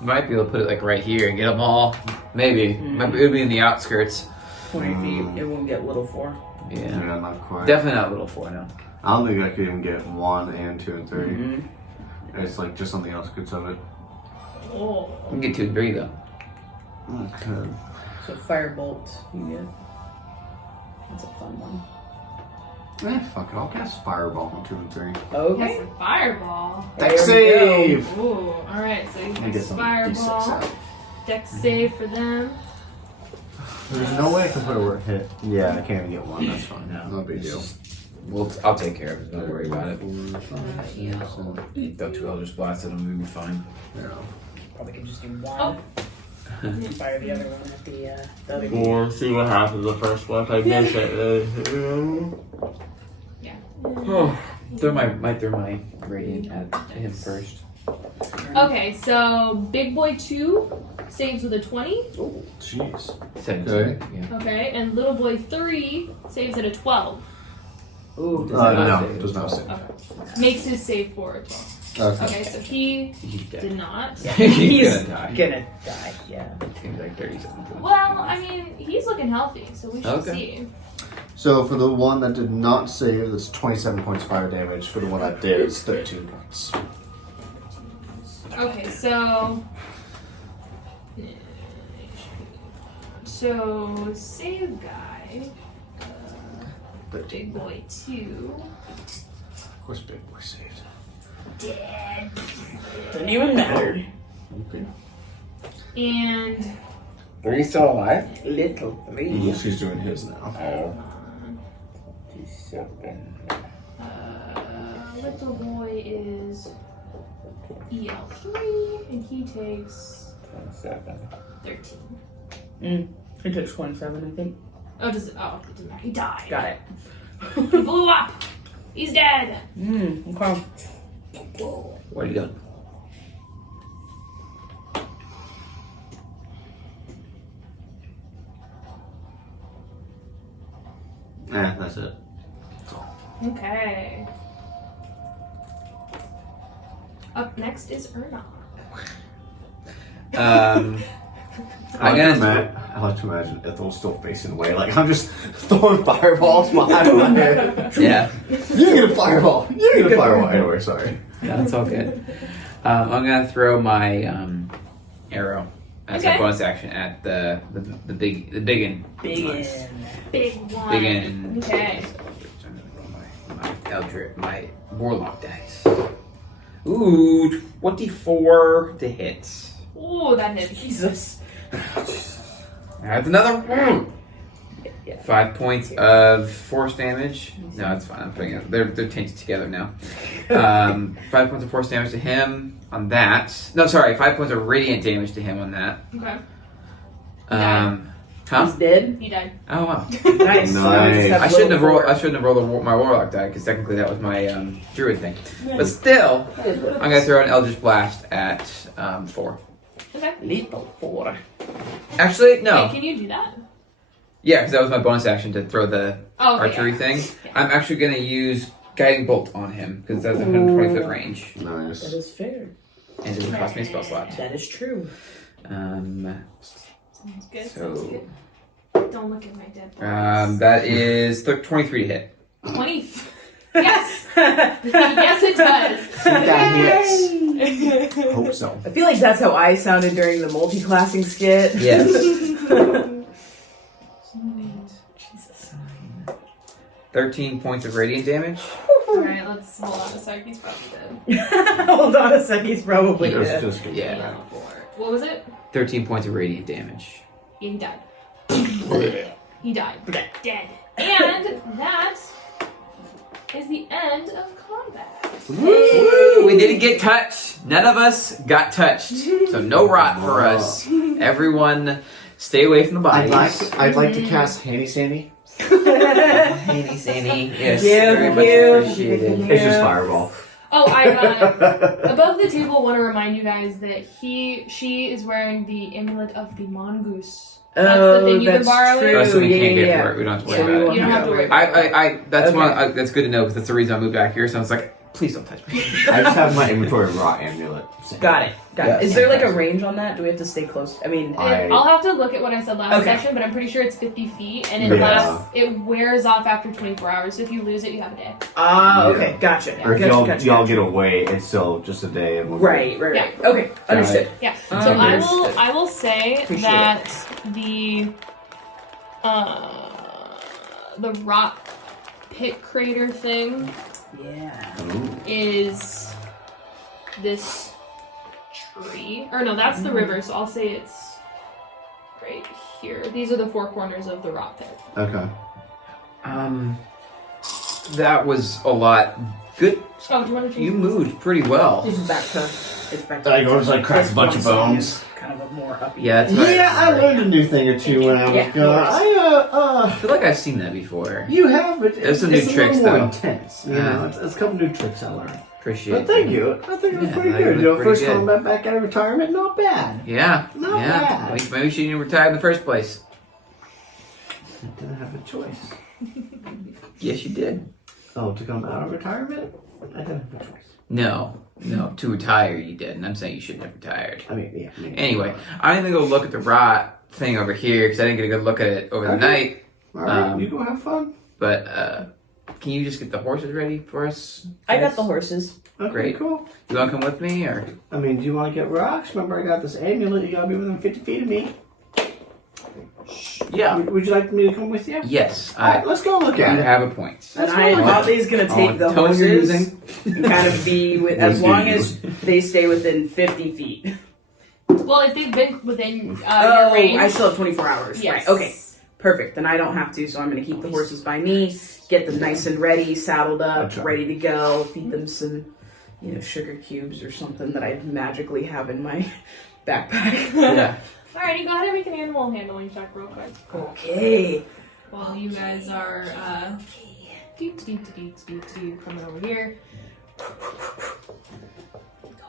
Might be able to put it like right here and get them all. Maybe. Might be, it would be in the outskirts. 20 feet. It won't get little 4. Yeah. Yeah, not quite. Definitely not little 4 now. I don't think I could even get 1 and 2 and 3. Mm-hmm. It's like just something else gets of it. Oh. You can get 2 and 3 though. Okay. So firebolt, you get. That's a fun one. Fuck it. I'll cast Fireball on 2 and 3. Okay. Yes, fireball. Dex There we save! Ooh, alright, so you Let me get get some D6 fireball. out. Dex save for them. There's no way I can put a word hit. Yeah, I can't even get 1. That's fine. No big deal. I'll take care of it. Don't worry about it. Throw 2 Eldritch Blasts at him, we'll be fine. Yeah. Probably could just do 1. Oh. And fire the other one at the other game. Or see what happens the first one if I miss it. Oh, might throw my radiant at him first. Okay, so Big Boy 2 saves with a 20. Oh, jeez. 17. Okay. Yeah. Okay, and Little Boy 3 saves at a 12. Ooh, Does not No, save. does not save. Makes his save for a 12. Okay. Okay, so he He's dead. did not. He's gonna die. gonna die, yeah. Seems like 37. Well, I mean, he's looking healthy, so we should Okay. see. So for the one that did not save, that's 27 points fire damage. For the one that did, it's 13 points. Okay, so save guy, Big Boy 2, Of course, Big Boy saved. dead, Doesn't even matter. Okay. and 3 still alive? Little 3. She's doing his now. Oh. 27. Little Boy is EL3, and he takes 27. 13. He took 27, I think. Oh, does it? Oh, it doesn't matter. He died. Got it. He blew up. He's dead. Okay. Where are you going? That's it. Okay. Up next is Urnak. I'm gonna. I like to imagine Ithrel's still facing away. Like, I'm just throwing fireballs behind my head. Yeah. You get a fireball. You get a fireball. Anyway, sorry. No, that's all good. I'm gonna throw my arrow as Okay. a bonus action at the big one. Big one. Big one. Okay. My warlock dice. Ooh, 24 to hit. Ooh, that hits. Jesus. That's another one. Yeah. 5 points of force damage. No, it's fine. I'm putting it. They're tainted together now. 5 points of force damage to him on that. No, sorry, 5 points of radiant damage to him on that. Okay. Huh? He's dead. He died. Oh wow. Nice. So I just I have shouldn't have little rolled. I 4. shouldn't have rolled my warlock die because technically that was my druid thing. But still, I'm gonna throw an eldritch blast at 4. Okay. Little 4. Actually, no. Wait, can you do that? Yeah, because that was my bonus action to throw the Oh, okay, archery yeah. thing. Yeah. I'm actually gonna use guiding bolt on him because that's a 120-foot range, That Nice. is fair. and it doesn't cost me a spell slot. That is true. Sounds good. So- Sounds good. Don't look at my dead bodies. That is 23 to hit. 20. Yes. Yes, it does. That hits. Hope so. I feel like that's how I sounded during the multi-classing skit. Yes. Jesus. 13 points of radiant damage. Alright, let's hold on a sec. He's probably dead. Hold on a sec, he's probably dead. Just get Yeah. back. What was it? 13 points of radiant damage. Yeah, he died. He died. Dead. And that is the end of combat. Woo! We didn't get touched. None of us got touched. So no rot for us. Everyone, stay away from the bodies. I'd like to cast Handy Sandy. Handy Sandy. Yes, Yeah, very much yeah. appreciated. It's just Fireball. Oh, I above the table want to remind you guys that she is wearing the amulet of the mongoose. That's the thing you can borrow it. Oh, so we can't get yeah. for it. We don't have to So worry we about won't it. You don't have to worry. That's Okay. that's good to know because that's the reason I moved back here. So I was like, please don't touch me. I just have my inventory of raw amulet. Got it. Yes. Is there like a range on that? Do we have to stay close? I mean, I'll have to look at what I said last Okay. session, but I'm pretty sure it's 50 feet, and it Yeah. it wears off after 24 hours. So if you lose it, you have a day. okay, gotcha. Or if Gotcha. y'all get away, it's still just a day. And Right. Okay, understood. Yeah. So Understood. I will say Appreciate that the rock pit crater thing Yeah. is this tree. Or no, that's the river, so I'll say it's right here. These are the four corners of the rock pit. Okay. That was a lot. Good. Oh, do you want to change You moved pretty well. It's back to. I go to like crack this a bunch of one song bones. is Kind of a more upbeat. Yeah, that's right. Yeah, I learned a new thing or two when I was Yeah. gone. I feel like I've seen that before. You have, but There's some new it's tricks, a little though. more intense. You Yeah. know, it's a couple new tricks I learned. Appreciate But thank you. I think it was Yeah, pretty no, good. you You know, look first pretty good. combat back out of retirement, not bad. Yeah. Not yeah. bad. Maybe we shouldn't have retired in the first place. I didn't have a choice. Yes, you did. Oh, to come out of retirement? I didn't have a choice. No, to retire you didn't. I'm saying you shouldn't have retired. I mean, yeah. Maybe. Anyway, I'm gonna go look at the rot thing over here because I didn't get a good look at it over the Okay. night. All right, um, you go have fun. But can you just get the horses ready for us? I got guys? the horses. Okay, Great. cool. You wanna come with me or? I mean, do you want to get rocks? Remember, I got this amulet. You gotta be within 50 feet of me. Yeah. Would you like me to come with you? Yes. All right, let's go look You at it. have a point. And That's fine. Otley's gonna take the tone you're horses using? and kind of be with, as What do long you as they stay within 50 feet. Well, if they've been within your Oh, range. I still have 24 hours. Yes. Right. Okay. Perfect. Then I don't have to, so I'm going to keep the horses by me, get them nice and ready, saddled up, Okay. ready to go, feed them some, sugar cubes or something that I magically have in my backpack. Yeah. Alrighty, go ahead and make an animal handling check real quick. Okay. While you guys are coming over here. Don't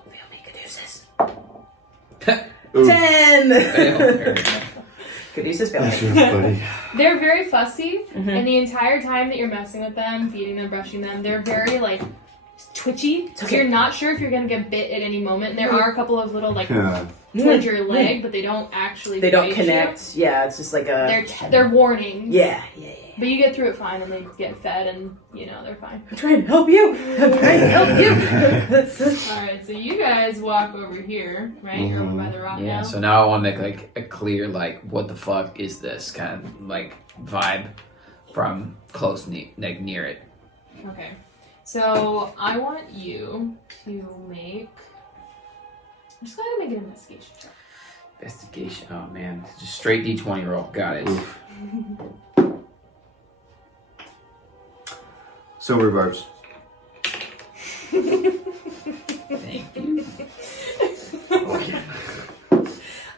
fail me, Caduceus. Ooh. 10! Caduceus failed. That's your buddy. They're very fussy, Mhm. and the entire time that you're messing with them, feeding them, brushing them, they're very twitchy. So okay. you're not sure if you're gonna get bit at any moment. There are a couple of little Yeah. towards your leg, but they don't actually. They don't bite connect. Yeah, it's just like You. a. They're warnings. Yeah. But you get through it fine, and they get fed, and they're fine. I'm trying to help you. I'm trying to help you. All right, so you guys walk over here, right? You're over by the rock Yeah. now. So now I want to make a clear what the fuck is this kind of vibe from close near it. Okay. So I want you to make. Just go ahead and make an investigation check. Investigation. Oh man, just straight D20 roll. Got it. Silver barbs. Thank you.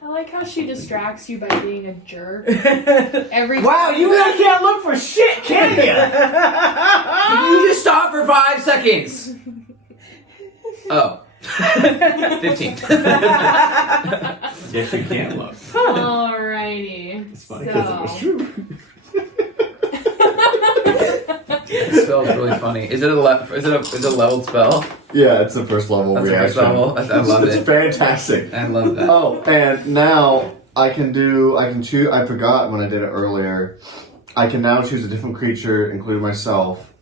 I like how she distracts you by being a jerk. Every Wow, you really can't look for shit, can you? You just stop for 5 seconds. Oh. 15. Yes, you can look. Alrighty. It's funny because it was true. This spell's really funny. Is it a leveled spell? Yeah, it's the first level That's the reaction. first level. I love It's it. fantastic. I love that. Oh, and now I can choose. I forgot when I did it earlier. I can now choose a different creature, including myself,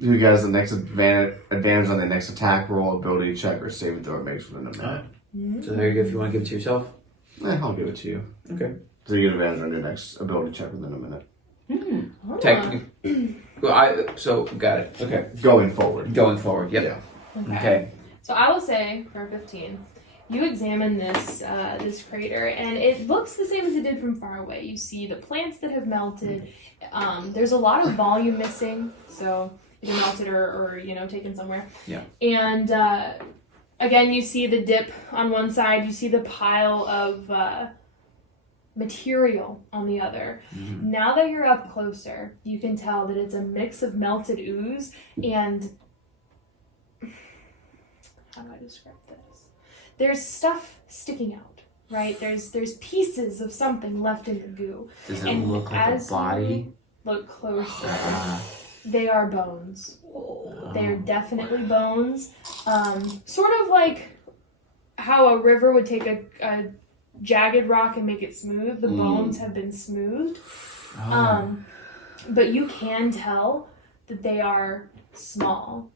who gets the next advantage on the next attack roll, ability check, or saving throw it makes within a minute. So there you go. If you want to give it to yourself. I'll give it to you. Okay. So you get advantage on your next ability check within a minute. Technically. Well, got it. Okay. Going forward. Going forward. Yep. Yeah. Okay. So I will say for 15, You examine this crater, and it looks the same as it did from far away. You see the plants that have melted. There's a lot of volume missing, so either melted or taken somewhere. Yeah. And again, you see the dip on one side. You see the pile of material on the other. Mm-hmm. Now that you're up closer, you can tell that it's a mix of melted ooze and how do I describe this? There's stuff sticking out, right? There's pieces of something left in the goo. Does it And look like a as body? you look closer, Uh, they are bones. They're definitely bones. Sort of like how a river would take a jagged rock and make it smooth. The bones have been smoothed. But you can tell that they are small.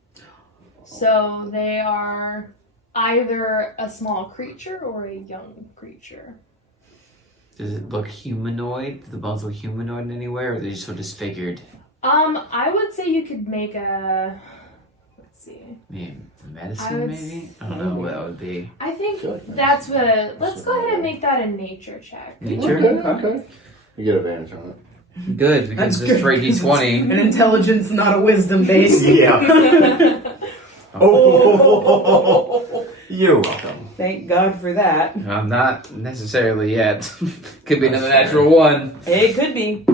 So they are either a small creature or a young creature. Does it look humanoid? Do the bones look humanoid in any way, or are they just so disfigured? I would say you could make a... Let's see. Maybe I medicine, would maybe? I don't know what that would be. I think feel like that's what... Let's go ahead and make that a nature check. Nature? Okay. You get advantage on it. Good, because That's it's good. straight D20. An intelligence, not a wisdom base. Yeah. Oh, you're welcome. Thank God for that. Not necessarily yet. Could be another natural one. It could be.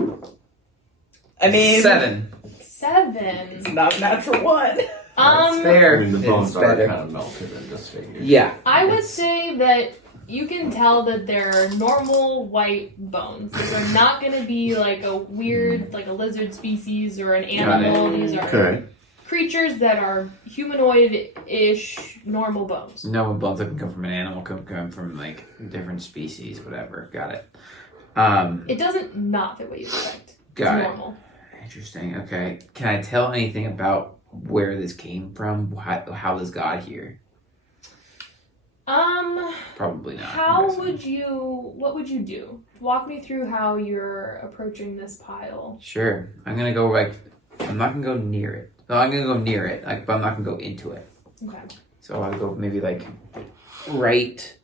I mean, 7. 7. It's not a natural one. That's I fair. mean, the bones It's are better. kind of melted and disfigured. Yeah. I would it's- say that you can tell that they're normal white bones. These are not going to be like a weird, like a lizard species or an animal. These are Okay. creatures that are humanoid-ish, normal bones. No bones that can come from an animal, can come from like different species, whatever. Got it. It doesn't not fit what you expect. Got it's it. normal. Interesting. Okay. Can I tell anything about where this came from? How this got here? Probably not. What would you do? Walk me through how you're approaching this pile. Sure. I'm gonna go I'm not gonna go near it. No, I'm gonna go near it, but I'm not gonna go into it. Okay. So I'll go maybe like right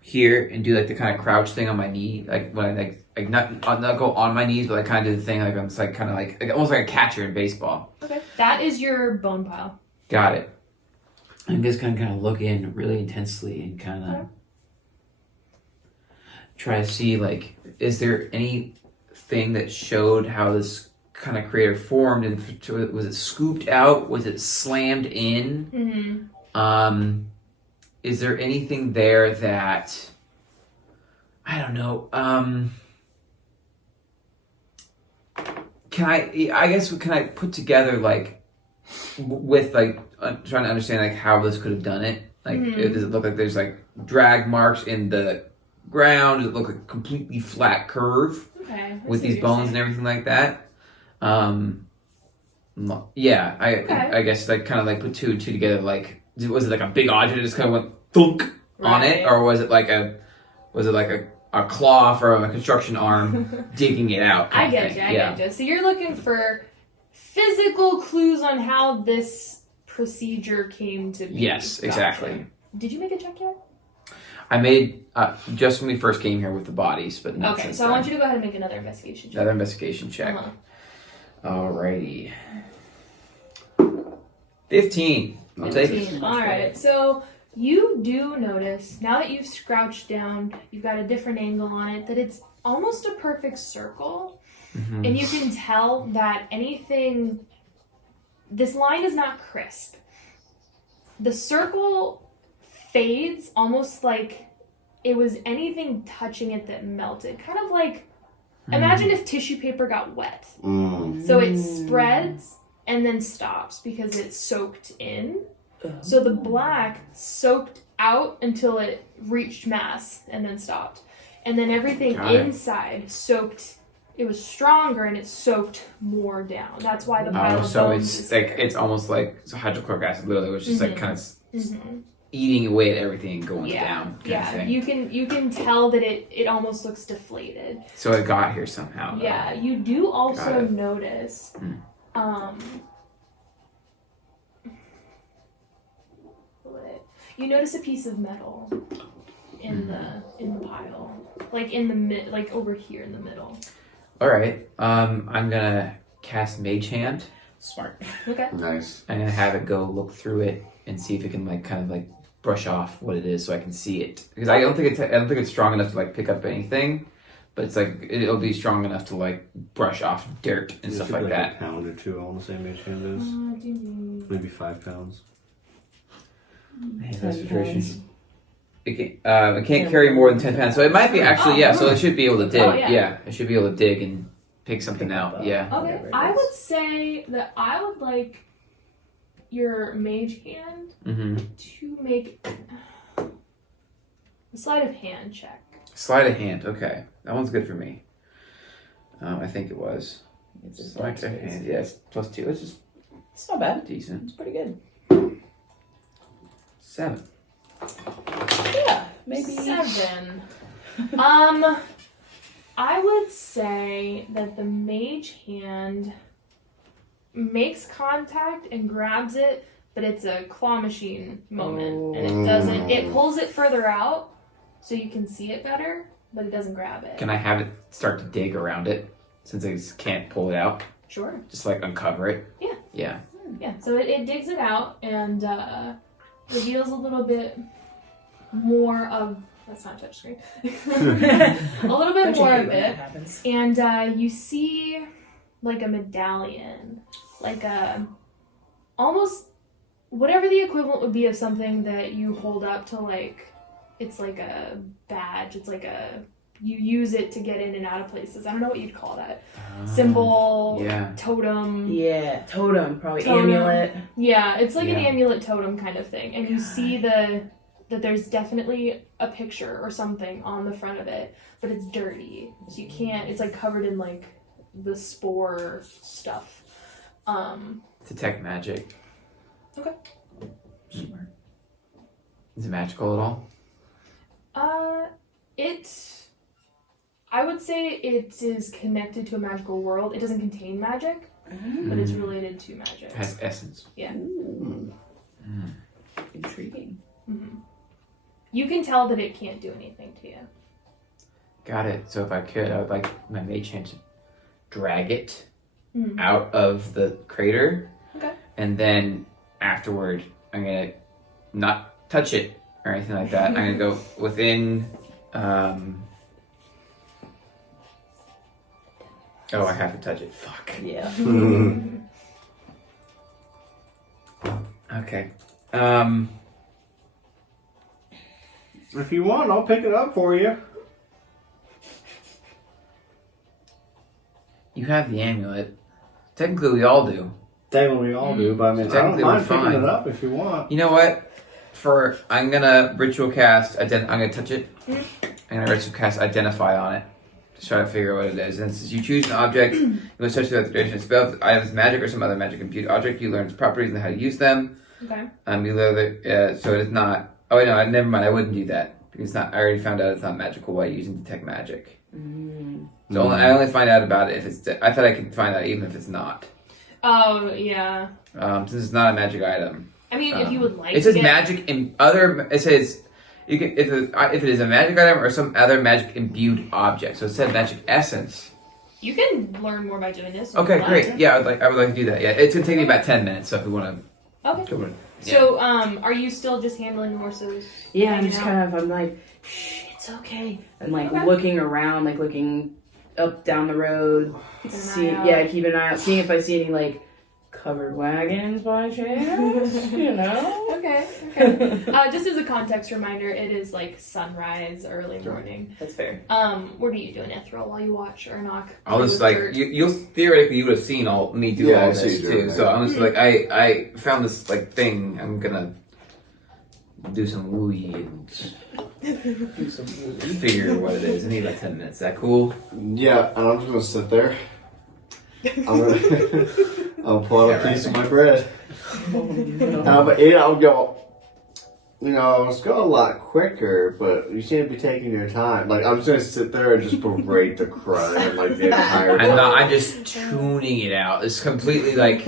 here and do like the kind of crouch thing on my knee, like when I not go on my knees, but I kind of do the thing like I'm just like kind of like almost like a catcher in baseball. Okay. That is your bone pile. Got it. I'm just gonna kind of look in really intensely and kind of try to see like, is there anything that showed how this kind of creator formed? And was it scooped out? Was it slammed in? Mm-hmm. Is there anything there that I don't know? Can I put together like with like trying to understand like how this could have done it? Like, does it look like there's like drag marks in the ground? Does it look like a completely flat curve Okay. with these bones and everything like that? Yeah, I guess like kind of like put two and two together. Like, was it like a big object that just kind of went thunk on it, or was it like a claw from a construction arm digging it out? I get you. So you're looking for physical clues on how this procedure came to be. Yes, exactly. Gotcha. Did you make a check yet? I made just when we first came here with the bodies, but not Okay, since so I then. want you to go ahead and make another investigation check. Another investigation check. Uh-huh. Alrighty. 15. I'll take it. 15. All right. So you do notice now that you've crouched down, you've got a different angle on it, that it's almost a perfect circle, Mhm. and you can tell that this line is not crisp. The circle fades almost like it was anything touching it that melted, kind of like imagine if tissue paper got wet. So it spreads and then stops because it's soaked in. So the black soaked out until it reached mass and then stopped. And then everything Got it. inside soaked. It was stronger and it soaked more down. That's why the pile of So bones it's is like here. it's almost like hydrochloric acid. Literally, was just like kind of Mhm. eating away at everything and going Yeah, down. Kind of yeah. thing. You can tell that it almost looks deflated. So it got here somehow. though. Yeah, you do Got also it. notice. You notice a piece of metal in the pile, like in the like over here in the middle. All right. I'm gonna cast Mage Hand. Smart. Okay. Nice. I'm gonna have it go look through it and see if it can like kind of like brush off what it is, so I can see it. Because I don't think it's strong enough to like pick up anything, but it's like it'll be strong enough to like brush off dirt and stuff like that. A pound or two on the same mage hand is. Maybe 5 pounds. Man, that's frustration. It can't carry more than 10 pounds, so it might be actually so it should be able to dig. Oh, yeah. It should be able to dig and pick something out. Yeah. Okay. I would say that I would like your mage hand to make a sleight of hand check. Sleight of hand. Okay, that one's good for me. I think it was. It's a Sleight of hand. Yeah, it's +2. It's just It's not bad. decent. It's pretty good. 7. Yeah, maybe 7. I would say that the mage hand makes contact and grabs it, but it's a claw machine moment, and it doesn't. It pulls it further out so you can see it better, but it doesn't grab it. Can I have it start to dig around it since I just can't pull it out? Sure. Just like uncover it. Yeah. Yeah. Yeah. So it digs it out and reveals a little bit more of. That's not touchscreen. A little bit more of it. And you see like a medallion, like a almost whatever the equivalent would be of something that you hold up to like, it's like a badge. It's like you use it to get in and out of places. I don't know what you'd call that. Symbol, totem. Yeah, totem, probably Totem. amulet. Yeah, it's like an Yeah. amulet totem kind of thing. And you see that there's definitely a picture or something on the front of it, but it's dirty. So you can't, it's like covered in like the spore stuff. Detect magic. Okay. Smart. Is it magical at all? I would say it is connected to a magical world. It doesn't contain magic, but it's related to magic. It has essence. Yeah. Intriguing. Mm-hmm. You can tell that it can't do anything to you. Got it. So if I could, I would like my mage hand to drag it out of the crater. Okay. And then afterward, I'm going to not touch it or anything like that. I'm going to go within... Oh, I have to touch it. Fuck. Yeah. Okay. If you want, I'll pick it up for you. You have the amulet. Technically, we all do. Technically, we all do, but I mean, I don't Technically, mind we're picking fine. it up if you want. You know what? I'm gonna ritual cast. I'm gonna touch it. I'm gonna ritual cast identify on it. Just try to figure out what it is. And since you choose an object, you must touch it without the duration of the spell. If the item is magic or some other magic imbued object, you learn its properties and how to use them. Okay. You learn so it is not. Oh wait, no, never mind. I wouldn't do that because it's not. I already found out it's not magical while using detect magic. So I only find out about it if it's. I thought I could find out even if it's not. Oh, yeah. Since it's not a magic item. I mean, if you would like it says to get... magic in other. It says you can if it is a magic item or some other magic imbued object. So it said magic essence. You can learn more by doing this. if Okay, you'd like. great. Yeah, I would like to do that. Yeah, it's gonna take me about 10 minutes. So if we want to. Okay. So, are you still just handling the horses? Yeah, I'm Hanging just out? I'm like, shh, it's okay. And like Okay. looking around, like looking up down the road, Keeping an see, eye out. yeah, keep an eye out, seeing if I see any like covered wagons by chance, you know? Okay. Just as a context reminder, it is like sunrise, early morning. That's fair. What are you doing, Ithrel, while you watch Urnak? I'll just play like with dirt? you'll theoretically you would have seen me do Yeah, all I see this you too. doing So that. I'm just like I found this like thing. I'm gonna do some wooey and figure what it is. I need like 10 minutes. Is that cool? Yeah, and I'm just gonna sit there. I'll pull out a piece of my bread. But I'll go. It's going a lot quicker, but you seem to be taking your time. Like I'm just gonna sit there and just berate the crud and like the entire. I'm just tuning it out. It's completely like.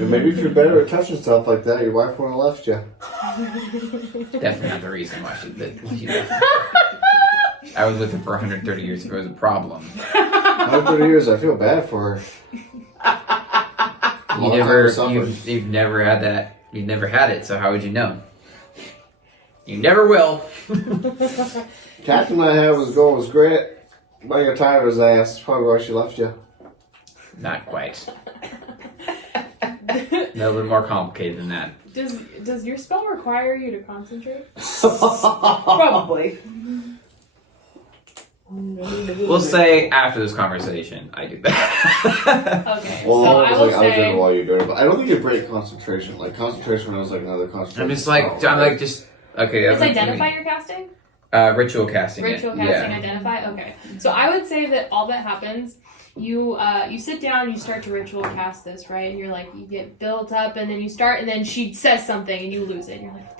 And maybe if you're better at touching stuff like that, your wife wouldn't have left you. Definitely not the reason why she left. I was with her for 130 years ago. It was a problem. 130 years, I feel bad for her. You've never had that. You've never had it, so how would you know? You never will. Captain I had was going was great. But I got tired of his ass. That's probably why she left you. Not quite. A little more complicated than that. Does your spell require you to concentrate? Probably. We'll say after this conversation, I do that. Okay, Well, so I will I was doing it say. while you're doing it, but I don't think you break concentration. Like, concentration was like another concentration. I'm just like, okay. It's identify you're casting? Ritual casting. Ritual casting, identify? Okay. So I would say that all that happens, you sit down, you start to ritual cast this, right? And you're like, you get built up, and then you start, and then she says something, and you lose it. And you're like,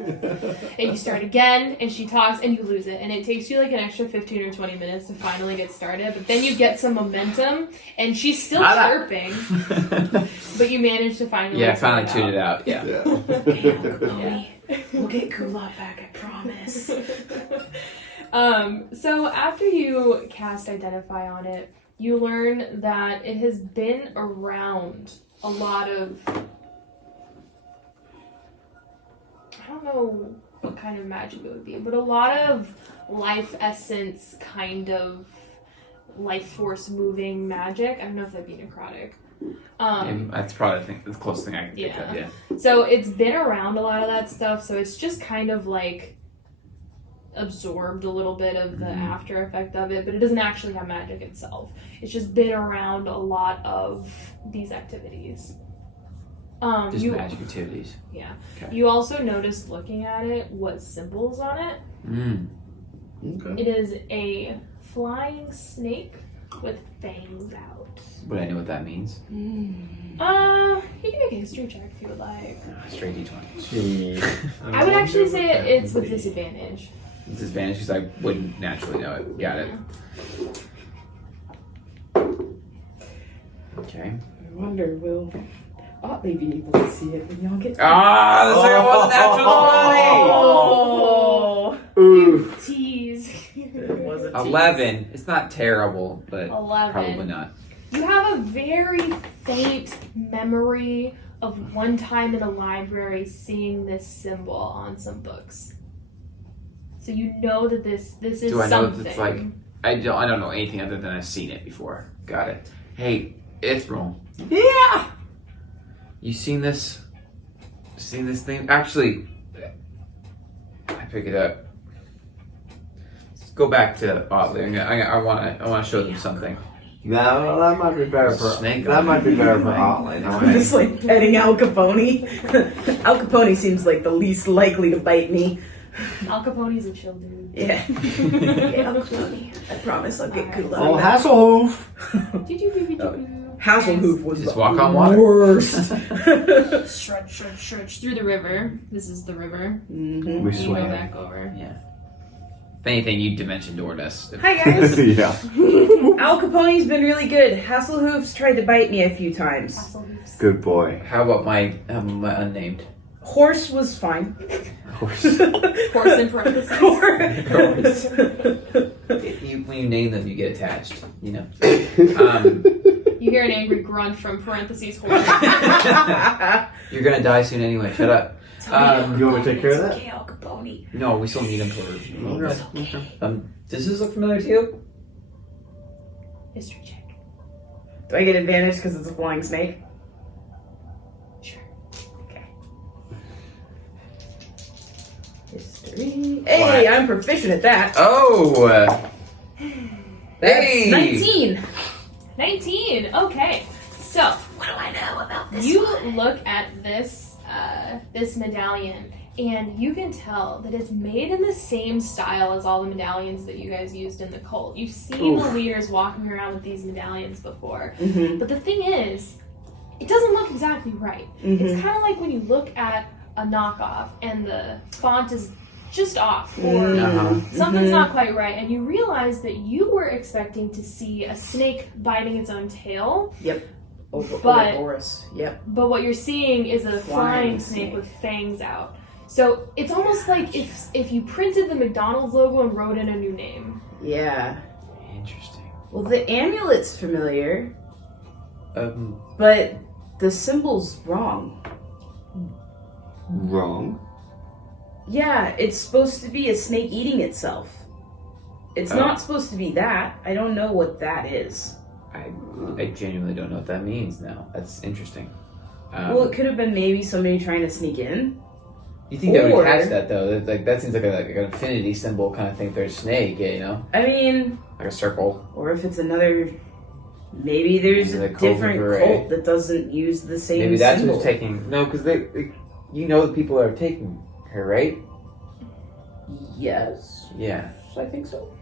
and you start again, and she talks, and you lose it. And it takes you like an extra 15 or 20 minutes to finally get started, but then you get some momentum, and she's still chirping, but you manage to finally tune it out. Yeah. Yeah. We'll get Kulop back, I promise. So after you cast Identify on it, you learn that it has been around a lot of... I don't know what kind of magic it would be, but a lot of life essence kind of life force moving magic. I don't know if that'd be necrotic. That's probably the closest thing I can think of, yeah. So it's been around a lot of that stuff, so it's just kind of like absorbed a little bit of the after effect of it, but it doesn't actually have magic itself. It's just been around a lot of these activities. Just magic activities. Yeah. Okay. You also noticed looking at it what symbols on it. Okay. It is a flying snake with fangs out. Would I know what that means? You can make a history check if you would like. Straight D20. I would actually say it's with disadvantage. Disadvantage because I wouldn't naturally know it. Got it. Okay. I wonder, will Otley be able to see it when y'all get to Ah, the second one's natural 20! Oh! Ooh. Tease. It was a tease. 11. It's not terrible, but 11. probably not. You have a very faint memory of one time in a library seeing this symbol on some books. So you know that this is Do I know something. if it's like... I don't know anything other than I've seen it before. Got it. Hey, Ithrel. Yeah! You seen this? Seen this thing? Actually, I pick it up. Let's go back to Otley. I want to show them something. No, that might be better for Snake. That might be better for Otley. I'm just like petting Al Capone. Al Capone seems like the least likely to bite me. Al Capone's a chill dude. Yeah. Yeah, Al Capone. I promise I'll get good Oh, luck. Hasselhoof. Hasselhoof was Just the walk on water. worst. Stretch through the river. This is the river. Mm-hmm. We You go swam. back over. Yeah. If anything, you dimension doored us. Hi guys. Yeah. Al Capone's been really good. Hasselhoof's tried to bite me a few times. Good boy. How about my unnamed? Horse was fine. Horse in parentheses. Horse. When you name them, you get attached. You know. You hear an angry grunt from parentheses horse. You're gonna die soon anyway. Shut up. You want me to take care of that? Okay, Al Capone. No, we still need him for. Okay. Does this look familiar to you? History check. Do I get advantage because it's a flying snake? Sure. Okay. History. Hey, I'm proficient at that. Oh. That's Hey. 19. 19. Okay. So What do I know about this? you look at this this medallion, and you can tell that it's made in the same style as all the medallions that you guys used in the cult. You've seen the leaders walking around with these medallions before. Mm-hmm. But the thing is, it doesn't look exactly right. Mm-hmm. It's kind of like when you look at a knockoff and the font is just off, or something's not quite right, and you realize that you were expecting to see a snake biting its own tail. Yep. But- Ouroboros. Yep. But what you're seeing is a flying snake snake. with fangs out. So it's almost like if you printed the McDonald's logo and wrote in a new name. Yeah. Interesting. Well, the amulet's familiar, but the symbol's wrong. Wrong. Yeah, it's supposed to be a snake eating itself. It's not supposed to be that. I don't know what that is. I genuinely don't know what that means now. That's interesting. Well, it could have been maybe somebody trying to sneak in. You think they would or- catch that though? That seems like an infinity symbol kind of thing. There's a snake, yeah, you know, I mean, like a circle. or if it's another. Maybe there's Maybe a the different cobra beret. cult that doesn't use the same Maybe that's symbol. who's taking. No, because you know, the people are taking her, right? Yes, Yeah. I think so.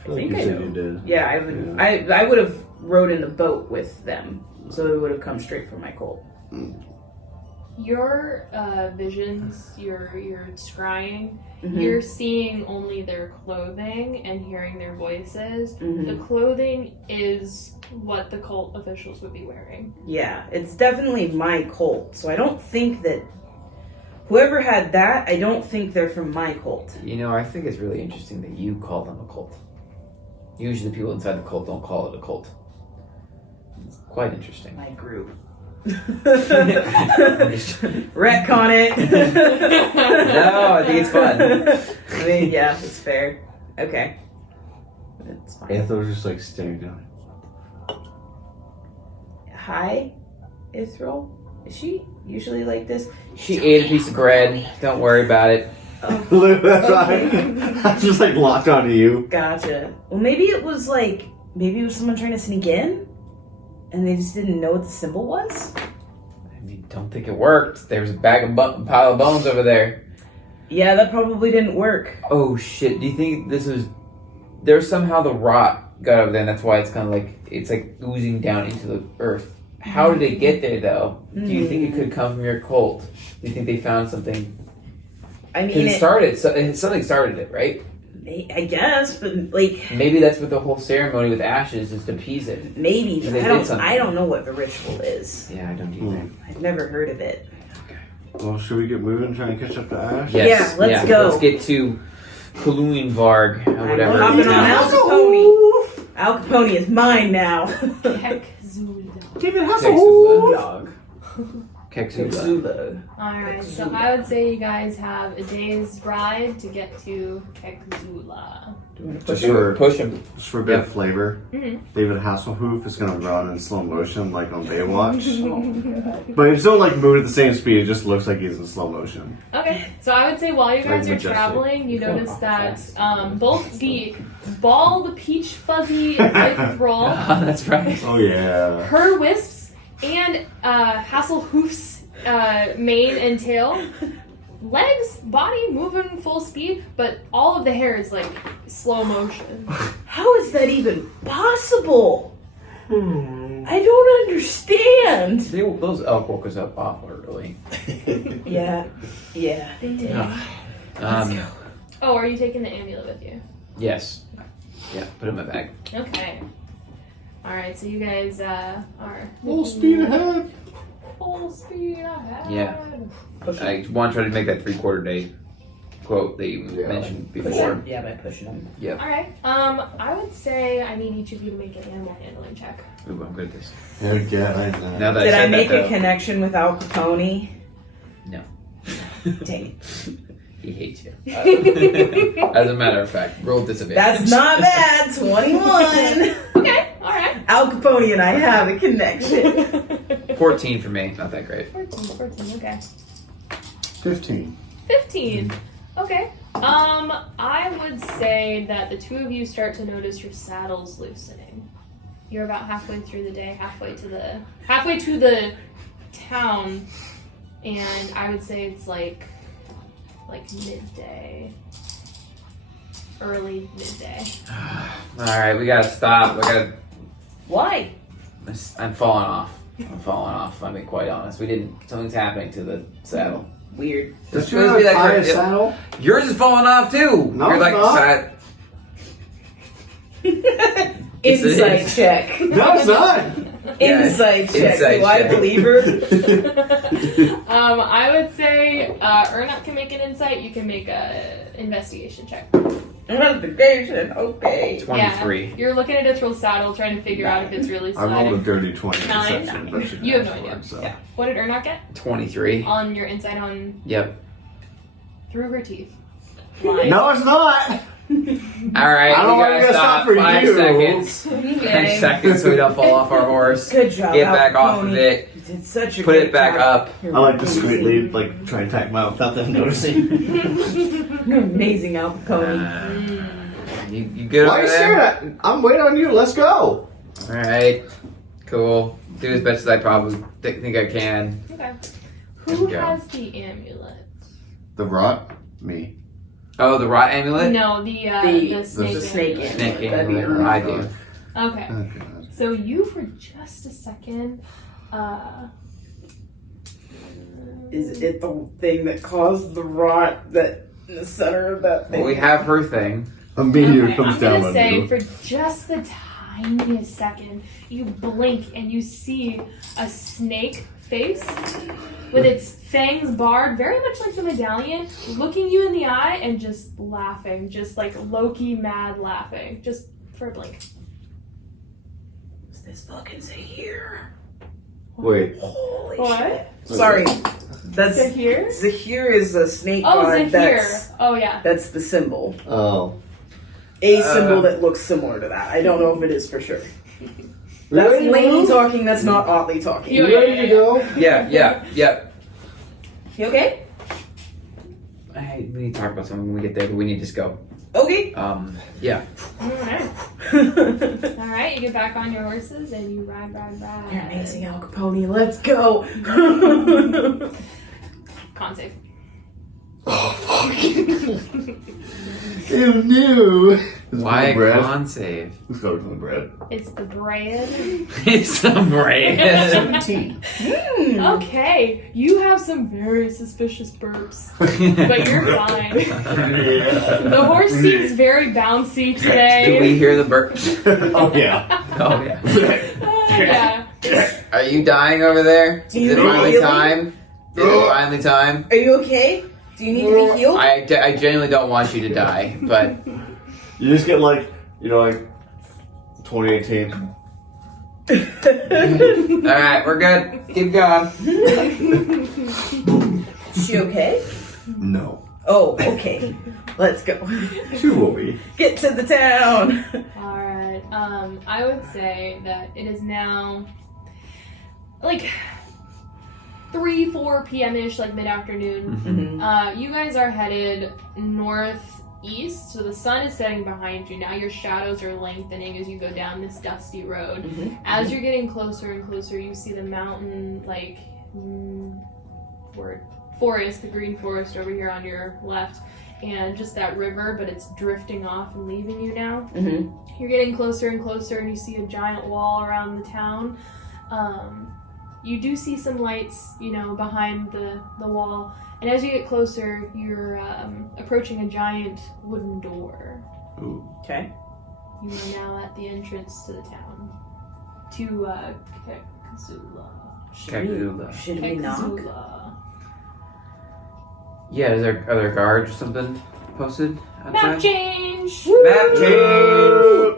I feel like think you I said know. you did. Yeah, I would. I would have rode in the boat with them, so it would have come straight from my cult. Your visions, your scrying, Mhm. you're seeing only their clothing and hearing their voices. Mhm. The clothing is what the cult officials would be wearing. Yeah, it's definitely my cult. So I don't think that whoever had that, I don't think they're from my cult. You know, I think it's really interesting that you call them a cult. Usually, the people inside the cult don't call it a cult. It's quite interesting. My group. Retcon it. No, I think it's fun. I mean, yeah, it's fair. Okay. That's fine. Anthony's just like staring down. Hi, Ithrel. Is she usually like this? She ate a piece of bread. Don't worry about it. Look, that's right. I just like locked onto you. Gotcha. Well, maybe it was someone trying to sneak in, and they just didn't know what the symbol was. I mean, don't think it worked. There was a pile of bones over there. Yeah, that probably didn't work. Oh shit! Do you think this was? There's somehow the rot got over there, and that's why it's kind of like it's like oozing down into the earth. How did it get there, though? Do you think it could come from your cult? Do you think they found something? I Because mean, it started. Something started it, right? I guess, but like Maybe that's what the whole ceremony with ashes is to appease it. maybe. They But did something. I don't know what the ritual is. Yeah, I don't either. I've never heard of it. Well, should we get moving and try and catch up to Ash? Yes, Yeah, let's go. Let's get to Kaluinvarg, or whatever. I'm hopping it's on pronounced. Al Capone. Al Capone is mine now. Kekzula. David Kexula. Dog. Kexula. Zula. Alright, so I would say you guys have a day's ride to get to Kekzula. Just for Push him. just for a bit Yeah. of flavor, Mhm. David Hasselhoff is gonna run in slow motion like on Baywatch. But he's still like moving at the same speed, it just looks like he's in slow motion. Okay, so I would say while you guys Like are majestic. traveling, you notice that both the bald, peach fuzzy Ithrel, That's right. Oh yeah. her wisps, and Hasselhoof's mane and tail, legs, body moving full speed, but all of the hair is like slow motion. How is that even possible? I don't understand. Those elk woke us up awful early. Yeah, they did. Oh, are you taking the amulet with you? Yes. Yeah, put it in my bag. Okay. Alright, so you guys are Full speed ahead. full speed ahead. Yeah. I want to try to make that 3/4 day quote that you mentioned before. Yeah, by pushing them. Alright. I would say I need each of you to make an animal handling check. Ooh, I'm good at this. Yeah, I know. Now that Did I said make that, a though, connection with Al Capone? No. Dang it. He hates you. As a matter of fact, roll disadvantage. That's not bad. 21. Okay, alright. Al Capone and I have a connection. 14 for me. Not that great. 14, okay. 15. 15. Okay. I would say that the two of you start to notice your saddles loosening. You're about halfway through the day, halfway to the town, and I would say it's like midday. Early midday. Alright, we gotta stop. Why? I'm falling off. I'm being quite honest. Something's happening to the saddle. Weird. Does Supposed to be like high for- saddle? Yours is falling off too. No, You're it's like not. Yes, it Insight is. check. No, it's not. Insight check. Insight Do I check. believe her? I would say Urnak can make an insight. You can make a investigation check. Investigation. Okay. 23. Yeah, you're looking at Ithrel's saddle, trying to figure out if it's really I rolled a sliding. dirty 20 in Nine. deception, but she You have no passed idea. for it, so. Yeah. What did Urnak get 23. on your insight on Yep. through her teeth? Lying. No, it's not. Alright, I don't we want gotta you to stop stop for 5 you. seconds. 5 Okay. seconds so we don't fall off our horse. Good job. Get Al back off of Capone. it. You did such a Put great it back job. up. You're I like amazing. discreetly like try and tack him out without them noticing. You're amazing, Al Capone. You good Why are over you staring there? at? I'm waiting on you. Let's go. Alright. Cool. Do as best as I probably think I can. Okay. There Who we go. has the amulet? The rot? Me. Oh, the rot amulet? No, the The snake. snake amulet. Snake That'd be amulet. I do. Okay. Oh, God. So you, for just a second, Is it the thing that caused the rot that in the center of that thing? Well, we have her thing. A meteor okay, comes I'm down gonna on say you. for just the tiniest second, you blink and you see a snake face with its fangs barred, very much like the medallion, looking you in the eye and just laughing, just like Loki mad laughing, just for a blink. What's this fucking say here? Wait. Holy What? shit. Sorry. That's Zahir? Zahir is a snake Oh, god. Zahir. Oh, yeah. That's the symbol. Oh. A symbol that looks similar to that. I don't know if it is for sure. That's Ready to Lady move? talking, that's not Otley talking. You- You ready to go? Yeah. You okay? Hey, we need to talk about something when we get there, but we need to just go. Okay. Yeah. Alright. Alright, you get back on your horses and you ride. You're amazing, Al Capone. Let's go. Con save. Ew, new. Why bread? con save? Let's go to the bread. It's the bread. It's the brain. 17. Okay, you have some very suspicious burps, but you're fine. The horse seems very bouncy Do today. we hear the burps? Oh, yeah. Oh, yeah. Yeah. Are you dying over there? Do you Is it need finally healing? time? Is it finally time? Are you okay? Do you need to be healed? I genuinely don't want you to die, but You just get like, like 2018. alright, we're good. Keep going. Is she okay? No. Oh, okay. Let's go. She will be. Get to the town. Alright, I would say that it is now like 3-4 p.m.-ish, like mid-afternoon. You guys are headed northeast, so the sun is setting behind you. Now your shadows are lengthening as you go down this dusty road. As you're getting closer and closer, you see the mountain, forest, the green forest over here on your left, and just that river, but it's drifting off and leaving you now. You're getting closer and closer, and you see a giant wall around the town. You do see some lights, behind the wall. And as you get closer, you're approaching a giant wooden door. Ooh. Okay. You are now at the entrance to the town. To Kekzula. Should we knock? Kekzula. Yeah, are there guards or something posted outside? Map change! Map change!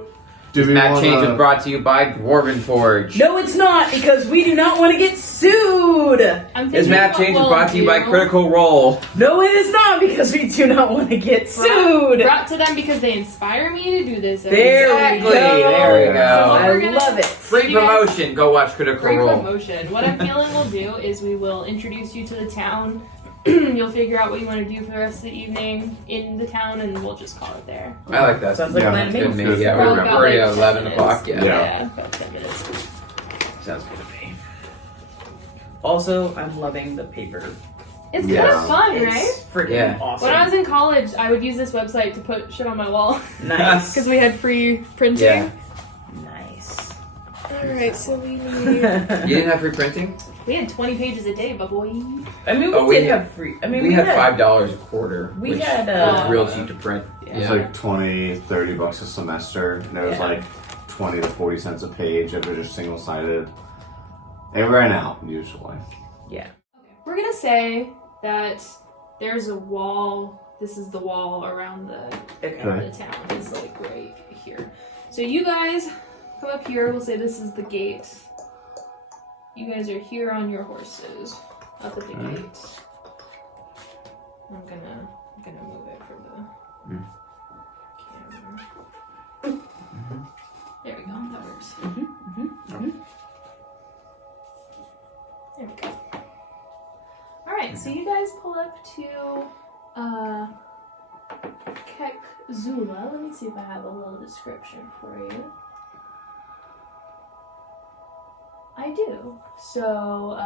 Do we Map wanna- change is brought to you by Dwarven Forge. No, it's not, because we do not want to get sued. I'm This thinking map what change is we'll brought to you by do- Critical Role. No, it is not, because we do not want to get sued. Brought to them because they inspire me to do this. every There day. we go. There we So go. what I we're gonna- love it. Free You guys- promotion. Go watch Critical Free Role. promotion. What I'm feeling we'll do is we will introduce you to the town. You'll figure out what you want to do for the rest of the evening in the town, and we'll just call it there. I like that. Sounds like Yeah, a plan to Good me. to me. Good. Yeah, Probably we're about, already like, at 11 10 o'clock. minutes. Yeah. Yeah, about 10 minutes. Sounds good to me. Also, I'm loving the paper. It's Yeah. kind of fun, right? It's freaking Yeah. awesome. When I was in college, I would use this website to put shit on my wall Nice. because we had free printing. Yeah. Nice. Alright, so we need. You didn't have free printing? We had 20 pages a day, but boy. I mean, Oh, we we did had- have free. I mean, We had $5 a quarter, we which had, was real cheap to print. It's Yeah. like $20-$30 a semester, and it was Yeah. like 20 to 40 cents a page if it was just single-sided. It ran out, usually. We're gonna say that there's a wall. This is the wall around the town. It's like right here. So you guys come up here. We'll say this is the gate. You guys are here on your horses, up at the gate. I'm gonna move it for the camera. There we go. That works. There we go. All right. So you guys pull up to Kekzula. Let me see if I have a little description for you. I do. So,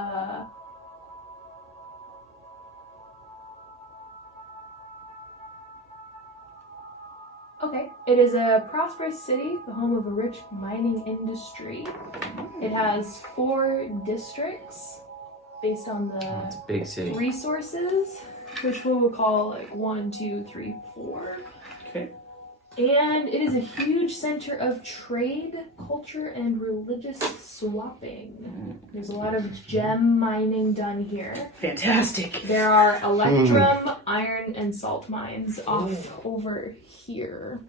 okay. It is a prosperous city, the home of a rich mining industry. It has 4 districts based on It's a big city. the resources, which we'll call like 1, 2, 3, 4. Okay. And it is a huge center of trade, culture, and religious swapping. There's a lot of gem mining done here. Fantastic. There are electrum, iron, and salt mines off over here.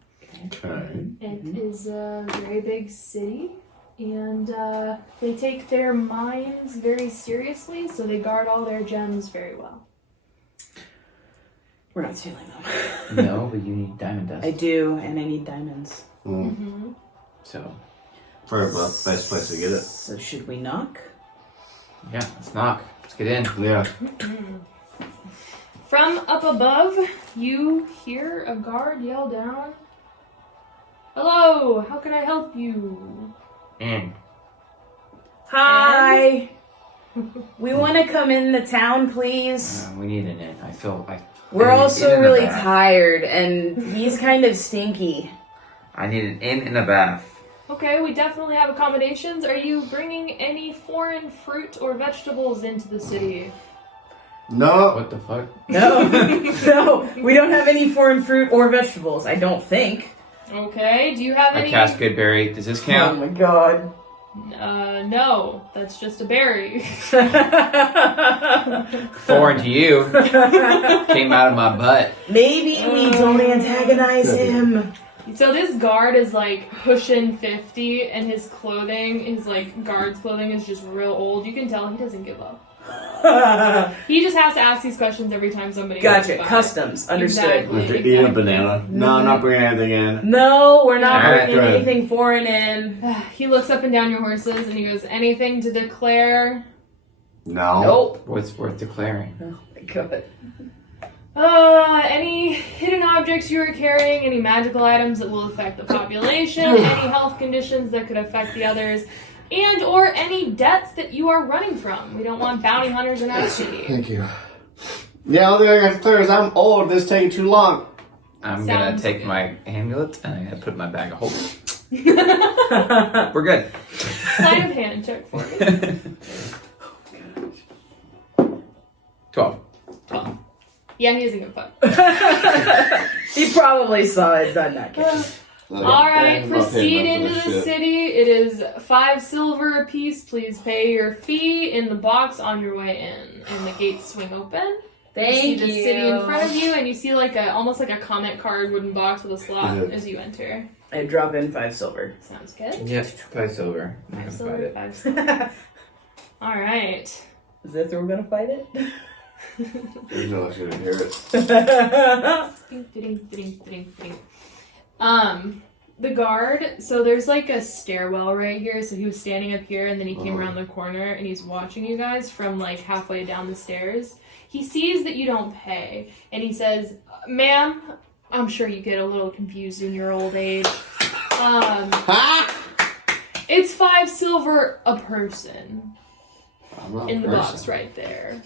Okay. It is a very big city, and they take their mines very seriously, so they guard all their gems very well. We're not stealing them. No, but you need diamond dust. I do, and I need diamonds. So, For the best place to get it. So should we knock? yeah, let's knock. Let's get in. Yeah. From up above, you hear a guard yell down, "Hello, how can I help you?" In. Hi. We want to come in the town, please. We need an in. I feel like We're I need also an in really a bath. tired, and he's kind of stinky. I need an in a bath. Okay, we definitely have accommodations. Are you bringing any foreign fruit or vegetables into the city? No. What the fuck? No, no, we don't have any foreign fruit or vegetables. I don't think. Okay, do you have I any? cast good berry. Does this Oh count? my god. No, that's just a berry. Foreign to you. Came out of my butt. Maybe we don't antagonize him. So this guard is like pushing 50, and his clothing, his like guard's clothing, is just real old. You can tell he doesn't give up. He just has to ask these questions every time somebody. Gotcha. goes by. Customs. Understood. Exactly. Eat a banana. No, I'm not bringing anything in. No, we're not Alright, bringing good. anything foreign in. He looks up and down your horses, and he goes, "Anything to declare?" No. Nope. What's worth declaring? Oh my god. Any hidden objects you are carrying, any magical items that will affect the population, any health conditions that could affect the others, and or any debts that you are running from. We don't want bounty hunters in our city. Thank you. Yeah, all thing I got to clear is I'm old. This taking too long. I'm gonna Sounds take good. my amulet and I'm gonna put it in my bag of holding. We're good. Sleight of hand check for me. 12. 12. Yeah, he isn't gonna fuck. He probably saw it done that case. Alright, proceed into the city. It is 5 silver apiece. Please pay your fee in the box on your way in. And the gates swing open. Thank you see the city in front of you, and you see like almost like a comment card wooden box with a slot as you enter. I drop in 5 silver. Sounds good. Yep, 5 silver. I'm 5 gonna silver, fight it. 5 silver. Alright. Is that we're gonna fight it? There's no way to hear it. The guard, so there's like a stairwell right here, so he was standing up here and then he came around the corner and he's watching you guys from like halfway down the stairs. He sees that you don't pay and he says, "Ma'am, I'm sure you get a little confused in your old age. It's 5 silver a person in the box right there."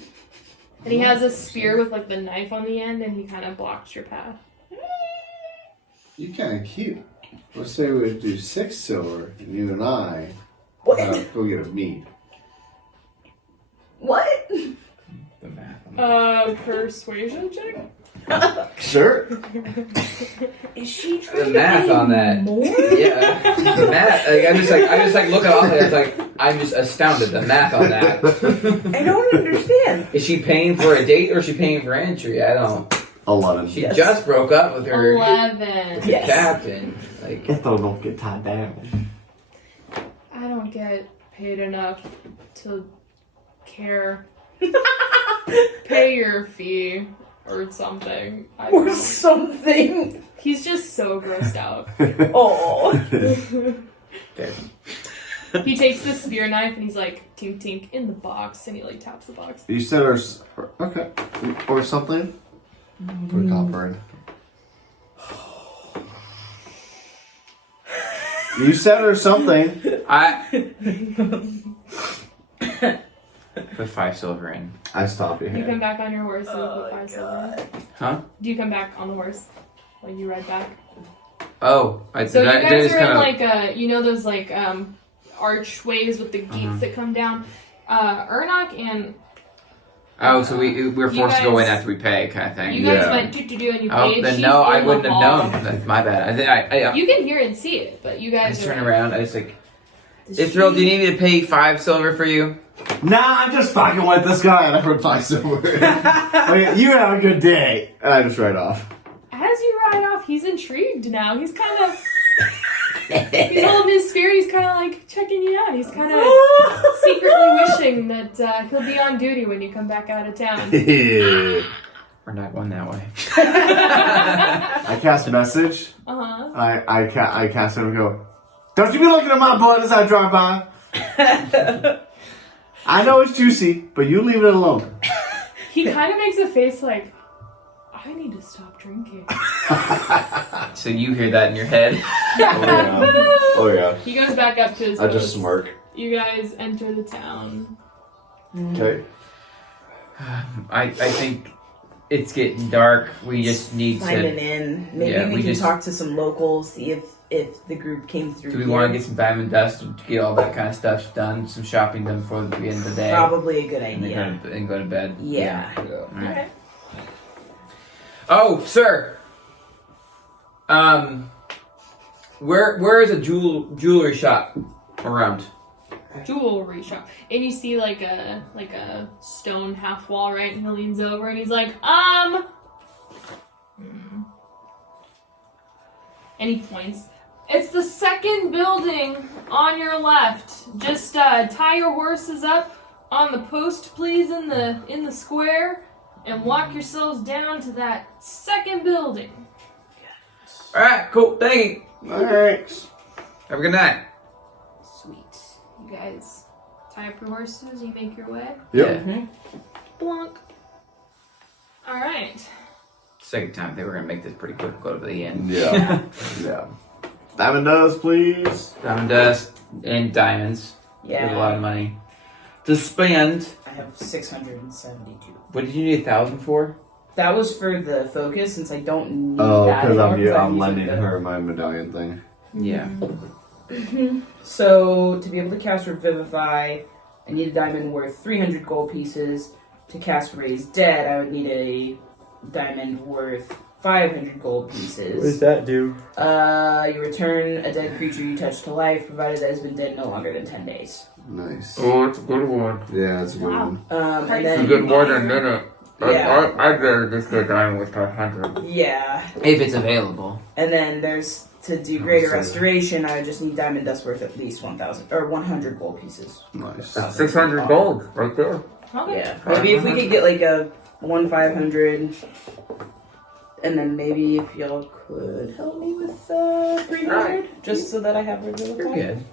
And he has a spear with like the knife on the end and he kind of blocks your path. You kind of cute. Let's say we do 6 silver, and you and I What? go get a meat. What? The math. Persuasion check? Sure. Is she The trying math to on that. more? Yeah, the math. Like, I just like look at all that. It's like I'm just astounded. The math on that. I don't understand. Is she paying for a date or is she paying for entry? I don't. 11. She Yes. just broke up with her 11. Yes. captain. Like, Ithrel don't get tied down. I don't get paid enough to care. Pay your fee or something. I don't Or know. something. He's just so grossed out. Oh. there. He takes the spear knife and he's like, tink tink, in the box, and he like taps the box. You said okay. Or something? Put a copper in. You said or something. I put 5 silver in. I stopped you Do you here. come back on your horse and put 5 silver? Huh? Do you come back on the horse? Like you ride back? Oh, So you guys just are in kinda- like you know those like archways with the gates that come down. Urnak and Oh, so we're You forced to go in guys- after we pay, kind of thing. you guys Yeah. went do and you Oh, paid. then She's no, I in the wouldn't have hall. known. That's my bad. I You can hear and see it, but you I guys just are turn around. I just like, Ithrel, do you need me to pay 5 silver for you? Nah, I'm just fucking with this guy and I heard 5 silver. Okay, you have a good day. And I just ride off. As you ride off, he's intrigued now. He's kind of. He's holding his spear. He's kind of like checking you out. He's kind of secretly wishing that he'll be on duty when you come back out of town. We're not going that way. I cast a message. Uh-huh. I cast it and go, don't you be looking at my blood as I drive by. I know it's juicy, but you leave it alone. He kind of makes a face like, I need to stop drinking. So you hear that in your head. Oh yeah. He goes back up to his I just post. smirk. You guys enter the town. Okay. I think it's getting dark. We just need Find an to. inn. Maybe Yeah, we we can just- talk to some locals, see if the group came through. Do we here. want to get some diamond dust to get all that kind of stuff done? Some shopping done before the end of the day. Probably a good And then idea. go to bed. Yeah. All right. Okay. Oh, sir. Where is a jewelry shop around? Jewelry shop. And you see like a stone half wall, right? And he leans over and he's like, And he points. It's the second building on your left. Just tie your horses up on the post, please, in the square, and walk yourselves down to that second building. All right, cool. Thank you. Alright. Have a good night. Sweet. You guys tie up your horses. You make your way. Yep. Yeah. Blonk. All right. Second time. They were gonna make this pretty quick. Go to the end. Yeah. Yeah. Diamond dust, please. Diamond dust and diamonds. There's a lot Yeah. of money to spend. I have 672. What did you need 1,000 for? That was for the focus, since I don't need Oh, that because anymore, I'm using lending the- her my medallion thing. Yeah. So, to be able to cast Revivify, I need a diamond worth 300 gold pieces. To cast Raise Dead, I would need a diamond worth 500 gold pieces. that do? You return a dead creature you touch to life, provided that has been dead no longer than 10 days. Nice. Oh, it's a good one. Yeah, it's a good Wow. one. And Crazy. then, It's a good more than a minute. Yeah. I'd rather just get a diamond with 500. yeah. If it's available. And then there's, to do greater restoration, I would just need diamond dust worth at least 1,000, or 100 gold pieces. Nice. 600 gold right there. Okay. Yeah. Maybe if we could get like a 1,500, and then maybe if y'all could help me with 300, just so that I have Revivify. You're good.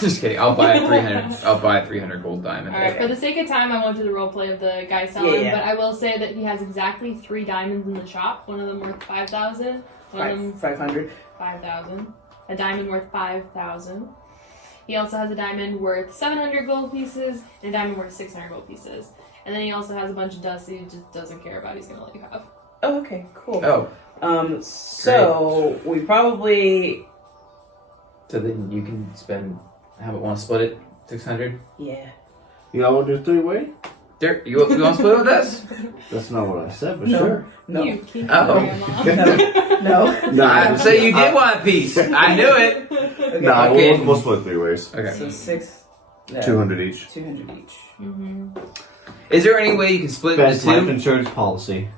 Just kidding. I'll buy a 300. I'll buy a 300 gold diamond. All right. For the sake of time, I won't do the role play of the guy selling, Yeah. but I will say that he has exactly 3 diamonds in the shop. One of them worth 5,000. One of them 500. 5,000. A diamond worth 5,000. He also has a diamond worth 700 gold pieces and a diamond worth 600 gold pieces. And then he also has a bunch of dust that he just doesn't care about. He's gonna let you have. Oh, okay, cool. Oh, So we probably, so then you can spend. How about want to split it? 600. yeah. You all want to do 3-way? Dirk, you want to split with us? That's not what I said, but No. sure. No. You keep Oh. grandma. No. No, I So you did want a piece. I knew it. Okay. No, Okay. we'll split 3 ways. Okay. So 6. 200 each. 200 each. Is there any way you can split it Best into life 2? insurance policy.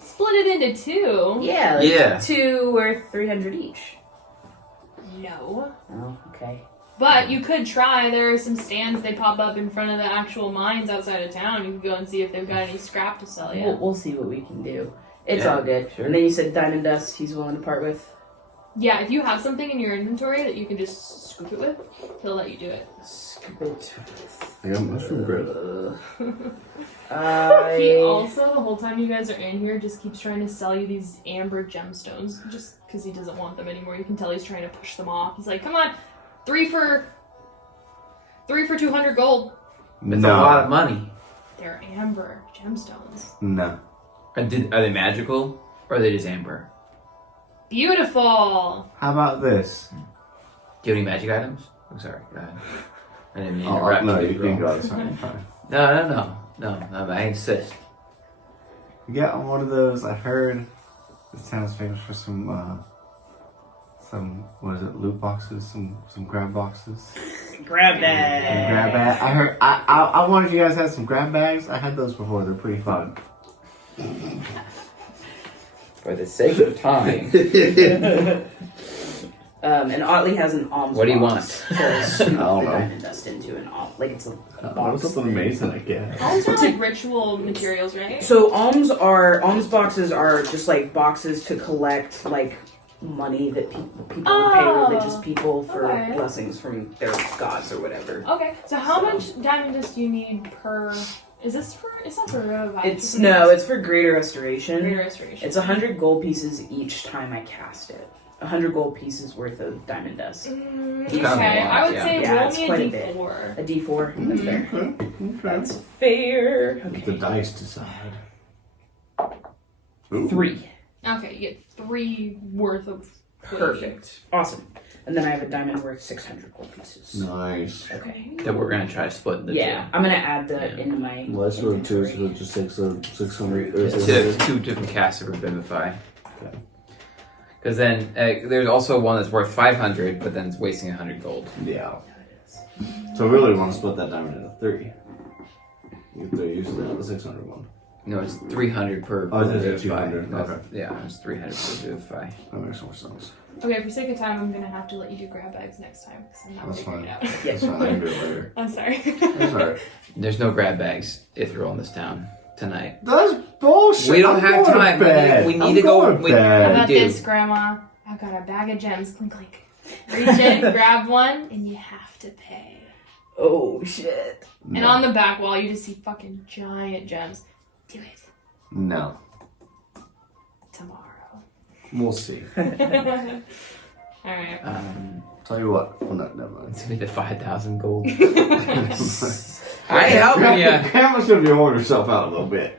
Split it into 2. Yeah. Like Yeah. 2 worth 300 each. No. Oh, okay. But you could try. There are some stands they pop up in front of the actual mines outside of town. You can go and see if they've got any scrap to sell you. We'll see what we can do. It's Yeah, all good. sure. And then you said diamond dust he's willing to part with. Yeah, if you have something in your inventory that you can just scoop it with, he'll let you do it. Scoop it. I got mushroom bread. He also, the whole time you guys are in here, just keeps trying to sell you these amber gemstones just because he doesn't want them anymore. You can tell he's trying to push them off. He's like, come on, 3 for 200 gold. It's a lot of money. They're amber gemstones. No. Are they magical or are they just amber? Beautiful. How about this? Do you have any magic items? I'm sorry. Go ahead. I didn't mean to Oh, interrupt no, you. you can go. It's fine. Fine. No, I insist. You got one of those. I heard this town's famous for some what is it? Loot boxes, some grab boxes. Grab that. Grab bag. I heard. I wanted you guys to have some grab bags. I had those before. They're pretty fun. For the sake of time. And Otley has an alms What do you box to scoop the don't know. diamond dust into an alms. Like it's a That box. was something amazing, I guess. Alms are like ritual materials, right? So alms boxes are just like boxes to collect like money that people would pay religious people for okay. blessings from their gods or whatever. Okay, so how much diamond dust do you need per... Is this for... It's not for revival. It's for greater restoration. Greater restoration. It's 100 gold pieces each time I cast it. 100 gold pieces worth of diamond dust. Okay, Kind of a lot, I would yeah. say Yeah, roll it's me a quite a bit. d4. A D4. That's fair. Okay. That's fair. The Okay. dice decide. Ooh. 3. Okay, you get 3 worth of weight. Perfect. Awesome. And then I have a diamond worth 600 gold pieces. Nice. Okay. That we're going to try to split into Yeah, I'm gonna add that Yeah. into my. Less or two, so inventory. just 600. two. To 2 different casts of Revivify. Okay. Because then there's also one that's worth 500, but then it's wasting 100 gold. Yeah. So we really want to split that diamond into 3. You get 3 uses the 600 one. No, it's 300 per Oh, is it Revivify. 200? That's- Okay. Yeah, it's 300 per Revivify. That makes more sense. Okay, for sake of time, I'm gonna have to let you do grab bags next time because I'm not That's figuring fine. it out. That's fine. I can do it later. I'm sorry. That's alright. There's no grab bags, Ithrel, in this town tonight. That's bullshit. We don't I'm have going to time. bed. We need I'm to go- going to we- How bed. about do. this, Grandma? I've got a bag of gems. Clink, clink. Reach in, grab one, and you have to pay. Oh shit. And on the back wall, you just see fucking giant gems. Do it No. tomorrow. We'll see. All right. Tell you what. Well, no, never mind. It's going to be the 5,000 gold. I ain't helping you. Grandma's going to be holding herself out a little bit.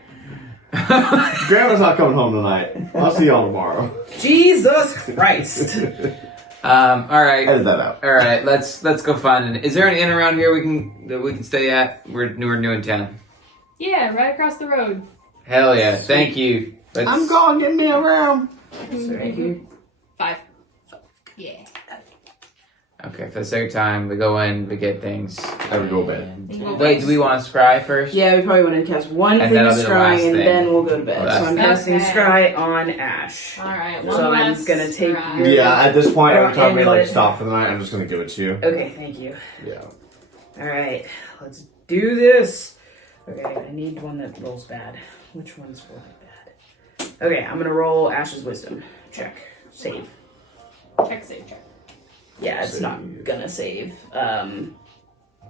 Grandma's not coming home tonight. I'll see y'all tomorrow. Jesus Christ. All right. Edit that out. All right, let's go find it. Is there an inn around here that we can stay at? We're new in town. Yeah, right across the road. Hell yeah! Thank you. I'm going to get me around. So right here. 5. Yeah. Okay, for the sake of time, we go in, we get things. I would go to bed. And- Wait, do we want to scry first? Yeah, we probably want to cast one And thing of that'll be the scry last and thing. then we'll go to bed. Well, So I'm that's- casting Okay. scry on Ash. All right. So I'm last gonna take scry. your- Yeah, at this point, every time we Amulet. stop for the night, I'm just going to give it to you. Okay, thank you. Yeah. Alright, let's do this. Okay, I need one that rolls bad. Which one's rolling bad? Okay, I'm gonna roll Ash's Wisdom. Check. Save. Check, save, check. Yeah, it's not gonna save.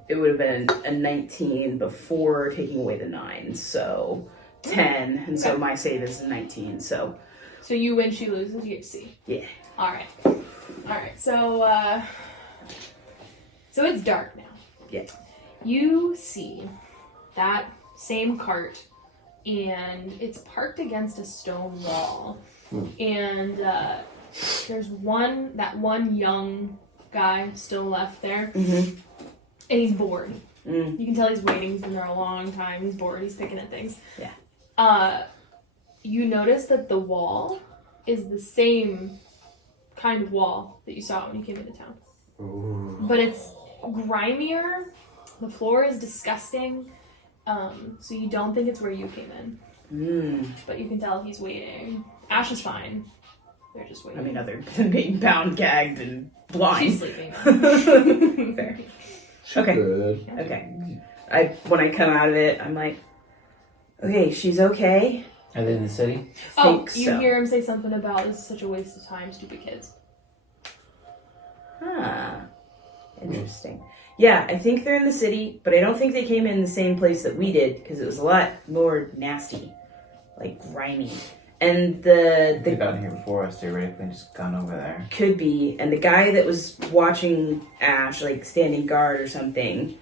It would have been a 19 before taking away the 9, so 10, and so Okay. my save is 19, so So you win, she loses, you get to see. yeah. All right. So it's dark now. Yeah. You see that same cart, and it's parked against a stone wall, and there's that one young guy still left there, Mm-hmm. and he's bored. You can tell he's waiting. He's been there a long time. He's bored. He's picking at things. Yeah. You notice that the wall is the same kind of wall that you saw when you came into town. Ooh. But it's grimier. The floor is disgusting. So you don't think it's where you came in. But you can tell he's waiting. Ash is fine. They're just waiting. I mean, other than being bound, gagged, and blind. She's sleeping. Fair. She's Okay. good. Okay. When I come out of it, I'm like, okay, she's okay. Are they in the city? Think you so. hear him say something about this is such a waste of time, stupid kids. Interesting. Yeah, I think they're in the city, but I don't think they came in the same place that we did because it was a lot more nasty, like grimy. And If they got here before us, theoretically, and just gone over there. could be, and the guy that was watching Ash, like standing guard or something,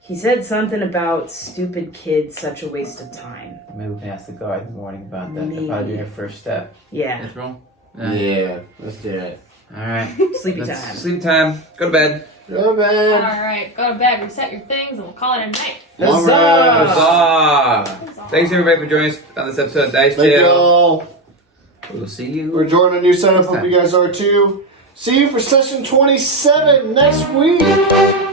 he said something about stupid kids, such a waste of time. Maybe we can ask the guard in the morning about that. Maybe. That'd probably be her first step. Yeah, Ithrel? Yeah, let's do it. Alright. sleepy That's time. sleep time. Go to bed. Go, man. Alright, go to bed, reset your things, and we'll call it a night. Huzzah! Huzzah! Thanks everybody for joining us on this episode of Dice Thank Jail. y'all. We'll see you. We're enjoying a new setup. Next Hope time. you guys are too. See you for session 27 next week.